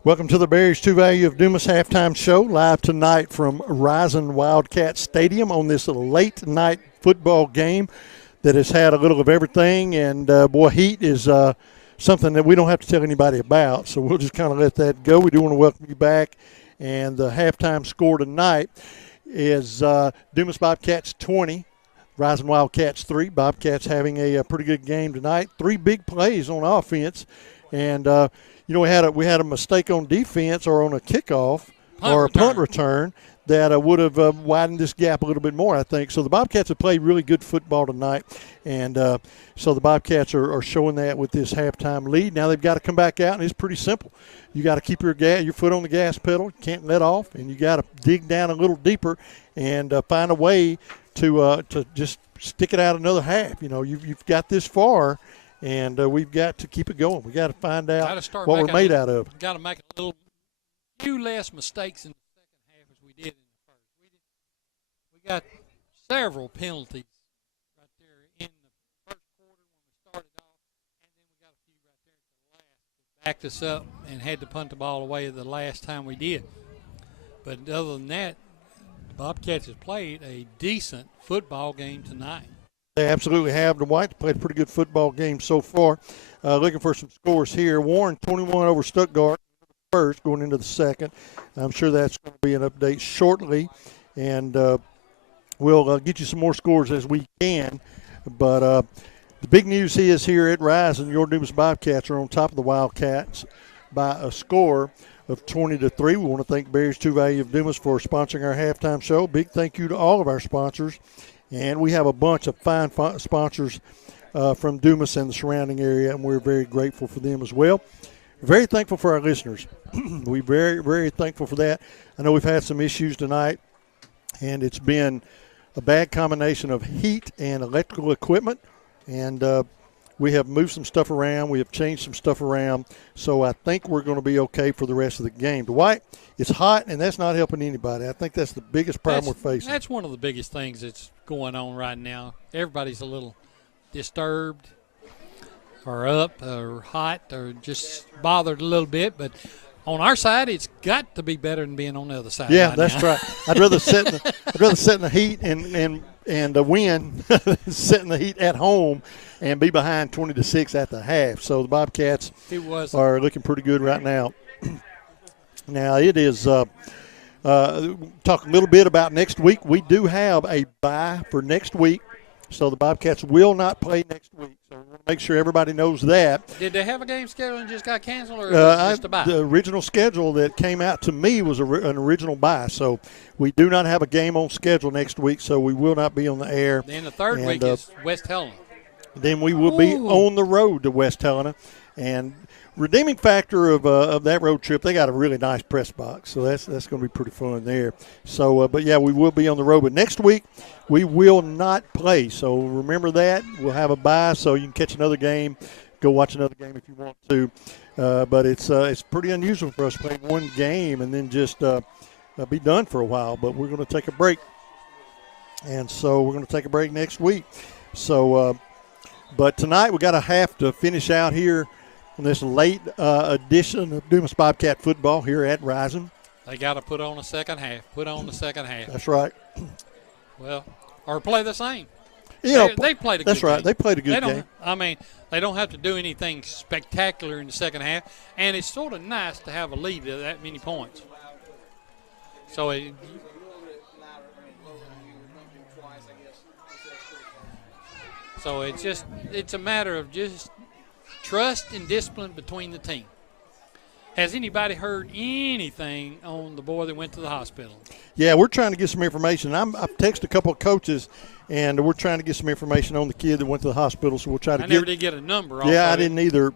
Welcome to the Barriers to Value of Dumas halftime show, live tonight from Rising Wildcat Stadium on this late night football game that has had a little of everything. And boy, heat is something that we don't have to tell anybody about, so we'll just kind of let that go. We do want to welcome you back. And the halftime score tonight is Dumas Bobcats 20. Rising Wildcats 3. Bobcats having a pretty good game tonight. 3 big plays on offense, and we had a mistake on defense or on a kickoff or a punt return that would have widened this gap a little bit more, I think. So the Bobcats have played really good football tonight, and so the Bobcats are showing that with this halftime lead. Now they've got to come back out, and it's pretty simple. You got to keep your foot on the gas pedal. You can't let off, and you got to dig down a little deeper and find a way to just stick it out another half. You've got this far, and we've got to keep it going. We got to find out what we're made out of. Got to make a few less mistakes in the second half as we did in the first. We got several penalties right there in the first quarter when we started off, and then we got a few right there at the last that backed us up and had to punt the ball away the last time we did. But other than that, Bobcats has played a decent football game tonight. They absolutely have. The Whites played a pretty good football game so far. Looking for some scores here. Warren 21 over Stuttgart first, going into the second. I'm sure that's going to be an update shortly, and we'll get you some more scores as we can. But the big news is here at Rising, your Dumas Bobcats are on top of the Wildcats by a score of 20-3. We want to thank Barriers to Value of Dumas for sponsoring our halftime show. Big thank you to all of our sponsors. And we have a bunch of fine sponsors from Dumas and the surrounding area, and we're very grateful for them as well. Very thankful for our listeners. We're very, very thankful for that. I know we've had some issues tonight, and it's been a bad combination of heat and electrical equipment, and we have moved some stuff around. We have changed some stuff around. So I think we're going to be okay for the rest of the game. Dwight, it's hot, and that's not helping anybody. I think that's the biggest problem we're facing. That's one of the biggest things that's going on right now. Everybody's a little disturbed or up or hot or just bothered a little bit. But on our side, it's got to be better than being on the other side. Yeah, right that's now. right. I'd rather sit in the heat and win, sit in the heat at home and be behind 20-6 at the half. So the Bobcats are looking pretty good right now. Now it is talk a little bit about next week. We do have a bye for next week, so the Bobcats will not play next week. So we want to make sure everybody knows that. Did they have a game scheduled and just got canceled, or was it just a bye? The original schedule that came out to me was an original bye. So we do not have a game on schedule next week, so we will not be on the air. Then the third week is West Helena. Then we will be on the road to West Helena. And redeeming factor of that road trip, they got a really nice press box, so that's going to be pretty fun there. So, but yeah, we will be on the road. But next week we will not play, so remember that. We'll have a bye, so you can catch another game, go watch another game if you want to. But it's pretty unusual for us to play one game and then just be done for a while. But we're going to take a break, and so we're going to take a break next week. So, but tonight we got a half to finish out here on this late edition of Dumas Bobcat football here at Rising. They got to put on a second half. Put on the second half. That's right. Well, or play the same. You know, They played a good that's right. game. They played a good game. I mean, they don't have to do anything spectacular in the second half, and it's sort of nice to have a lead of that many points. So it's a matter of just trust and discipline between the team. Has anybody heard anything on the boy that went to the hospital? Yeah, we're trying to get some information. I've texted a couple of coaches, and we're trying to get some information on the kid that went to the hospital, so we'll try to I never did get a number off Yeah, of I it. didn't either,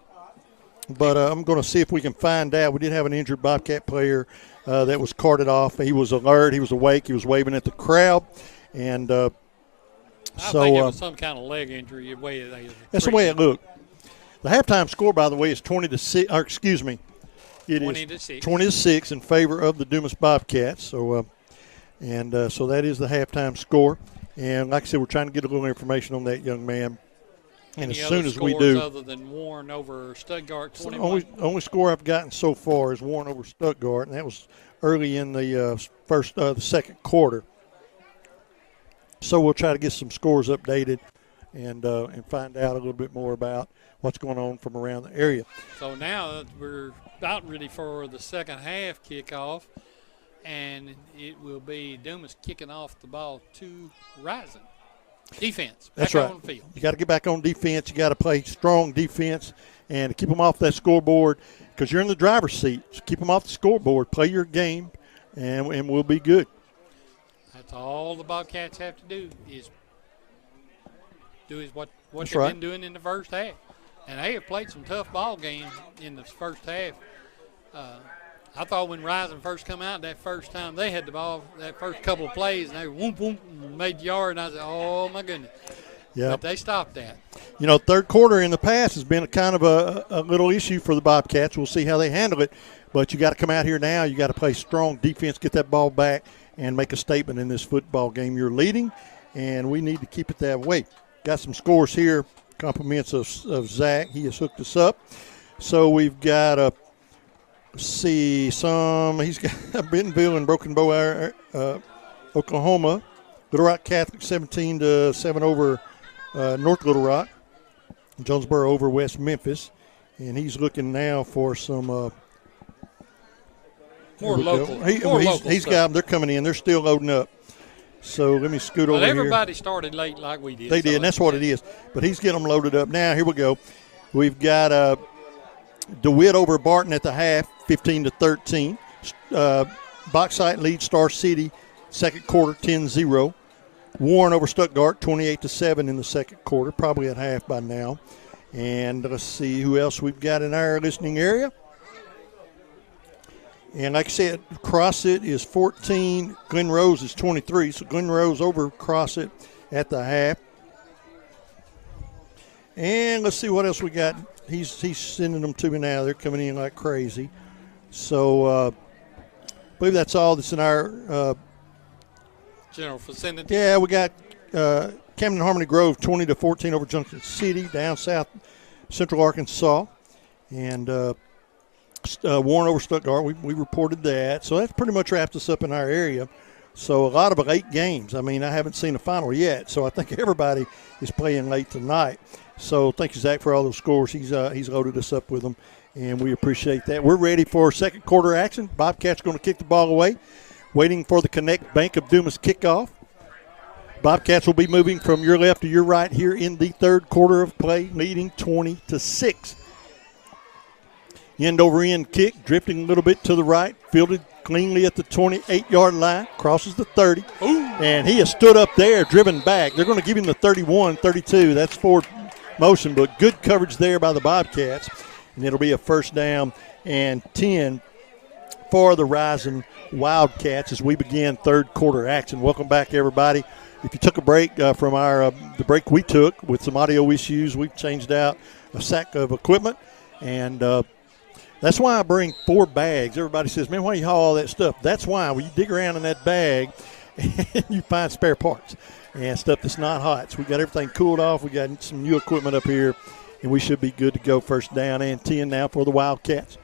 but I'm going to see if we can find out. We did have an injured Bobcat player that was carted off. He was alert. He was awake. He was waving at the crowd, and I think it was some kind of leg injury. That's the way it looked. The halftime score, by the way, is 20-6. Or excuse me, it 20-6. 20-6 in favor of the Dumas Bobcats. So, so that is the halftime score. And like I said, we're trying to get a little information on that young man. And Any as soon other as we scores do, other than Warren over Stuttgart, the 21. only score I've gotten so far is Warren over Stuttgart, and that was early in the the second quarter. So we'll try to get some scores updated and find out a little bit more about what's going on from around the area. So now we're about ready for the second half kickoff, and it will be Dumas kicking off the ball to Rising. Defense. That's back right. on the field. You got to get back on defense. You got to play strong defense and keep them off that scoreboard because you're in the driver's seat. So keep them off the scoreboard. Play your game, and we'll be good. That's all the Bobcats have to do is what That's they've right. been doing in the first half. And they have played some tough ball games in the first half. I thought when Rising first come out that first time they had the ball, that first couple of plays, and they whoop, whoop, made yard, and I said, oh, my goodness. Yeah. But they stopped that. You know, third quarter in the past has been a kind of a little issue for the Bobcats. We'll see how they handle it. But you got to come out here now. You got to play strong defense, get that ball back, and make a statement in this football game. You're leading, and we need to keep it that way. Got some scores here, compliments of Zach. He has hooked us up. So we've got he's got Bentonville and Broken Bow, Oklahoma. Little Rock Catholic 17-7 over North Little Rock. Jonesboro over West Memphis. And he's looking now for some more local. He's got them. They're coming in. They're still loading up. So let me scoot over here. Everybody started late like we did. They did, and that's what it is. But he's getting them loaded up. Now, here we go. We've got DeWitt over Barton at the half, 15-13. Bauxite leads Star City, second quarter, 10-0. Warren over Stuttgart, 28-7 in the second quarter, probably at half by now. And let's see who else we've got in our listening area. And like I said, Crossett is 14. Glen Rose is 23. So Glen Rose over Crossett at the half. And let's see what else we got. He's sending them to me now. They're coming in like crazy. So I believe that's all that's in our general vicinity. Yeah, we got Camden Harmony Grove 20-14 over Junction City, down south central Arkansas. And Warren over Stuttgart, we reported that. So that pretty much wraps us up in our area. So a lot of late games. I mean, I haven't seen a final yet, so I think everybody is playing late tonight. So thank you, Zach, for all those scores. He's loaded us up with them, and we appreciate that. We're ready for second quarter action. Bobcats going to kick the ball away, waiting for the Connect Bank of Dumas kickoff. Bobcats will be moving from your left to your right here in the third quarter of play, leading 20-6. End-over-end kick, drifting a little bit to the right, fielded cleanly at the 28-yard line, crosses the 30. Ooh. And he has stood up there, driven back. They're going to give him the 31, 32. That's forward motion, but good coverage there by the Bobcats. And it'll be a first down and 10 for the Rising Wildcats as we begin third quarter action. Welcome back, everybody. If you took a break from the break we took with some audio issues, we've changed out a sack of equipment, and that's why I bring 4 bags. Everybody says, man, why do you haul all that stuff? That's why. When you dig around in that bag, and you find spare parts and stuff that's not hot. So we got everything cooled off. We got some new equipment up here, and we should be good to go. First down and 10 now for the Wildcats.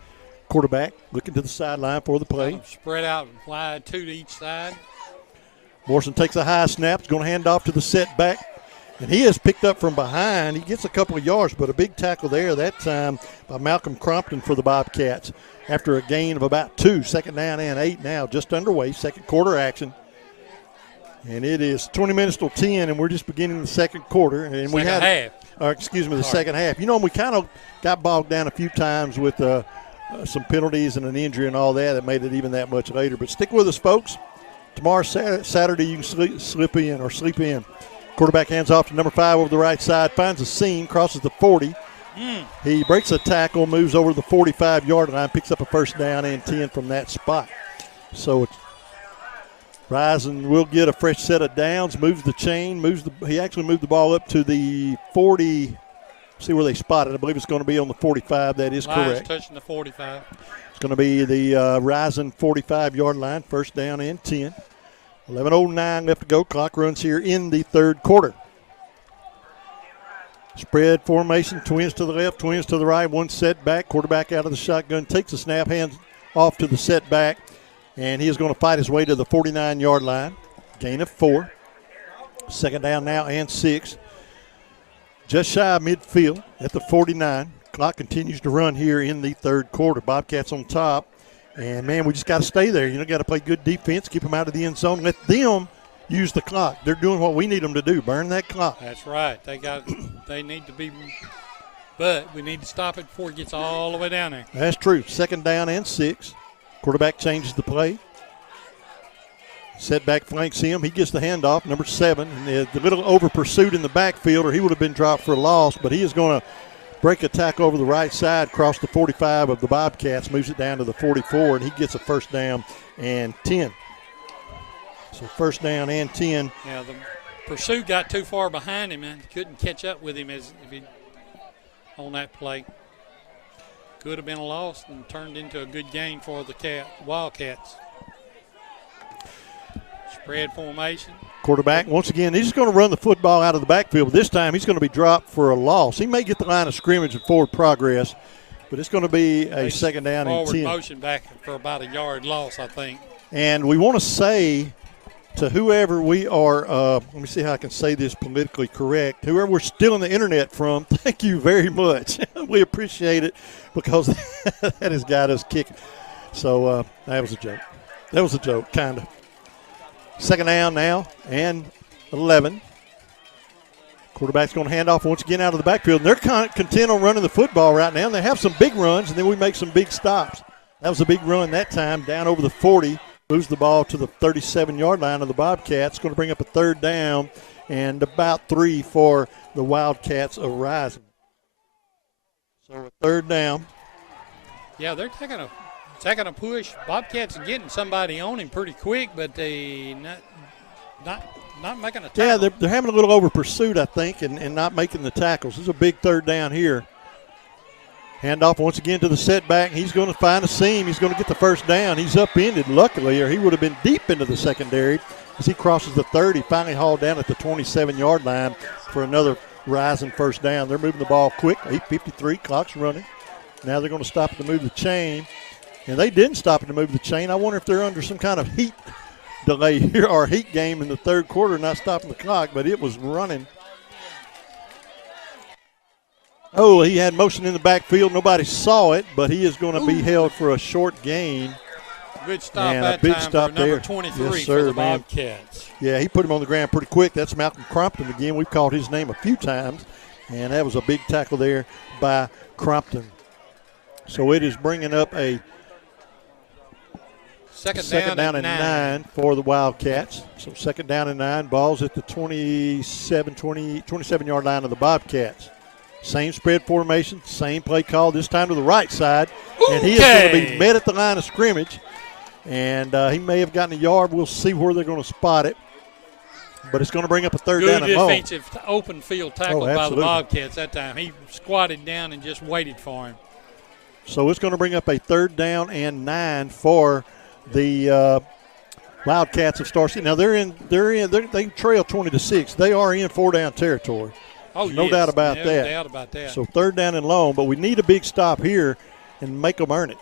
Quarterback looking to the sideline for the play. Spread out wide, 2 to each side. Morrison takes a high snap. He's going to hand off to the setback. And he has picked up from behind. He gets a couple of yards, but a big tackle there that time by Malcolm Crompton for the Bobcats after a gain of about 2. 2nd down and 8 now, just underway, second quarter action. And it is 20 minutes till 10, and we're just beginning the second quarter. And second half. The second half. You know, we kind of got bogged down a few times with some penalties and an injury and all that made it even that much later. But stick with us, folks. Tomorrow, Saturday, you can sleep in. Quarterback hands off to number 5 over the right side, finds a seam, crosses the 40. He breaks a tackle, moves over the 45-yard line, picks up a 1st down and 10 from that spot. So Rising will get a fresh set of downs, moves the chain, he actually moved the ball up to the 40. See where they spotted. I believe it's going to be on the 45. That is correct. Touching the 45. It's going to be the Rising 45-yard line, 1st down and 10. 11:09 left to go. Clock runs here in the third quarter. Spread formation, twins to the left, twins to the right, one setback. Quarterback out of the shotgun, takes a snap, hands off to the setback, and he is going to fight his way to the 49-yard line. Gain of 4. 2nd down now and 6. Just shy of midfield at the 49. Clock continues to run here in the third quarter. Bobcats on top. And, man, we just got to stay there. You know, got to play good defense, keep them out of the end zone, let them use the clock. They're doing what we need them to do, burn that clock. That's right. They need to be, but we need to stop it before it gets all the way down there. That's true. 2nd down and 6. Quarterback changes the play. Setback flanks him. He gets the handoff, number 7. And the little over pursuit in the backfield, or he would have been dropped for a loss, but he is going to break a tackle over the right side, cross the 45 of the Bobcats, moves it down to the 44, and he gets a 1st down and 10. So 1st down and 10. Yeah, the pursuit got too far behind him and couldn't catch up with him on that play. Could have been a loss and turned into a good gain for the Wildcats. Spread formation. Quarterback, once again, he's going to run the football out of the backfield, but this time he's going to be dropped for a loss. He may get the line of scrimmage and forward progress, but it's going to be a 2nd down and 10. Forward motion back for about a yard loss, I think. And we want to say to whoever we are, let me see how I can say this politically correct, whoever we're stealing the internet from, thank you very much. We appreciate it because that has got us kicking. So that was a joke. That was a joke, kind of. 2nd down now and 11. Quarterback's going to hand off once again out of the backfield. And they're content on running the football right now. And they have some big runs, and then we make some big stops. That was a big run that time, down over the 40. Moves the ball to the 37-yard line of the Bobcats. Going to bring up a 3rd down and about 3 for the Wildcats of Rising. So a 3rd down. Yeah, they're taking a push. Bobcats are getting somebody on him pretty quick, but they not making a tackle. Yeah, they're having a little over pursuit, I think, and not making the tackles. This is a big 3rd down here. Handoff once again to the setback. He's going to find a seam. He's going to get the 1st down. He's upended, luckily, or he would have been deep into the secondary. As he crosses the 30, finally hauled down at the 27-yard line for another Rising 1st down. They're moving the ball quick. 8:53, clock's running. Now they're going to stop to move the chain. And they didn't stop it to move the chain. I wonder if they're under some kind of heat delay here or heat game in the third quarter, not stopping the clock, but it was running. Oh, he had motion in the backfield. Nobody saw it, but he is going to be held for a short gain. Good stop and that a big time stop for number there. 23 yes, sir, for the man. Bobcats. Yeah, he put him on the ground pretty quick. That's Malcolm Crompton again. We've called his name a few times, and that was a big tackle there by Crompton. So it is bringing up a second down and 9 for the Wildcats. So 2nd down and 9. Ball's at the 27-yard line of the Bobcats. Same spread formation, same play call, this time to the right side. Okay. And he is going to be met at the line of scrimmage. And he may have gotten a yard. We'll see where they're going to spot it. But it's going to bring up a 3rd down and long. Good defensive open field tackle by the Bobcats that time. He squatted down and just waited for him. So it's going to bring up a 3rd down and 9 for the Wildcats of Star City. Now they trail 20-6. They are in 4-down territory. Oh, no doubt about that. No doubt about that. So 3rd down and long, but we need a big stop here and make them earn it.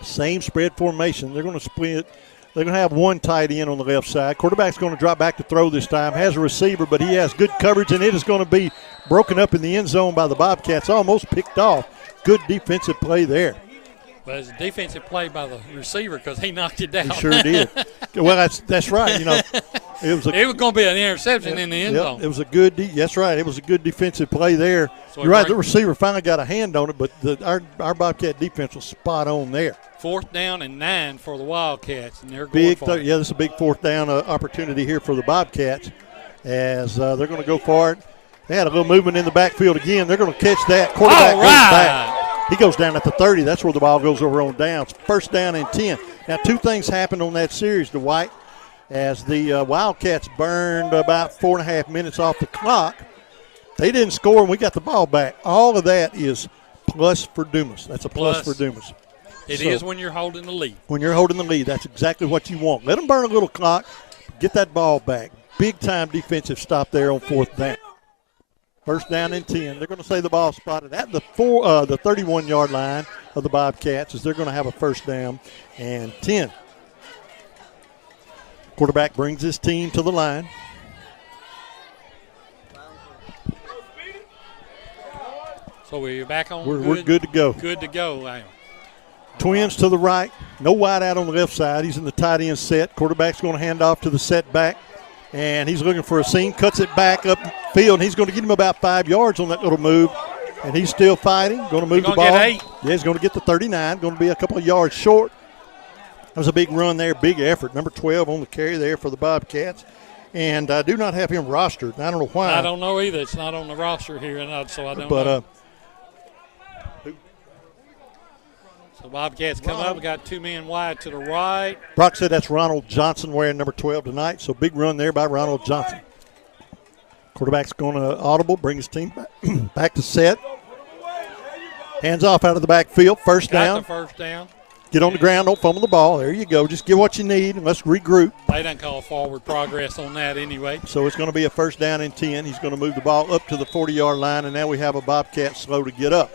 Same spread formation. They're going to split They're going to have one tight end on the left side. Quarterback's going to drop back to throw this time. Has a receiver, but he has good coverage, and it is going to be broken up in the end zone by the Bobcats, almost picked off. Good defensive play there. But it's a defensive play by the receiver because he knocked it down. He sure did. Well, that's right. You know, it was going to be an interception in the end zone. It was a good. That's right. It was a good defensive play there. So you're right. The receiver finally got a hand on it, but our Bobcat defense was spot on there. 4th down and 9 for the Wildcats, and they're going for it. Yeah, this is a big 4th down opportunity here for the Bobcats as they're going to go for it. They had a little movement in the backfield again. They're going to catch that. Quarterback goes back. He goes down at the 30. That's where the ball goes over on downs. 1st down and 10. Now, 2 things happened on that series, Dwight, as the Wildcats burned about 4.5 minutes off the clock. They didn't score, and we got the ball back. All of that is plus for Dumas. That's a plus for Dumas. It is when you're holding the lead. When you're holding the lead, that's exactly what you want. Let them burn a little clock, get that ball back. Big-time defensive stop there on 4th down. 1st down and 10. They're going to say the ball spotted at the 31-yard line of the Bobcats as they're going to have a 1st down and 10. Quarterback brings his team to the line. So we're back on. We're good to go. Good to go. Twins to the right. No wide out on the left side. He's in the tight end set. Quarterback's going to hand off to the setback. And he's looking for a seam. Cuts it back up field. And he's going to get him about 5 yards on that little move. And he's still fighting. Going to move the ball. Get 8. Yeah, he's going to get the 39. Going to be a couple of yards short. That was a big run there. Big effort. Number 12 on the carry there for the Bobcats. And I do not have him rostered. I don't know why. I don't know either. It's not on the roster here, so I don't know. So Bobcats come up. We got 2 men wide to the right. Brock said that's Ronald Johnson wearing number 12 tonight. So big run there by Ronald Johnson. Quarterback's going to audible, bring his team back to set. Hands off out of the backfield. First down. Got the 1st down. Get on the ground. Don't fumble the ball. There you go. Just get what you need and let's regroup. They didn't call forward progress on that anyway. So it's going to be a 1st down and 10. He's going to move the ball up to the 40-yard line, and now we have a Bobcat slow to get up.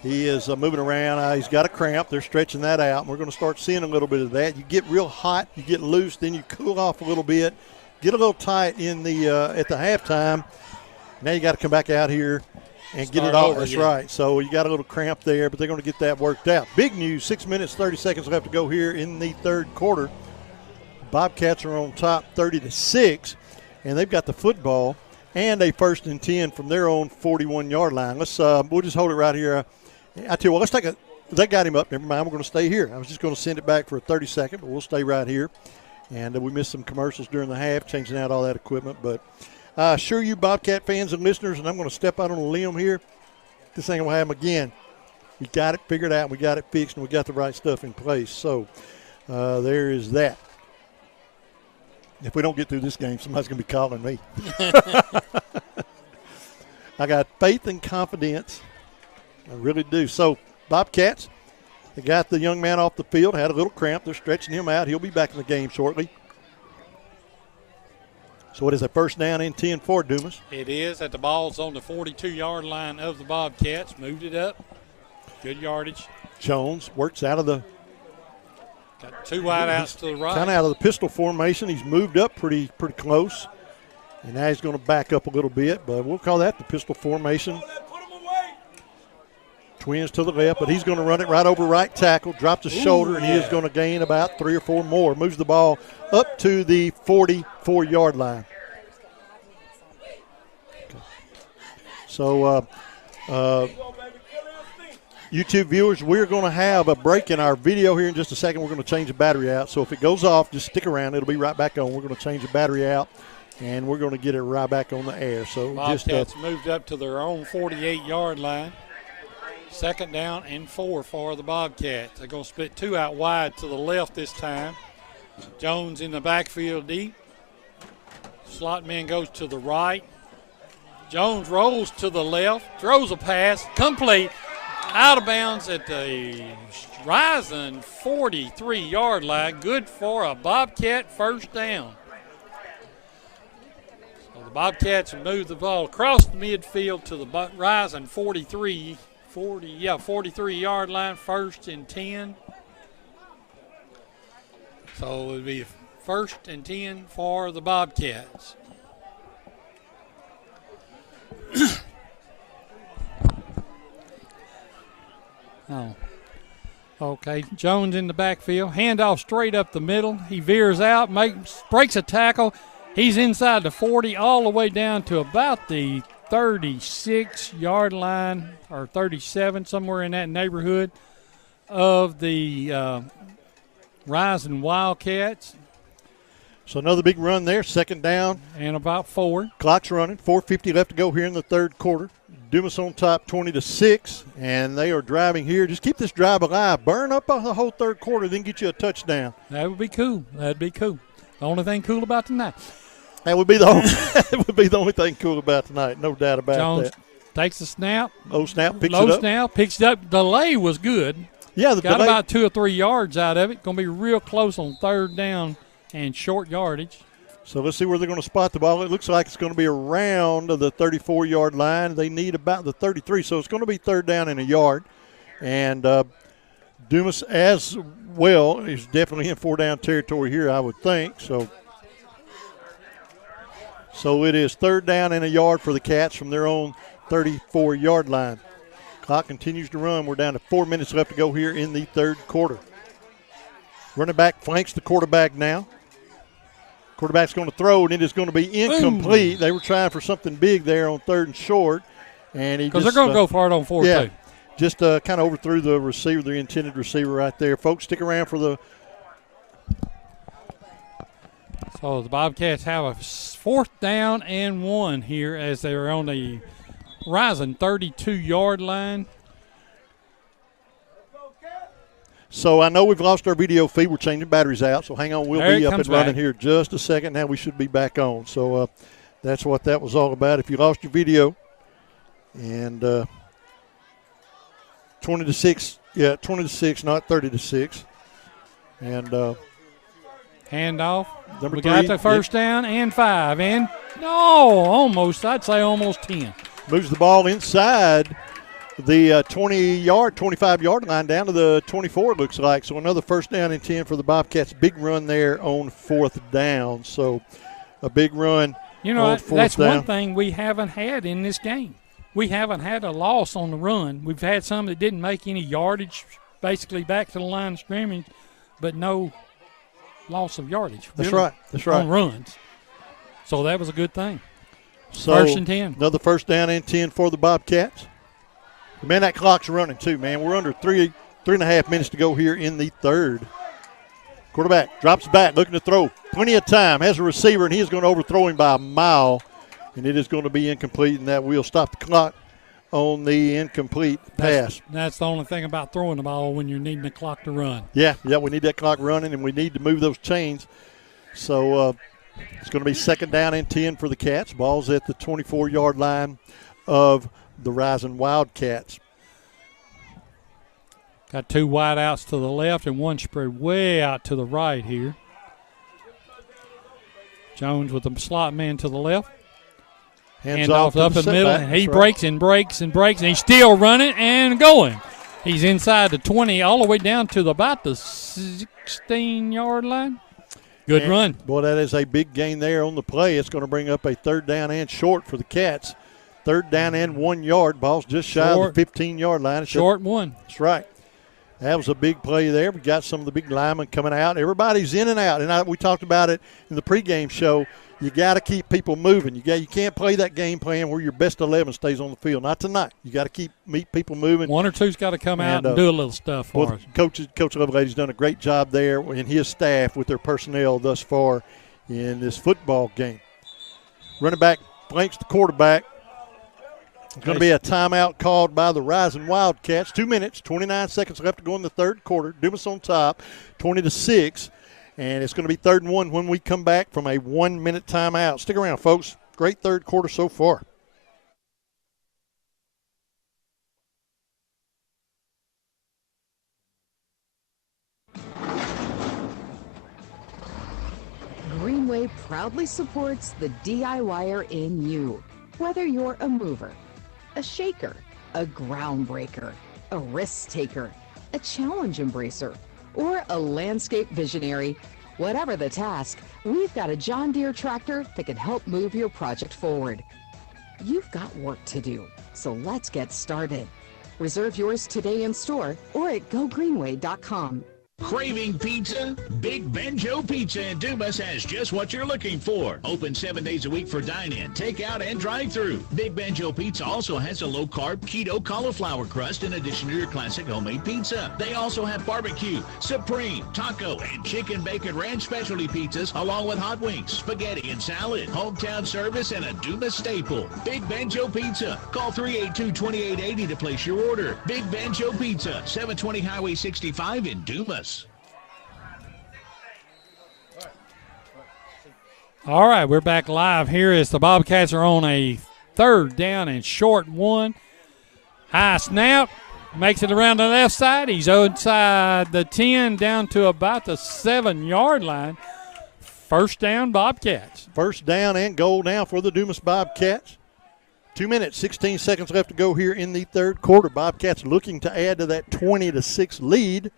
He is moving around. He's got a cramp. They're stretching that out, and we're going to start seeing a little bit of that. You get real hot, you get loose, then you cool off a little bit, get a little tight in the at the halftime. Now you got to come back out here and get it all. That's right. So you got a little cramp there, but they're going to get that worked out. Big news, 6 minutes, 30 seconds left to go here in the 3rd quarter. Bobcats are on top 30-6, and they've got the football and a 1st and 10 from their own 41-yard line. Let's we'll just hold it right here. I tell you what, let's take they got him up. Never mind, we're going to stay here. I was just going to send it back for a 30-second, but we'll stay right here. And we missed some commercials during the half, changing out all that equipment. But I assure you, Bobcat fans and listeners, and I'm going to step out on a limb here, this ain't going to happen again. We got it figured out, we got it fixed, and we got the right stuff in place. So there is that. If we don't get through this game, somebody's going to be calling me. I got faith and confidence. I really do. So, Bobcats, they got the young man off the field, had a little cramp. They're stretching him out. He'll be back in the game shortly. So, it is a 1st down and 10 for Dumas. It is. At the ball's on the 42-yard line of the Bobcats. Moved it up. Good yardage. Jones works out of the. Got 2 wide outs to the right. Kind of out of the pistol formation. He's moved up pretty close. And now he's going to back up a little bit, but we'll call that the pistol formation. Twins to the left, but he's going to run it right over right tackle, drops his shoulder, and he is going to gain about 3 or 4 more. Moves the ball up to the 44-yard line. Okay. So, YouTube viewers, we're going to have a break in our video here in just a second. We're going to change the battery out. So if it goes off, just stick around. It'll be right back on. We're going to change the battery out, and we're going to get it right back on the air. So Bobcats moved up to their own 48-yard line. 2nd down and 4 for the Bobcats. They're going to split 2 out wide to the left this time. Jones in the backfield deep. Slot man goes to the right. Jones rolls to the left, throws a pass, complete, out of bounds at the rising 43-yard line. Good for a Bobcat 1st down. So the Bobcats have moved the ball across the midfield to the rising 43-yard line, 1st and 10. So it would be 1st and 10 for the Bobcats. Oh. Okay, Jones in the backfield. Handoff straight up the middle. He veers out, breaks a tackle. He's inside the 40 all the way down to about the 36-yard line or 37, somewhere in that neighborhood of the Rising Wildcats. So another big run there, 2nd down. And about 4. Clock's running, 4:50 left to go here in the 3rd quarter. Dumas on top 20-6, and they are driving here. Just keep this drive alive. Burn up the whole 3rd quarter, then get you a touchdown. That would be cool. That'd be cool. The only thing cool about tonight. That would be the only, that would be the only thing cool about tonight. No doubt about Jones that. Takes the snap. Low snap, picks it Low up. snap, picks it up. Delay was good. Yeah, the got delay. about 2 or 3 yards out of it. Going to be real close on 3rd down and short yardage. So let's see where they're going to spot the ball. It looks like it's going to be around the 34-yard line. They need about the 33, so it's going to be 3rd down and a yard. And Dumas as well is definitely in 4-down territory here, I would think. So it is 3rd down and a yard for the Cats from their own 34-yard line. Clock continues to run. We're down to 4 minutes left to go here in the 3rd quarter. Running back flanks the quarterback now. Quarterback's going to throw, and it is going to be incomplete. Boom. They were trying for something big there on 3rd and short. Because they're going to go for it on 4th, yeah, too. Just kind of overthrew the receiver, the intended receiver right there. Folks, stick around for the. So the Bobcats have a 4th down and 1 here as they're on the Rising 32-yard line. So I know we've lost our video feed. We're changing batteries out, so hang on. We'll be up and running here just a second. Now we should be back on. So that's what that was all about. If you lost your video, and 20-6, yeah, 20-6, not 30-6. And handoff. Number we 3, got the 1st down and 5. And almost, I'd say almost 10. Moves the ball inside the 20-yard, 25-yard line down to the 24, it looks like. So another 1st down and 10 for the Bobcats. Big run there on 4th down. So a big run on 4th that's down. one thing we haven't had in this game. We haven't had a loss on the run. We've had some that didn't make any yardage, basically back to the line of scrimmage, but no loss of yardage. That's really, right. That's right. On runs. So that was a good thing. So 1st and 10. Another 1st down and 10 for the Bobcats. Man, that clock's running too, man. We're under 3.5 minutes to go here in the 3rd. Quarterback drops back, looking to throw. Plenty of time. Has a receiver, and he is going to overthrow him by a mile. And it is going to be incomplete, and that will stop the clock on the incomplete pass. That's the only thing about throwing the ball when you're needing the clock to run. Yeah, we need that clock running, and we need to move those chains. So it's going to be 2nd down and 10 for the Cats. Ball's at the 24-yard line of the Rising Wildcats. Got 2 wide outs to the left and 1 spread way out to the right here. Jones with the slot man to the left. Hands off up the the middle. setback. And he That's breaks and breaks and breaks, and he's still running and going. He's inside the 20 all the way down to about the 16-yard line. Good run. Boy, that is a big gain there on the play. It's going to bring up a 3rd down and short for the Cats. 3rd down and 1 yard. Ball's just shy of the 15-yard line. Short 1. That's right. That was a big play there. We got some of the big linemen coming out. Everybody's in and out. And we talked about it in the pregame show. You got to keep people moving. You can't play that game plan where your best 11 stays on the field. Not tonight. You got to meet people moving. 1 or 2's got to come out and do a little stuff for us. Coach Lovelady's done a great job there and his staff with their personnel thus far in this football game. Running back flanks the quarterback. It's going to be a timeout called by the Rising Wildcats. 2 minutes, 29 seconds left to go in the 3rd quarter. Dumas on top, 20-6. And it's going to be 3rd and 1 when we come back from a 1-minute timeout. Stick around, folks. Great 3rd quarter so far. Greenway proudly supports the DIYer in you. Whether you're a mover, a shaker, a groundbreaker, a risk taker, a challenge embracer, or a landscape visionary, Whatever the task, we've got a John Deere tractor that can help move your project forward. You've got work to do, so let's get started. Reserve yours today in store or at gogreenway.com. Craving pizza? Big Benjo Pizza in Dumas has just what you're looking for. Open 7 days a week for dine-in, take-out, and drive-through. Big Benjo Pizza also has a low-carb keto cauliflower crust in addition to your classic homemade pizza. They also have barbecue, supreme, taco, and chicken bacon ranch specialty pizzas along with hot wings, spaghetti, and salad. Hometown service and a Dumas staple. Big Benjo Pizza. Call 382-2880 to place your order. Big Benjo Pizza, 720 Highway 65 in Dumas. All right, we're back live here as the Bobcats are on a 3rd down and short 1. High snap, makes it around the left side. He's outside the 10 down to about the 7-yard line. 1st down, Bobcats. 1st down and goal now for the Dumas Bobcats. 2 minutes, 16 seconds left to go here in the 3rd quarter. Bobcats looking to add to that 20-6 lead.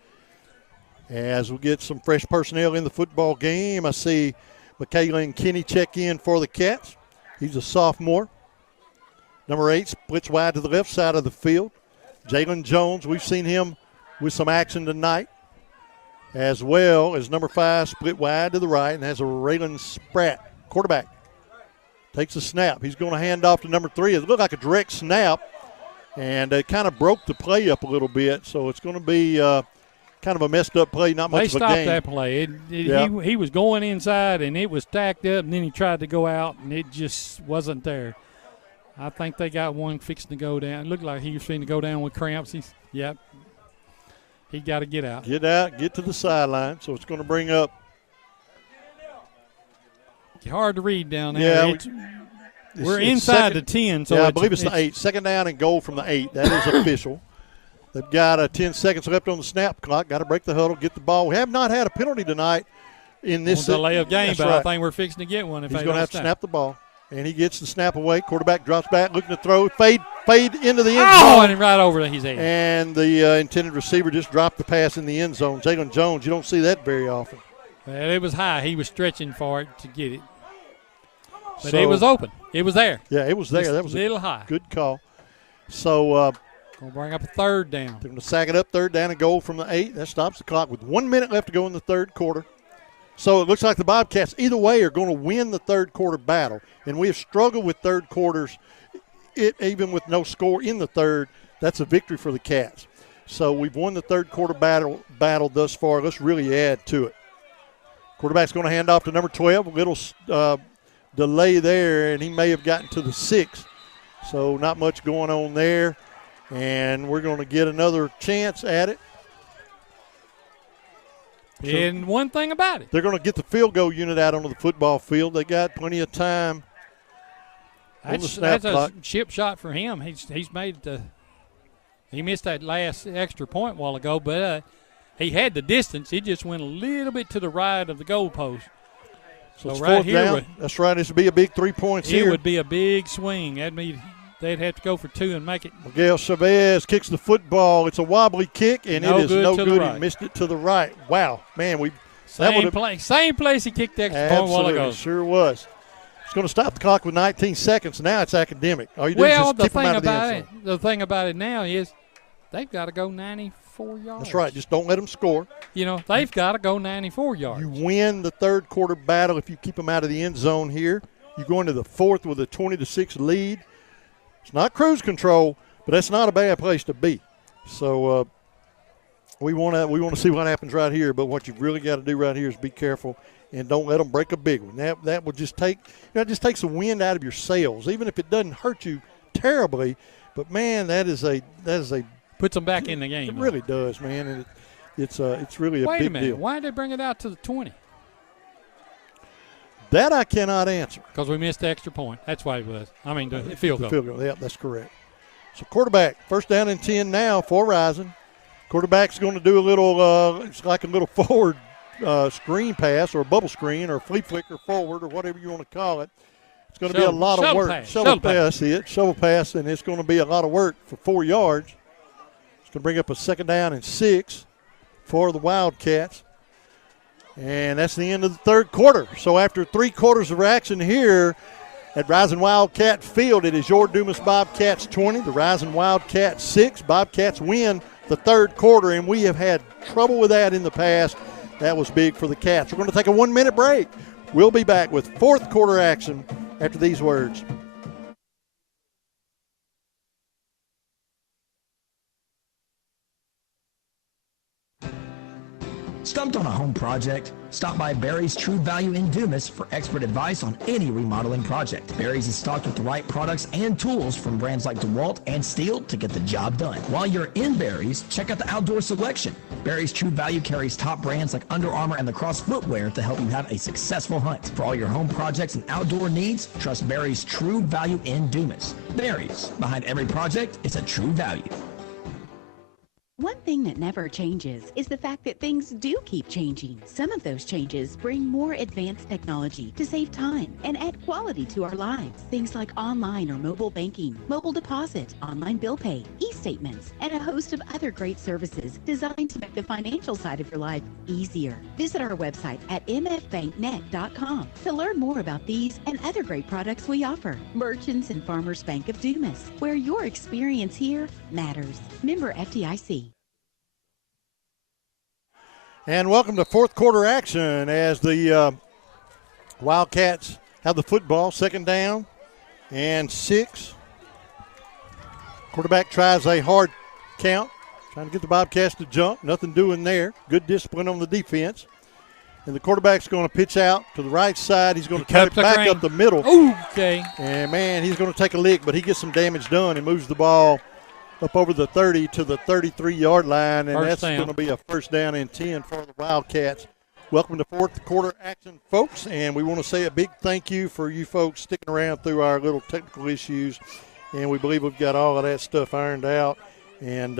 As we get some fresh personnel in the football game, I see Michaela and Kenny check in for the Cats. He's a sophomore. Number 8 splits wide to the left side of the field. Jalen Jones, we've seen him with some action tonight, as well as number 5 split wide to the right and has a Raylan Spratt, quarterback. Takes a snap. He's going to hand off to number 3. It looked like a direct snap, and it kind of broke the play up a little bit, so it's going to be kind of a messed up play, not much of a game. They stopped that play. He was going inside, and it was stacked up, and then he tried to go out, and it just wasn't there. I think they got one fixing to go down. It looked like he was fixing to go down with cramps. He got to get out. Get out, get to the sideline. So it's going to bring up. It's hard to read down there. Yeah, we're inside the 10. So yeah, I believe it's the 8. 2nd down and goal from the 8. That is official. They've got 10 seconds left on the snap clock. Got to break the huddle, get the ball. We have not had a penalty tonight in this delay of game, but right. I think we're fixing to get one. If he's going to have to snap the ball, and he gets the snap away. Quarterback drops back, looking to throw, fade into the end zone, and right over his head. And the intended receiver just dropped the pass in the end zone. Jalen Jones, you don't see that very often. Well, it was high. He was stretching for it to get it, but it was open. It was there. Yeah, it was there. Just that was a little high. Good call. So. We'll bring up a 3rd down. They're going to sack it up, 3rd down and goal from the 8. That stops the clock with 1 minute left to go in the 3rd quarter. So it looks like the Bobcats, either way, are going to win the 3rd quarter battle. And we have struggled with 3rd quarters, even with no score in the 3rd. That's a victory for the Cats. So we've won the 3rd quarter battle thus far. Let's really add to it. Quarterback's going to hand off to number 12. A little delay there, and he may have gotten to the 6. So not much going on there. And we're going to get another chance at it. And one thing about it, they're going to get the field goal unit out onto the football field. They got plenty of time on the snap clock. A chip shot for him. He's made he missed that last extra point a while ago, but he had the distance. He just went a little bit to the right of the goalpost. So it's right here. Down. That's right. This would be a big 3 points here. It would be a big swing. They'd have to go for 2 and make it. Miguel Chavez kicks the football. It's a wobbly kick, and it is no good. He missed it to the right. Wow, man, same place he kicked the extra point a while ago. Sure was. It's going to stop the clock with 19 seconds. Now it's academic. All you do is just tip them out of the end zone. The thing about it now is they've got to go 94 yards. That's right. Just don't let them score. They've got to go 94 yards. You win the 3rd quarter battle if you keep them out of the end zone here. You go into the 4th with a 20-6 lead. It's not cruise control, but that's not a bad place to be. So we want to see what happens right here. But what you've really got to do right here is be careful and don't let them break a big one. That will just take it just takes the wind out of your sails, even if it doesn't hurt you terribly. But man, that is a puts them back in the game. It really does, man, and it's really a big deal. Wait a minute, why did they bring it out to the 20? That I cannot answer. Because we missed the extra point. That's why it was. I mean, the field goal. The field goal, yeah, that's correct. So quarterback, 1st down and 10 now for Rising. Quarterback's going to do a little, it's like a little forward screen pass or a bubble screen or flea flicker forward or whatever you want to call it. It's going to be a lot of work. Shovel pass, and it's going to be a lot of work for 4 yards. It's going to bring up a 2nd down and 6 for the Wildcats. And that's the end of the third quarter. So after 3 quarters of action here at Rising Wildcat Field, it is your Dumas Bobcats 20, the Rising Wildcats 6. Bobcats win the third quarter, and we have had trouble with that in the past. That was big for the Cats. We're going to take a 1-minute break. We'll be back with fourth quarter action after these words. Stumped on a home project? Stop by Barry's True Value in Dumas for expert advice on any remodeling project. Barry's is stocked with the right products and tools from brands like DeWalt and Stihl to get the job done. While you're in Barry's, check out the outdoor selection. Barry's True Value carries top brands like Under Armour and Lacrosse footwear to help you have a successful hunt. For all your home projects and outdoor needs, trust Barry's True Value in Dumas. Barry's, behind every project is a true value. One thing that never changes is the fact that things do keep changing. Some of those changes bring more advanced technology to save time and add quality to our lives. Things like online or mobile banking, mobile deposit, online bill pay, e-statements, and a host of other great services designed to make the financial side of your life easier. Visit our website at mfbanknet.com to learn more about these and other great products we offer. Merchants and Farmers Bank of Dumas, where your experience here matters. Member FDIC. And welcome to fourth quarter action as the Wildcats have the football, 2nd down and 6. Quarterback tries a hard count, trying to get the Bobcats to jump. Nothing doing there. Good discipline on the defense. And the quarterback's going to pitch out to the right side. He's going to cut it back up the middle. Okay. And, man, he's going to take a lick, but he gets some damage done and moves the ball up over the 30 to the 33-yard line, and that's going to be a 1st down and 10 for the Wildcats. Welcome to fourth quarter action, folks, and we want to say a big thank you for you folks sticking around through our little technical issues, and we believe we've got all of that stuff ironed out, and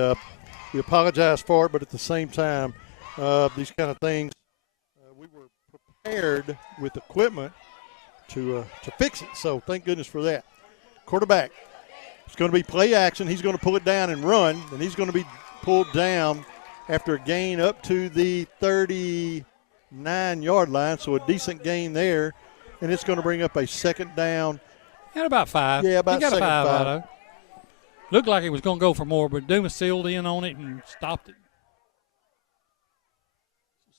we apologize for it, but at the same time, these kind of things, we were prepared with equipment to fix it, so thank goodness for that. Quarterback. It's going to be play action. He's going to pull it down and run, and he's going to be pulled down after a gain up to the 39-yard line, so a decent gain there, and it's going to bring up a 2nd down. At about 5. Yeah, about he got a 2nd 5 5. out of it. Looked like he was going to go for more, but Dumas sealed in on it and stopped it.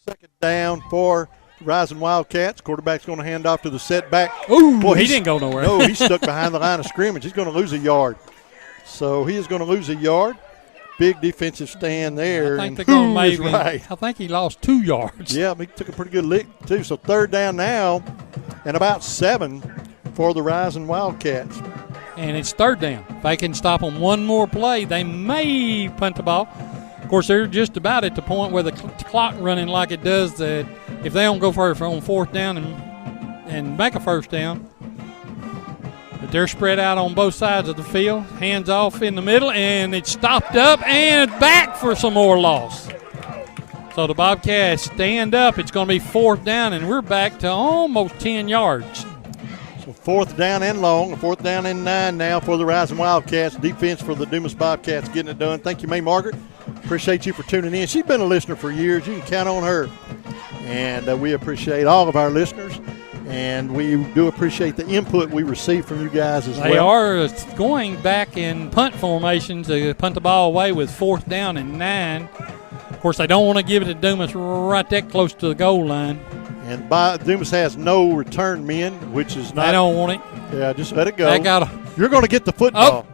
2nd down for Rising Wildcats. Quarterback's going to hand off to the setback. Ooh, boy, he didn't go nowhere. No, he's stuck behind the line of scrimmage. He's going to lose a yard. So he is going to lose a yard. Big defensive stand there. I think they're going to maybe. Right. I think he lost 2 yards. Yeah, he took a pretty good lick, too. So 3rd down now and about 7 for the Rising Wildcats. And it's 3rd down. If they can stop them one more play, they may punt the ball. Of course, they're just about at the point where the clock running like it does that if they don't go for it on 4th down and make a 1st down. But they're spread out on both sides of the field. Hands off in the middle, and it's stopped up and back for some more loss. So the Bobcats stand up. It's going to be 4th down, and we're back to almost 10 yards. So 4th down and long, 4th down and 9 now for the Rising Wildcats. Defense for the Dumas Bobcats getting it done. Thank you, May Margaret. Appreciate you for tuning in. She's been a listener for years. You can count on her. And we appreciate all of our listeners. And we do appreciate the input we receive from you guys as well. They are going back in punt formation to punt the ball away with 4th down and 9. Of course, they don't want to give it to Dumas right that close to the goal line. And Dumas has no return men, which is not. They don't want it. Yeah, just let it go. They You're going to get the football.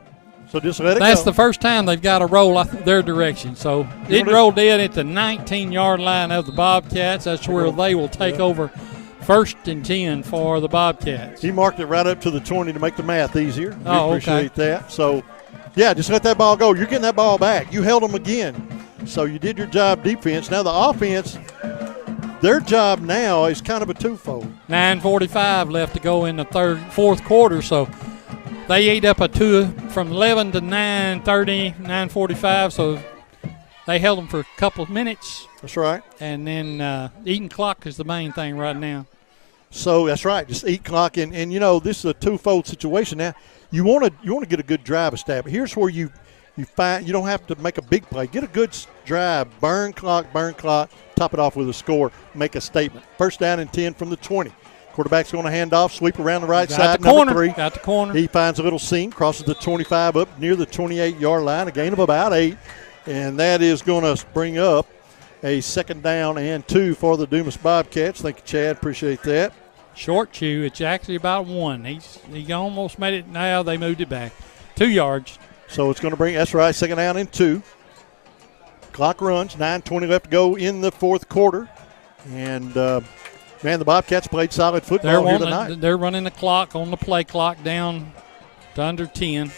So just let it go. That's the first time they've got to roll their direction. So it rolled in at the 19-yard line of the Bobcats. That's where they will take over 1st and 10 for the Bobcats. He marked it right up to the 20 to make the math easier. We Oh, appreciate that. So, yeah, just let that ball go. You're getting that ball back. You held them again. So you did your job defense. Now the offense, their job now is kind of a twofold. 9:45 left to go in the 4th quarter. So they ate up a 2 from 11 to 9:30, 9:45. So they held them for a couple of minutes. That's right. And then eating clock is the main thing right now. So that's right. Just eat clock. And you know, this is a twofold situation now. You want to get a good drive established. Here's where you you don't have to make a big play. Get a good drive, burn clock, top it off with a score, make a statement. First down and 10 from the 20. Quarterback's going to hand off, sweep around the right side, number 3. Got the corner. He finds a little seam, crosses the 25 up near the 28-yard line, a gain of about 8. And that is going to bring up a 2nd down and 2 for the Dumas Bobcats. Thank you, Chad. Appreciate that. Short chew. It's actually about 1. He almost made it. Now they moved it back. 2 yards. So it's going to bring, that's right, 2nd down and 2. Clock runs, 9:20 left to go in the 4th quarter. And, man, the Bobcats played solid football here tonight. They're running the clock on the play clock down to under 10.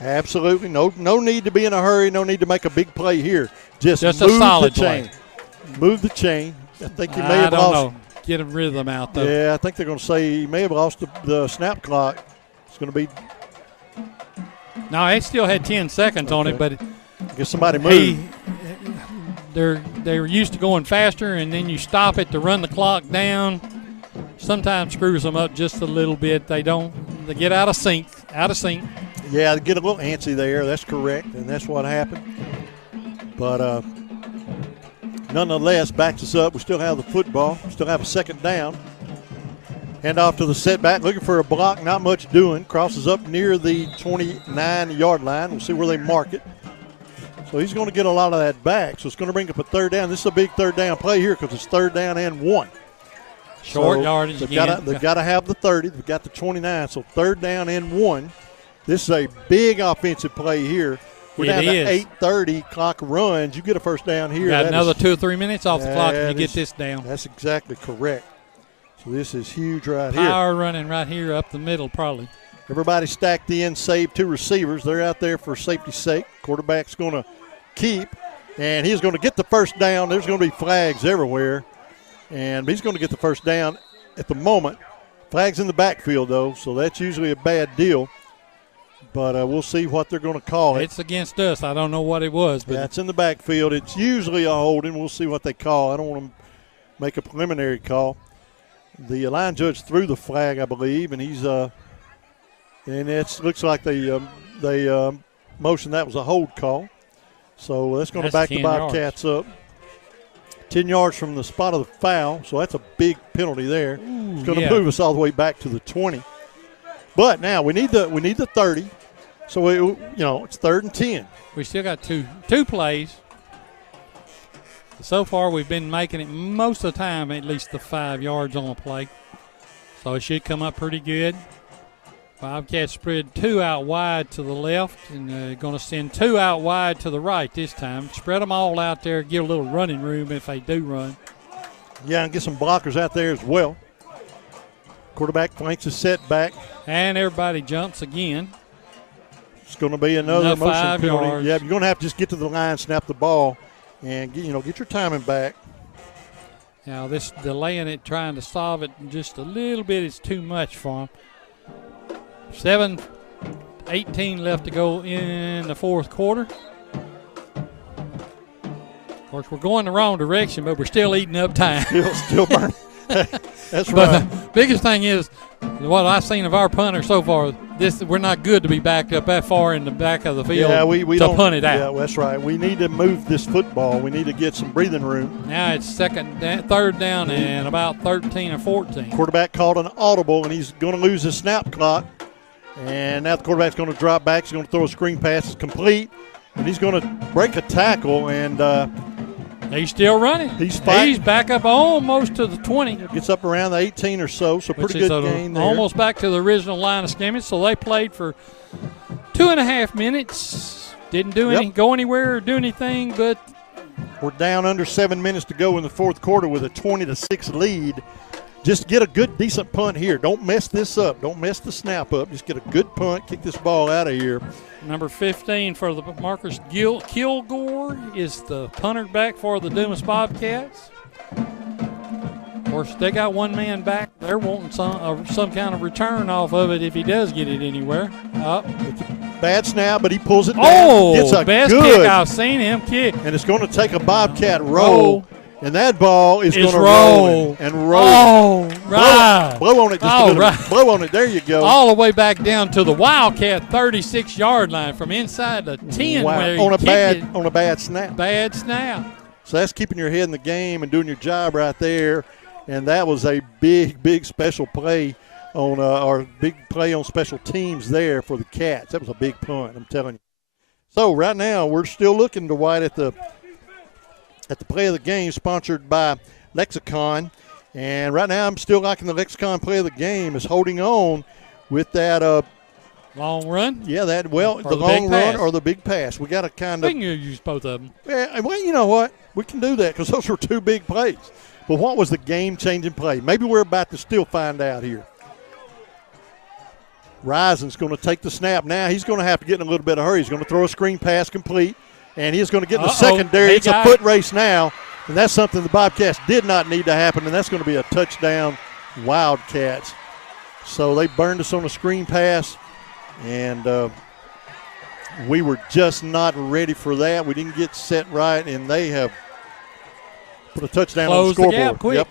Absolutely. No need to be in a hurry. No need to make a big play here. Just a move solid the chain. play. Move the chain. I think he may have lost. I don't know. Get a rhythm out, though. Yeah, I think they're going to say he may have lost the snap clock. It's going to be. No, he still had 10 seconds on it, but I guess somebody moved. They're used to going faster, and then you stop it to run the clock down. Sometimes screws them up just a little bit. They get out of sync. Yeah, they get a little antsy there. That's correct, and that's what happened. But nonetheless, backs us up. We still have the football. Still have a 2nd down. Hand off to the setback, looking for a block, not much doing. Crosses up near the 29-yard line. We'll see where they mark it. So he's going to get a lot of that back. So it's going to bring up a 3rd down. This is a big 3rd down play here because it's 3rd down and 1. Short yardage again. They've got to have the 30. They've got the 29. So 3rd down and 1. This is a big offensive play here. We're down to 8:30. Clock runs. You get a 1st down here. You got another 2 or 3 minutes off the clock and you get this down. That's exactly correct. So this is huge right here. Power running right here up the middle probably. Everybody stacked in, save 2 receivers. They're out there for safety's sake. Quarterback's going to keep, and he's going to get the 1st down. There's going to be flags everywhere, and he's going to get the 1st down at the moment. Flags in the backfield, though, so that's usually a bad deal. But we'll see what they're going to call it. It's against us. I don't know what it was. But yeah, it's in the backfield. It's usually a holding. We'll see what they call. I don't want to make a preliminary call. The line judge threw the flag, I believe, and he's and it looks like they motioned that was a hold call. So that's going to back the Bobcats up. 10 yards from the spot of the foul, so that's a big penalty there. It's going to move us all the way back to the 20. But now we need the 30. So it's 3rd and 10. We still got two plays. So far, we've been making it most of the time at least the 5 yards on a play. So it should come up pretty good. Bobcats spread 2 out wide to the left, and they're going to send 2 out wide to the right this time. Spread them all out there, give a little running room if they do run. Yeah, and get some blockers out there as well. Quarterback flanks a setback. And everybody jumps again. It's going to be another motion 5 penalty. yards. Yeah, you're going to have to just get to the line, snap the ball, and get your timing back. Now this delaying it, trying to solve it just a little bit is too much for them. 7:18 left to go in the 4th quarter. Of course, we're going the wrong direction, but we're still eating up time. Still burning. That's right. But the biggest thing is, what I've seen of our punter so far, we're not good to be backed up that far in the back of the field we to don't punt it out. Yeah, that's right. We need to move this football. We need to get some breathing room. Now it's 3rd down and about 13 or 14. Quarterback called an audible, and he's going to lose his snap clock. And now the quarterback's going to drop back. He's going to throw a screen pass. It's complete, and he's going to break a tackle, and he's still running. He's fighting. He's back up almost to the 20. Gets up around the 18 or so, pretty good gain there. Almost back to the original line of scrimmage. So they played for 2.5 minutes. Didn't go anywhere or do anything, but we're down under 7 minutes to go in the 4th quarter with a 20-6 lead. Just get a good, decent punt here. Don't mess this up. Don't mess the snap up. Just get a good punt. Kick this ball out of here. Number 15 for the Marcus Kilgore is the punter back for the Dumas Bobcats. Of course, they got one man back. They're wanting some kind of return off of it if he does get it anywhere. It's a bad snap, but he pulls it down. Oh, it's a best good kick I've seen him kick. And it's going to take a Bobcat roll. And that ball is going to roll and roll. Oh, right. Blow on it just a little bit. Blow on it. There you go. All the way back down to the Wildcat 36-yard line from inside the 10. Wow. Where On a bad snap. Bad snap. So that's keeping your head in the game and doing your job right there. And that was a big, big special play on our big play on special teams there for the Cats. That was a big punt, I'm telling you. So right now we're still looking to White at the play of the game, sponsored by Lexicon. And right now I'm still liking the Lexicon play of the game is holding on with that long run? Yeah, the long run pass. or the big pass. We got to kind of. We can use both of them. Yeah, well, you know what? We can do that because those were two big plays. But what was the game-changing play? Maybe we're about to still find out here. Rising's going to take the snap. Now he's going to have to get in a little bit of hurry. He's going to throw a screen pass complete, and he's going to get in the secondary. It's a foot race now, and that's something the Bobcats did not need to happen, and that's going to be a touchdown Wildcats. So they burned us on a screen pass, and we were just not ready for that. We didn't get set right, and they have put a touchdown on the scoreboard. The gap quick. Yep.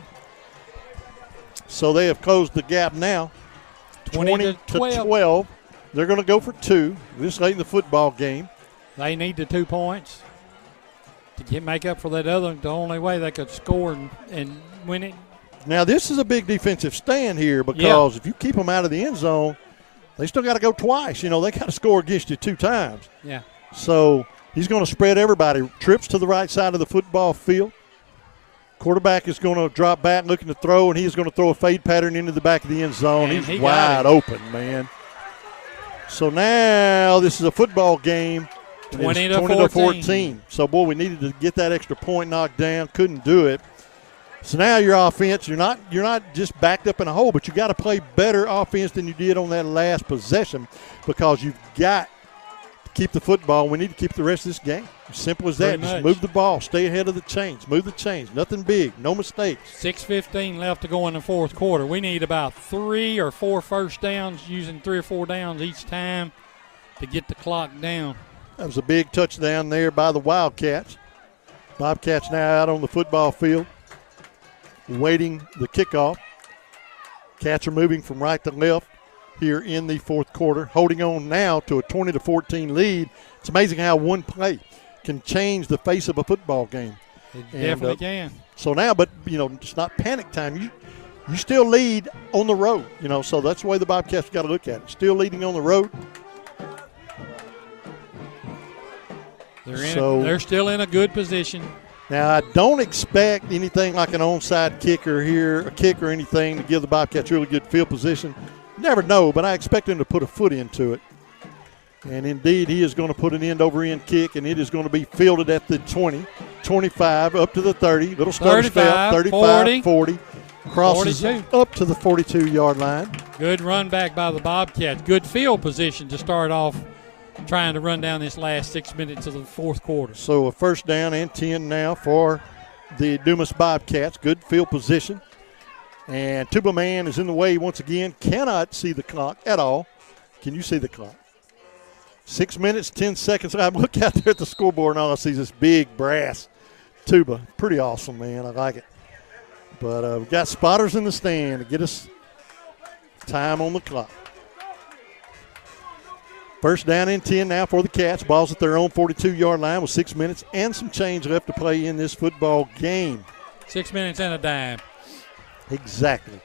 So they have closed the gap now. 20 to 12. They're going to go for 2 this late in the football game. They need the 2 points to make up for that other. The only way they could score and win it. Now, this is a big defensive stand here because if you keep them out of the end zone, they still got to go twice. You know, they got to score against you 2 times. Yeah. So he's going to spread everybody. Trips to the right side of the football field. Quarterback is going to drop back looking to throw, and he's going to throw a fade pattern into the back of the end zone. And he's wide open, man. So now this is a football game. 20 to 14. So, boy, we needed to get that extra point knocked down. Couldn't do it. So now your offense, you're not just backed up in a hole, but you got to play better offense than you did on that last possession because you've got to keep the football. We need to keep the rest of this game. Simple as that. Just move the ball. Stay ahead of the chains. Move the chains. Nothing big. No mistakes. 6:15 left to go in the fourth quarter. We need about 3 or 4 first downs, using 3 or 4 downs each time to get the clock down. That was a big touchdown there by the Wildcats. Bobcats now out on the football field, waiting the kickoff. Cats are moving from right to left here in the fourth quarter, holding on now to a 20 to 14 lead. It's amazing how one play can change the face of a football game. It definitely can. So now, but, it's not panic time. You still lead on the road, so that's the way the Bobcats got to look at it. Still leading on the road. They're still in a good position. Now, I don't expect anything like an onside kicker here, a kick or anything to give the Bobcats really good field position. Never know, but I expect him to put a foot into it. And, indeed, he is going to put an end-over-end kick, and it is going to be fielded at the 20, 25, up to the 30. Little starter spell, 35, 40. Crosses 42. Up to the 42-yard line. Good run back by the Bobcats. Good field position to start off trying to run down this last 6 minutes of the fourth quarter. So a first down and 10 now for the Dumas Bobcats. Good field position. And Tuba Man is in the way once again. Cannot see the clock at all. Can you see the clock? 6 minutes, 10 seconds. I look out there at the scoreboard and all I see is this big brass tuba. Pretty awesome, man. I like it. But we've got spotters in the stand to get us time on the clock. First down and 10 now for the Cats. Ball's at their own 42-yard line with 6 minutes and some change left to play in this football game. 6 minutes and a dime. Exactly.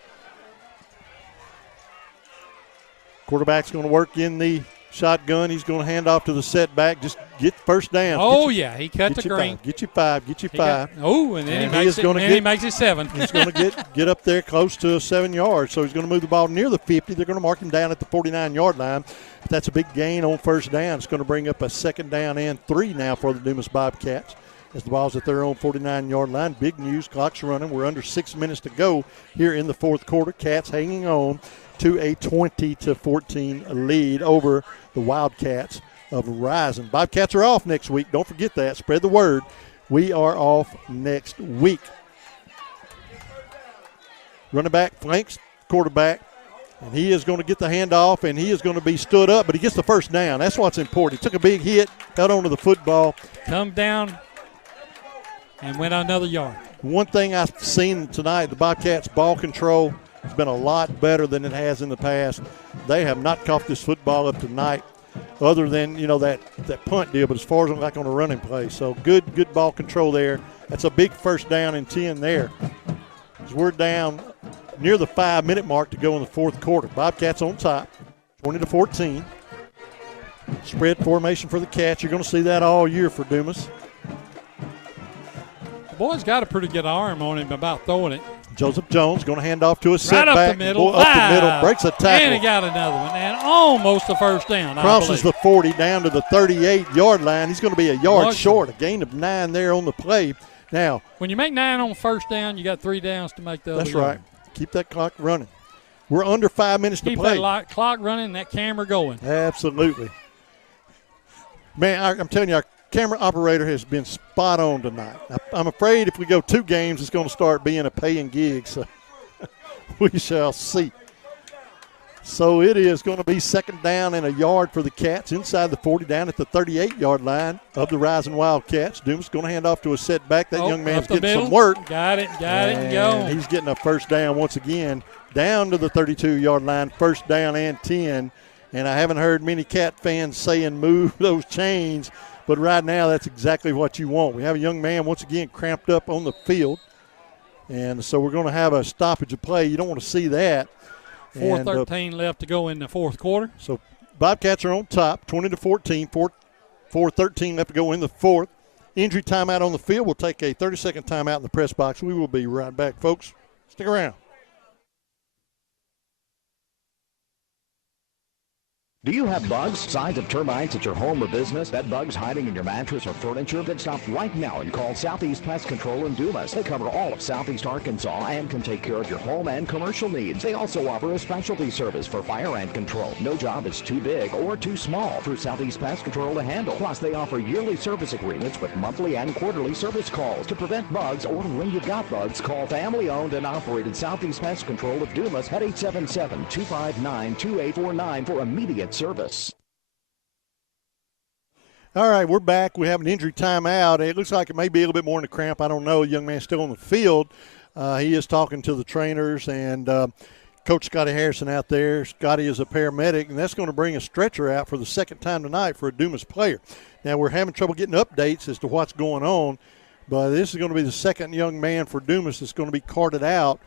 Quarterback's going to work in the shotgun. He's going to hand off to the setback. Just get first down. Oh, he cut the green. Get you five. And then he makes it 7. He's going to get up there close to 7 yards. So he's going to move the ball near the 50. They're going to mark him down at the 49-yard line. But that's a big gain on first down. It's going to bring up a second down and 3 now for the Dumas Bobcats as the ball's at their own 49-yard line. Big news. Clock's running. We're under 6 minutes to go here in the fourth quarter. Cats hanging on to a 20-14 lead over the Wildcats of Rising. Bobcats are off next week. Don't forget that. Spread the word. We are off next week. Running back flanks quarterback, and he is going to get the handoff, and he is going to be stood up, but he gets the first down. That's what's important. He took a big hit, held onto the football. Come down and went another yard. One thing I've seen tonight, the Bobcats' ball control has been a lot better than it has in the past. They have not coughed this football up tonight other than, that punt deal, but as far as like on a running play. So good ball control there. That's a big first down and 10 there. As we're down near the 5-minute mark to go in the fourth quarter. Bobcats on top, 20-14. Spread formation for the Cats. You're going to see that all year for Dumas. The boy's got a pretty good arm on him about throwing it. Joseph Jones going to hand off to a setback. Right up the middle. Up the middle, breaks a tackle. And he got another one, and almost a first down. Crosses the 40 down to the 38-yard line. He's going to be a yard short, a gain of 9 there on the play. Now, when you make 9 on first down, you got 3 downs to make the other. That's right. Keep that clock running. We're under 5 minutes to play. Keep that clock running and that camera going. Absolutely. Man, I'm telling you, our camera operator has been spot on tonight. I'm afraid if we go 2 games, it's going to start being a paying gig, so we shall see. So it is going to be second down and a yard for the Cats inside the 40 down at the 38-yard line of the Rising Wildcats. Dumas going to hand off to a setback. That young man's getting some work. Got it, and go. He's getting a first down once again down to the 32-yard line, first down and 10. And I haven't heard many Cat fans saying move those chains, but right now that's exactly what you want. We have a young man once again cramped up on the field, and so we're going to have a stoppage of play. You don't want to see that. 4:13 left to go in the fourth quarter. So Bobcats are on top, 20-14, 4:13 left to go in the fourth. Injury timeout on the field. We'll take a 30-second timeout in the press box. We will be right back, folks. Stick around. Do you have bugs, signs of termites at your home or business? Bed bugs hiding in your mattress or furniture? Then stop right now and call Southeast Pest Control in Dumas. They cover all of Southeast Arkansas and can take care of your home and commercial needs. They also offer a specialty service for fire ant control. No job is too big or too small for Southeast Pest Control to handle. Plus, they offer yearly service agreements with monthly and quarterly service calls. To prevent bugs or when you've got bugs, call family-owned and operated Southeast Pest Control of Dumas at 877-259-2849 for immediate service. All right, we're back. We have an injury timeout. It looks like it may be a little bit more than a cramp. I don't know. Young man still on the field. He is talking to the trainers and Coach Scotty Harrison out there. Scotty is a paramedic, and that's going to bring a stretcher out for the second time tonight for a Dumas player. Now, we're having trouble getting updates as to what's going on, but this is going to be the second young man for Dumas that's going to be carted out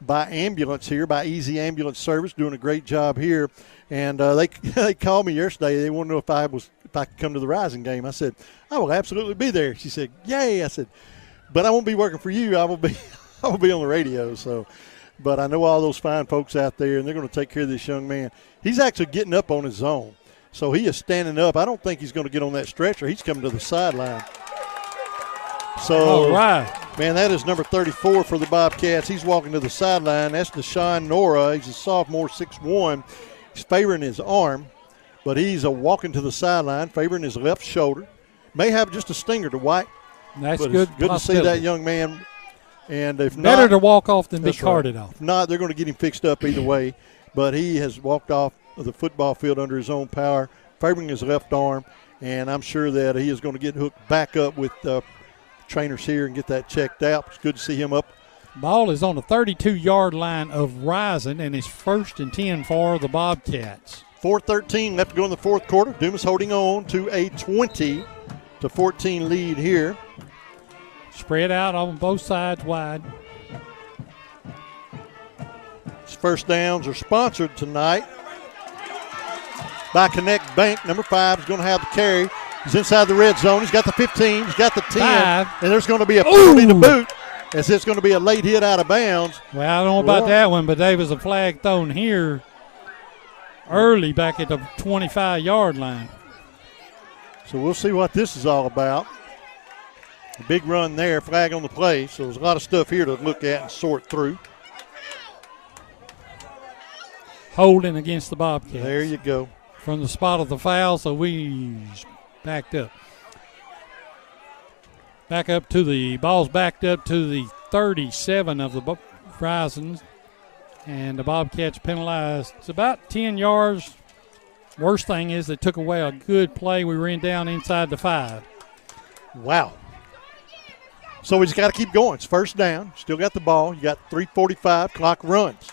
by ambulance here, by Easy Ambulance Service, doing a great job here. And they called me yesterday. They want to know if I could come to the Rising game. I said, I will absolutely be there. She said, yay. I said, but I won't be working for you. I will be on the radio. So, but I know all those fine folks out there, and they're going to take care of this young man. He's actually getting up on his own. So he is standing up. I don't think he's going to get on that stretcher. He's coming to the sideline. So, all right. Man, that is number 34 for the Bobcats. He's walking to the sideline. That's Deshaun Nora. He's a sophomore, 6'1". He's favoring his arm, but he's walking to the sideline, favoring his left shoulder. May have just a stinger to White. That's but good. It's good to see that young man. And if better not, to walk off than be carted right. off. If not, they're going to get him fixed up either way. But he has walked off of the football field under his own power, favoring his left arm, and I'm sure that he is going to get hooked back up with trainers here and get that checked out. It's good to see him up. Ball is on the 32-yard line of Rising, and it's 1st and 10 for the Bobcats. 4:13 left to go in the fourth quarter. Dumas holding on to a 20-14 lead here. Spread out on both sides wide. His first downs are sponsored tonight by Connect Bank. Number 5 is going to have the carry. He's inside the red zone. He's got the 15. He's got the 10. 5. And there's going to be a penalty to boot, as it's going to be a late hit out of bounds. Well, I don't know about that one, but there was a flag thrown here early back at the 25-yard line. So we'll see what this is all about. A big run there, flag on the play. So there's a lot of stuff here to look at and sort through. Holding against the Bobcats. There you go. From the spot of the foul, so we backed up. Ball's backed up to the 37 of the Rising, and the Bobcats penalized. It's about 10 yards. Worst thing is they took away a good play. We ran down inside the 5. Wow. So we just got to keep going. It's first down. Still got the ball. You got 3:45. Clock runs.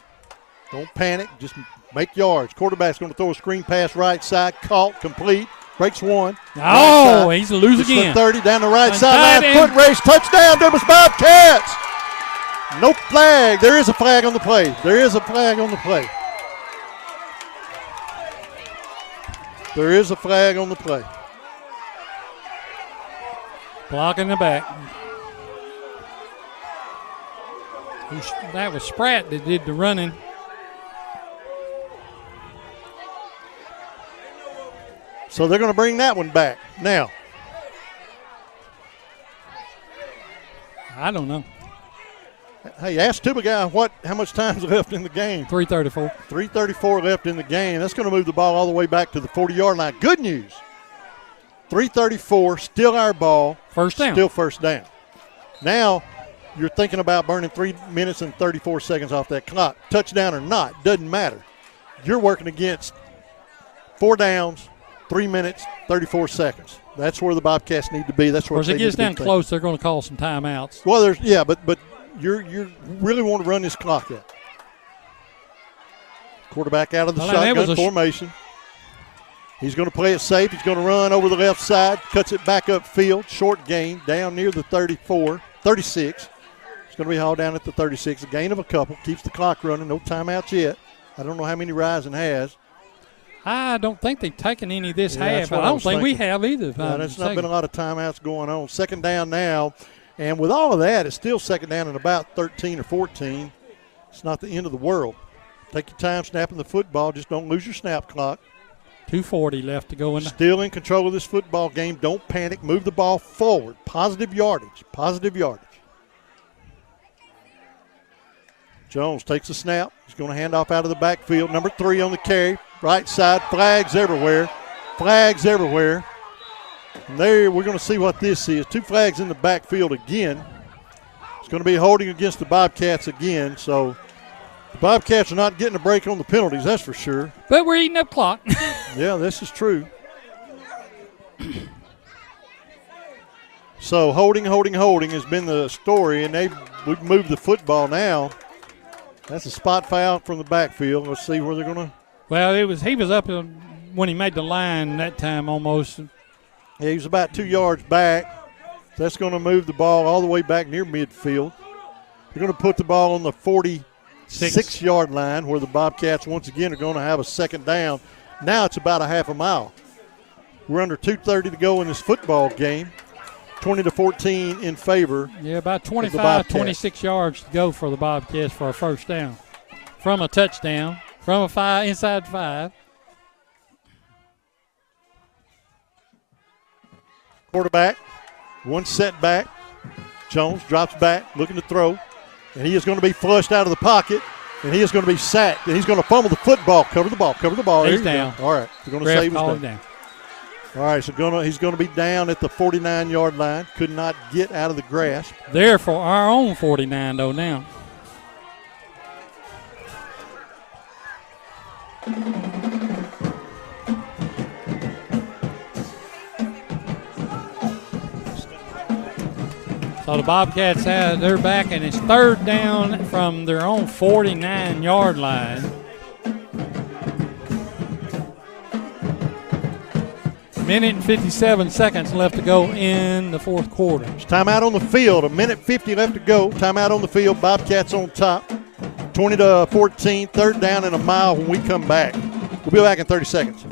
Don't panic. Just make yards. Quarterback's going to throw a screen pass right side. Caught. Complete. Breaks one. Oh, right he's a lose again. 30 down the right side. Foot race. Touchdown. Dumas Bobcats. No flag. There is a flag on the play. There is a flag on the play. There is a flag on the play. Block in the back. That was Spratt that did the running. So they're going to bring that one back. Now, I don't know. Hey, ask Tuba guy how much time's left in the game. 3:34. 3:34 left in the game. That's going to move the ball all the way back to the 40-yard line. Good news. 3:34, still our ball. First down. Still first down. Now you're thinking about burning 3 minutes and 34 seconds off that clock. Touchdown or not, doesn't matter. You're working against 4 downs, 3 minutes, 34 seconds. That's where the Bobcats need to be. That's where it gets down close, they're going to call some timeouts. Well, but you really want to run this clock out. Quarterback out of the shotgun formation. He's going to play it safe. He's going to run over the left side, cuts it back upfield, short gain, down near the 36. It's going to be hauled down at the 36. A gain of a couple, keeps the clock running, no timeouts yet. I don't know how many Rising has. I don't think they've taken any this half. I don't think we have either. There's not been a lot of timeouts going on. Second down now. And with all of that, it's still second down and about 13 or 14. It's not the end of the world. Take your time snapping the football. Just don't lose your snap clock. 2:40 left to go in. Still in control of this football game. Don't panic. Move the ball forward. Positive yardage. Positive yardage. Jones takes a snap. He's going to hand off out of the backfield. Number 3 on the carry. Right side. Flags everywhere. Flags everywhere. And there we're going to see what this is. 2 flags in the backfield again. It's going to be holding against the Bobcats again. So the Bobcats are not getting a break on the penalties, that's for sure. But we're eating up clock. Yeah, this is true. So holding has been the story, and we've moved the football now. That's a spot foul from the backfield. Let's see where they're going to. Well, he was up when he made the line that time almost. Yeah, he was about 2 yards back. That's going to move the ball all the way back near midfield. They're going to put the ball on the 46-yard line where the Bobcats once again are going to have a second down. Now it's about a half a mile. We're under 2:30 to go in this football game. 20-14 in favor. Yeah, about 25, 26 yards to go for the Bobcats for a first down. From a touchdown, from a inside 5. Quarterback, one setback. Jones drops back, looking to throw. And he is going to be flushed out of the pocket. And he is going to be sacked. And he's going to fumble the football. Cover the ball. He's down. All right. They're going to save his down. All right, so he's going to be down at the 49-yard line. Could not get out of the grasp. There for our own 49, though, now. So the Bobcats they're back, and it's third down from their own 49-yard line. Minute and 57 seconds left to go in the fourth quarter. It's timeout on the field. A minute 50 left to go. Timeout on the field. Bobcats on top. 20-14. Third down and a mile when we come back. We'll be back in 30 seconds.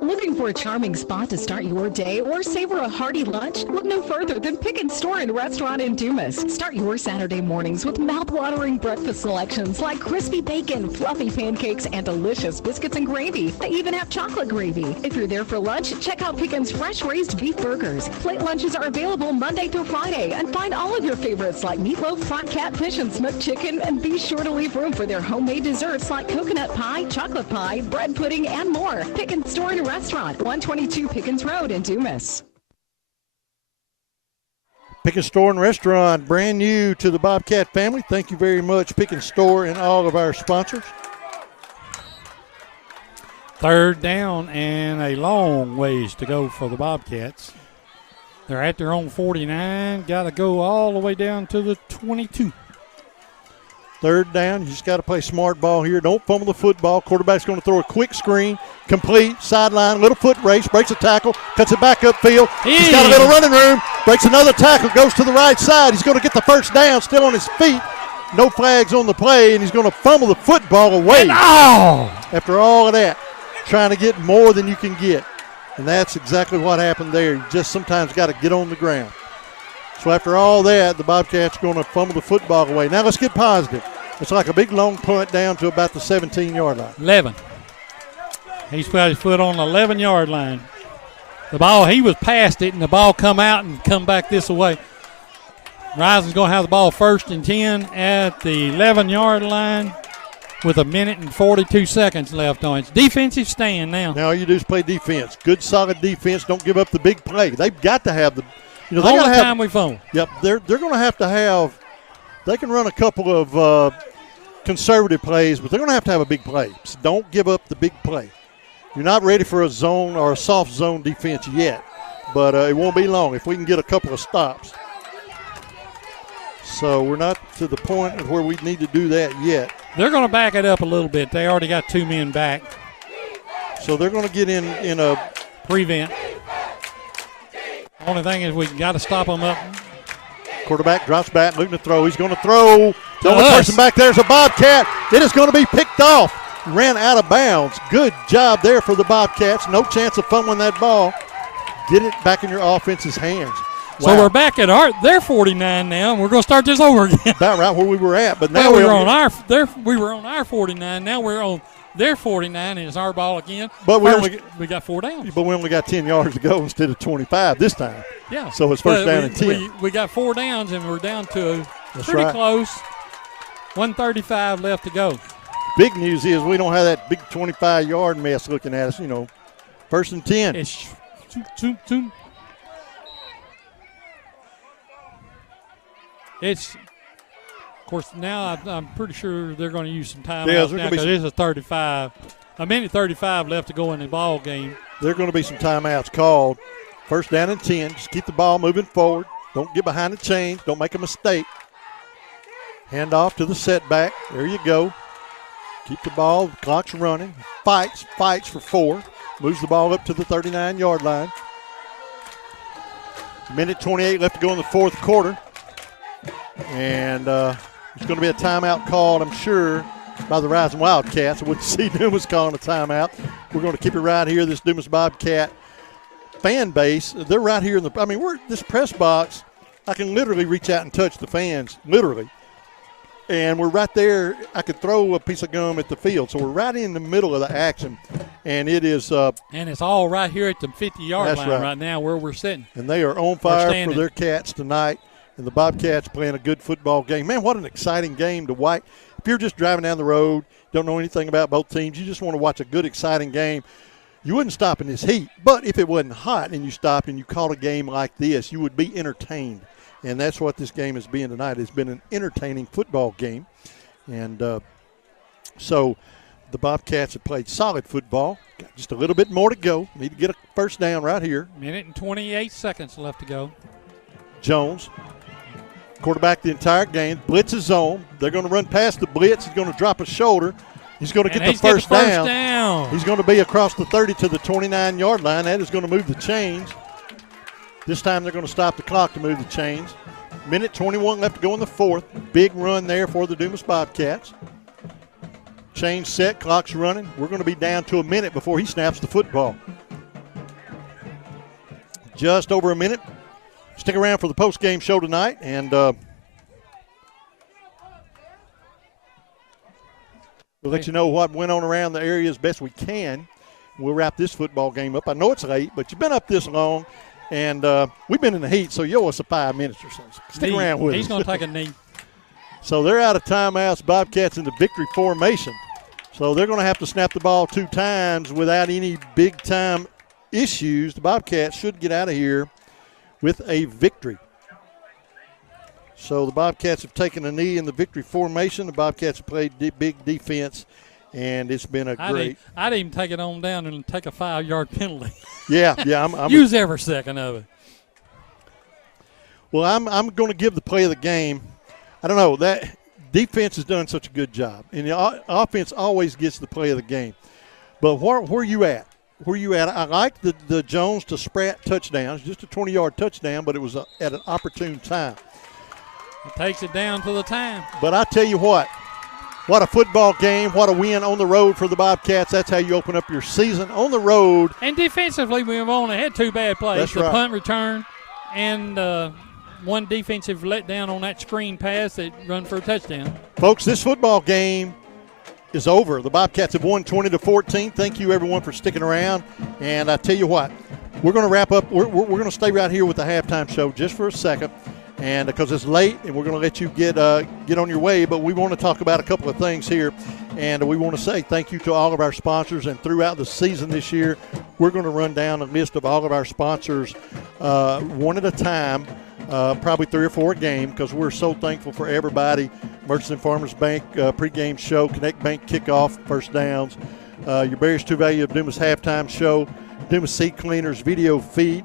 Looking for a charming spot to start your day or savor a hearty lunch? Look no further than Pick and Store and Restaurant in Dumas. Start your Saturday mornings with mouth-watering breakfast selections like crispy bacon, fluffy pancakes, and delicious biscuits and gravy. They even have chocolate gravy. If you're there for lunch, check out Pickin's fresh raised beef burgers. Plate lunches are available Monday through Friday, and find all of your favorites like meatloaf, fried catfish, and smoked chicken, and be sure to leave room for their homemade desserts like coconut pie, chocolate pie, bread pudding, and more. Pick and Store and Restaurant, 122 Pickens Road in Dumas. Pick and Store and Restaurant, brand new to the Bobcat family. Thank you very much, Pick and Store and all of our sponsors. Third down and a long ways to go for the Bobcats. They're at their own 49. Got to go all the way down to the 22. Third down, you just got to play smart ball here. Don't fumble the football. Quarterback's going to throw a quick screen, complete, sideline, little foot race, breaks a tackle, cuts it back upfield. He's got a little running room, breaks another tackle, goes to the right side. He's going to get the first down, still on his feet. No flags on the play, and he's going to fumble the football away. After all of that, trying to get more than you can get. And that's exactly what happened there. You just sometimes got to get on the ground. So after all that, the Bobcats are going to fumble the football away. Now let's get positive. It's like a big long punt down to about the 17-yard line. 11. He's got his foot on the 11-yard line. The ball, he was past it, and the ball come out and come back this way. Rising's going to have the ball 1st and 10 at the 11-yard line with 1 minute and 42 seconds left on it. It's defensive stand now. Now all you do is play defense. Good, solid defense. Don't give up the big play. They've got to have the – they all got the to time we phone. Yep, they're going to have – they can run a couple of conservative plays, but they're going to have a big play. So don't give up the big play. You're not ready for a zone or a soft zone defense yet, but it won't be long if we can get a couple of stops. So we're not to the point of where we need to do that yet. They're going to back it up a little bit. They already got 2 men back. So they're going to get in a prevent. Only thing is we got to stop them up. Quarterback drops back, looking to throw. He's going to throw. The only person back there is a Bobcat. It is going to be picked off. Ran out of bounds. Good job there for the Bobcats. No chance of fumbling that ball. Get it back in your offense's hands. Wow. So we're back at their 49 now, and we're going to start this over again. About right where we were at, but now we were on our 49. Now we're on their 49, and it's our ball again. But we got 4 downs. But we only got 10 yards to go instead of 25 this time. Yeah. So it's first down and 10. We got 4 downs, and we're down to That's pretty right. close. 1:35 left to go. Big news is we don't have that big 25-yard mess looking at us. 1st and 10. It's It's, of course, now I'm pretty sure they're going to use some timeouts now because it's a 35. 1:35 left to go in the ball game. There are going to be some timeouts called. 1st down and 10. Just keep the ball moving forward. Don't get behind the chains. Don't make a mistake. Hand off to the setback. There you go. Keep the ball. The clock's running. Fights for 4. Moves the ball up to the 39-yard line. 1:28 left to go in the 4th quarter. And there's going to be a timeout called, I'm sure, by the Rising Wildcats. I wouldn't see Dumas calling a timeout. We're going to keep it right here. This Dumas Bobcat fan base, they're right here in we're this press box. I can literally reach out and touch the fans, literally. And we're right there. I could throw a piece of gum at the field. So we're right in the middle of the action. And it is. And it's all right here at the 50-yard line right now where we're sitting. And they are on fire for their Cats tonight. And the Bobcats playing a good football game. Man, what an exciting game to watch. If you're just driving down the road, don't know anything about both teams, you just want to watch a good, exciting game, you wouldn't stop in this heat. But if it wasn't hot and you stopped and you caught a game like this, you would be entertained. And that's what this game has been tonight. It's been an entertaining football game. And so the Bobcats have played solid football. Got just a little bit more to go. Need to get a first down right here. 1:28 left to go. Jones. Quarterback the entire game. Blitz is on. They're going to run past the blitz. He's going to drop a shoulder. He's going to get the first down. He's going to be across the 30 to the 29-yard line. That is going to move the chains. This time they're going to stop the clock to move the chains. 1:21 left to go in the 4th. Big run there for the Dumas Bobcats. Chains set. Clock's running. We're going to be down to a minute before he snaps the football. Just over a minute. Stick around for the post-game show tonight, and we'll let you know what went on around the area as best we can. We'll wrap this football game up. I know it's late, but you've been up this long, and we've been in the heat, so you owe us 5 minutes or so. Stick around with us. He's going to take a knee. So they're out of timeouts. Bobcats in the victory formation. So they're going to have to snap the ball 2 times without any big-time issues. The Bobcats should get out of here with a victory. So the Bobcats have taken a knee in the victory formation. The Bobcats have played big defense, and it's been a great. I'd even take it on down and take a 5-yard penalty. Yeah, I'm use every second of it. Well, I'm going to give the play of the game. I don't know, that defense has done such a good job, and the offense always gets the play of the game. But where you at? Where you at? I like the Jones to Spratt touchdown. It's just a 20-yard touchdown, but it was at an opportune time. It takes it down to the time. But I tell you what a football game, what a win on the road for the Bobcats. That's how you open up your season on the road. And defensively, we've only had 2 bad plays. That's the right. Punt return and one defensive letdown on that screen pass that run for a touchdown. Folks, this football game is over. The Bobcats have won 20-14. Thank you, everyone, for sticking around. And I tell you what, we're going to wrap up. We're going to stay right here with the halftime show just for a second, and because it's late, and we're going to let you get on your way. But we want to talk about a couple of things here, and we want to say thank you to all of our sponsors. And throughout the season this year, we're going to run down a list of all of our sponsors one at a time. Probably 3 or 4 a game, because we're so thankful for everybody. Merchants and Farmers Bank pregame show, Connect Bank kickoff, first downs, your Barriers to Value of Dumas halftime show, Dumas Seed Cleaners video feed.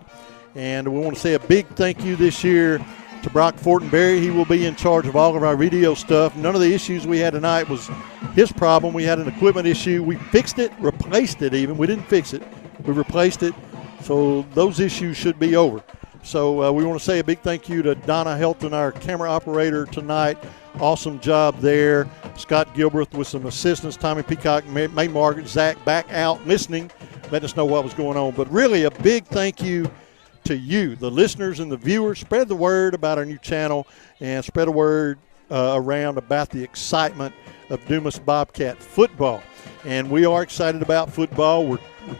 And we want to say a big thank you this year to Brock Fortenberry. He will be in charge of all of our video stuff. None of the issues we had tonight was his problem. We had an equipment issue. We fixed it, replaced it even. We didn't fix it. We replaced it. So those issues should be over. So we want to say a big thank you to Donna Helton, our camera operator tonight. Awesome job there. Scott Gilbreth with some assistance. Tommy Peacock, May Margaret, Zach back out listening, letting us know what was going on. But really a big thank you to you, the listeners and the viewers. Spread the word about our new channel and spread the word around about the excitement of Dumas Bobcat football. And we are excited about football. We're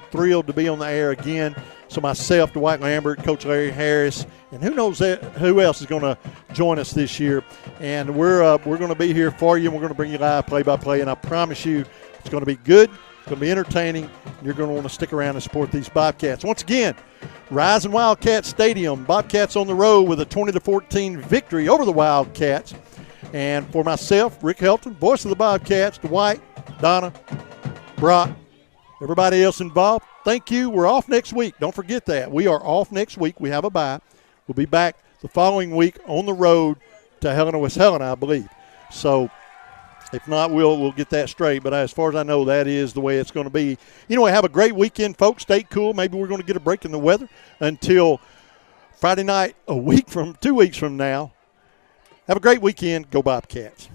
thrilled to be on the air again. So myself, Dwight Lambert, Coach Larry Harris, and who knows who else is going to join us this year. And we're going to be here for you, and we're going to bring you live play-by-play. And I promise you it's going to be good, it's going to be entertaining, and you're going to want to stick around and support these Bobcats. Once again, Rising Wildcat Stadium, Bobcats on the road with a 20-14 victory over the Wildcats. And for myself, Rick Helton, voice of the Bobcats, Dwight, Donna, Brock, everybody else involved, thank you. We're off next week. Don't forget that. We are off next week. We have a bye. We'll be back the following week on the road to Helena, West Helena, I believe. So if not, we'll get that straight. But as far as I know, that is the way it's going to be. Anyway, have a great weekend, folks. Stay cool. Maybe we're going to get a break in the weather until Friday night, 2 weeks from now. Have a great weekend. Go Bobcats.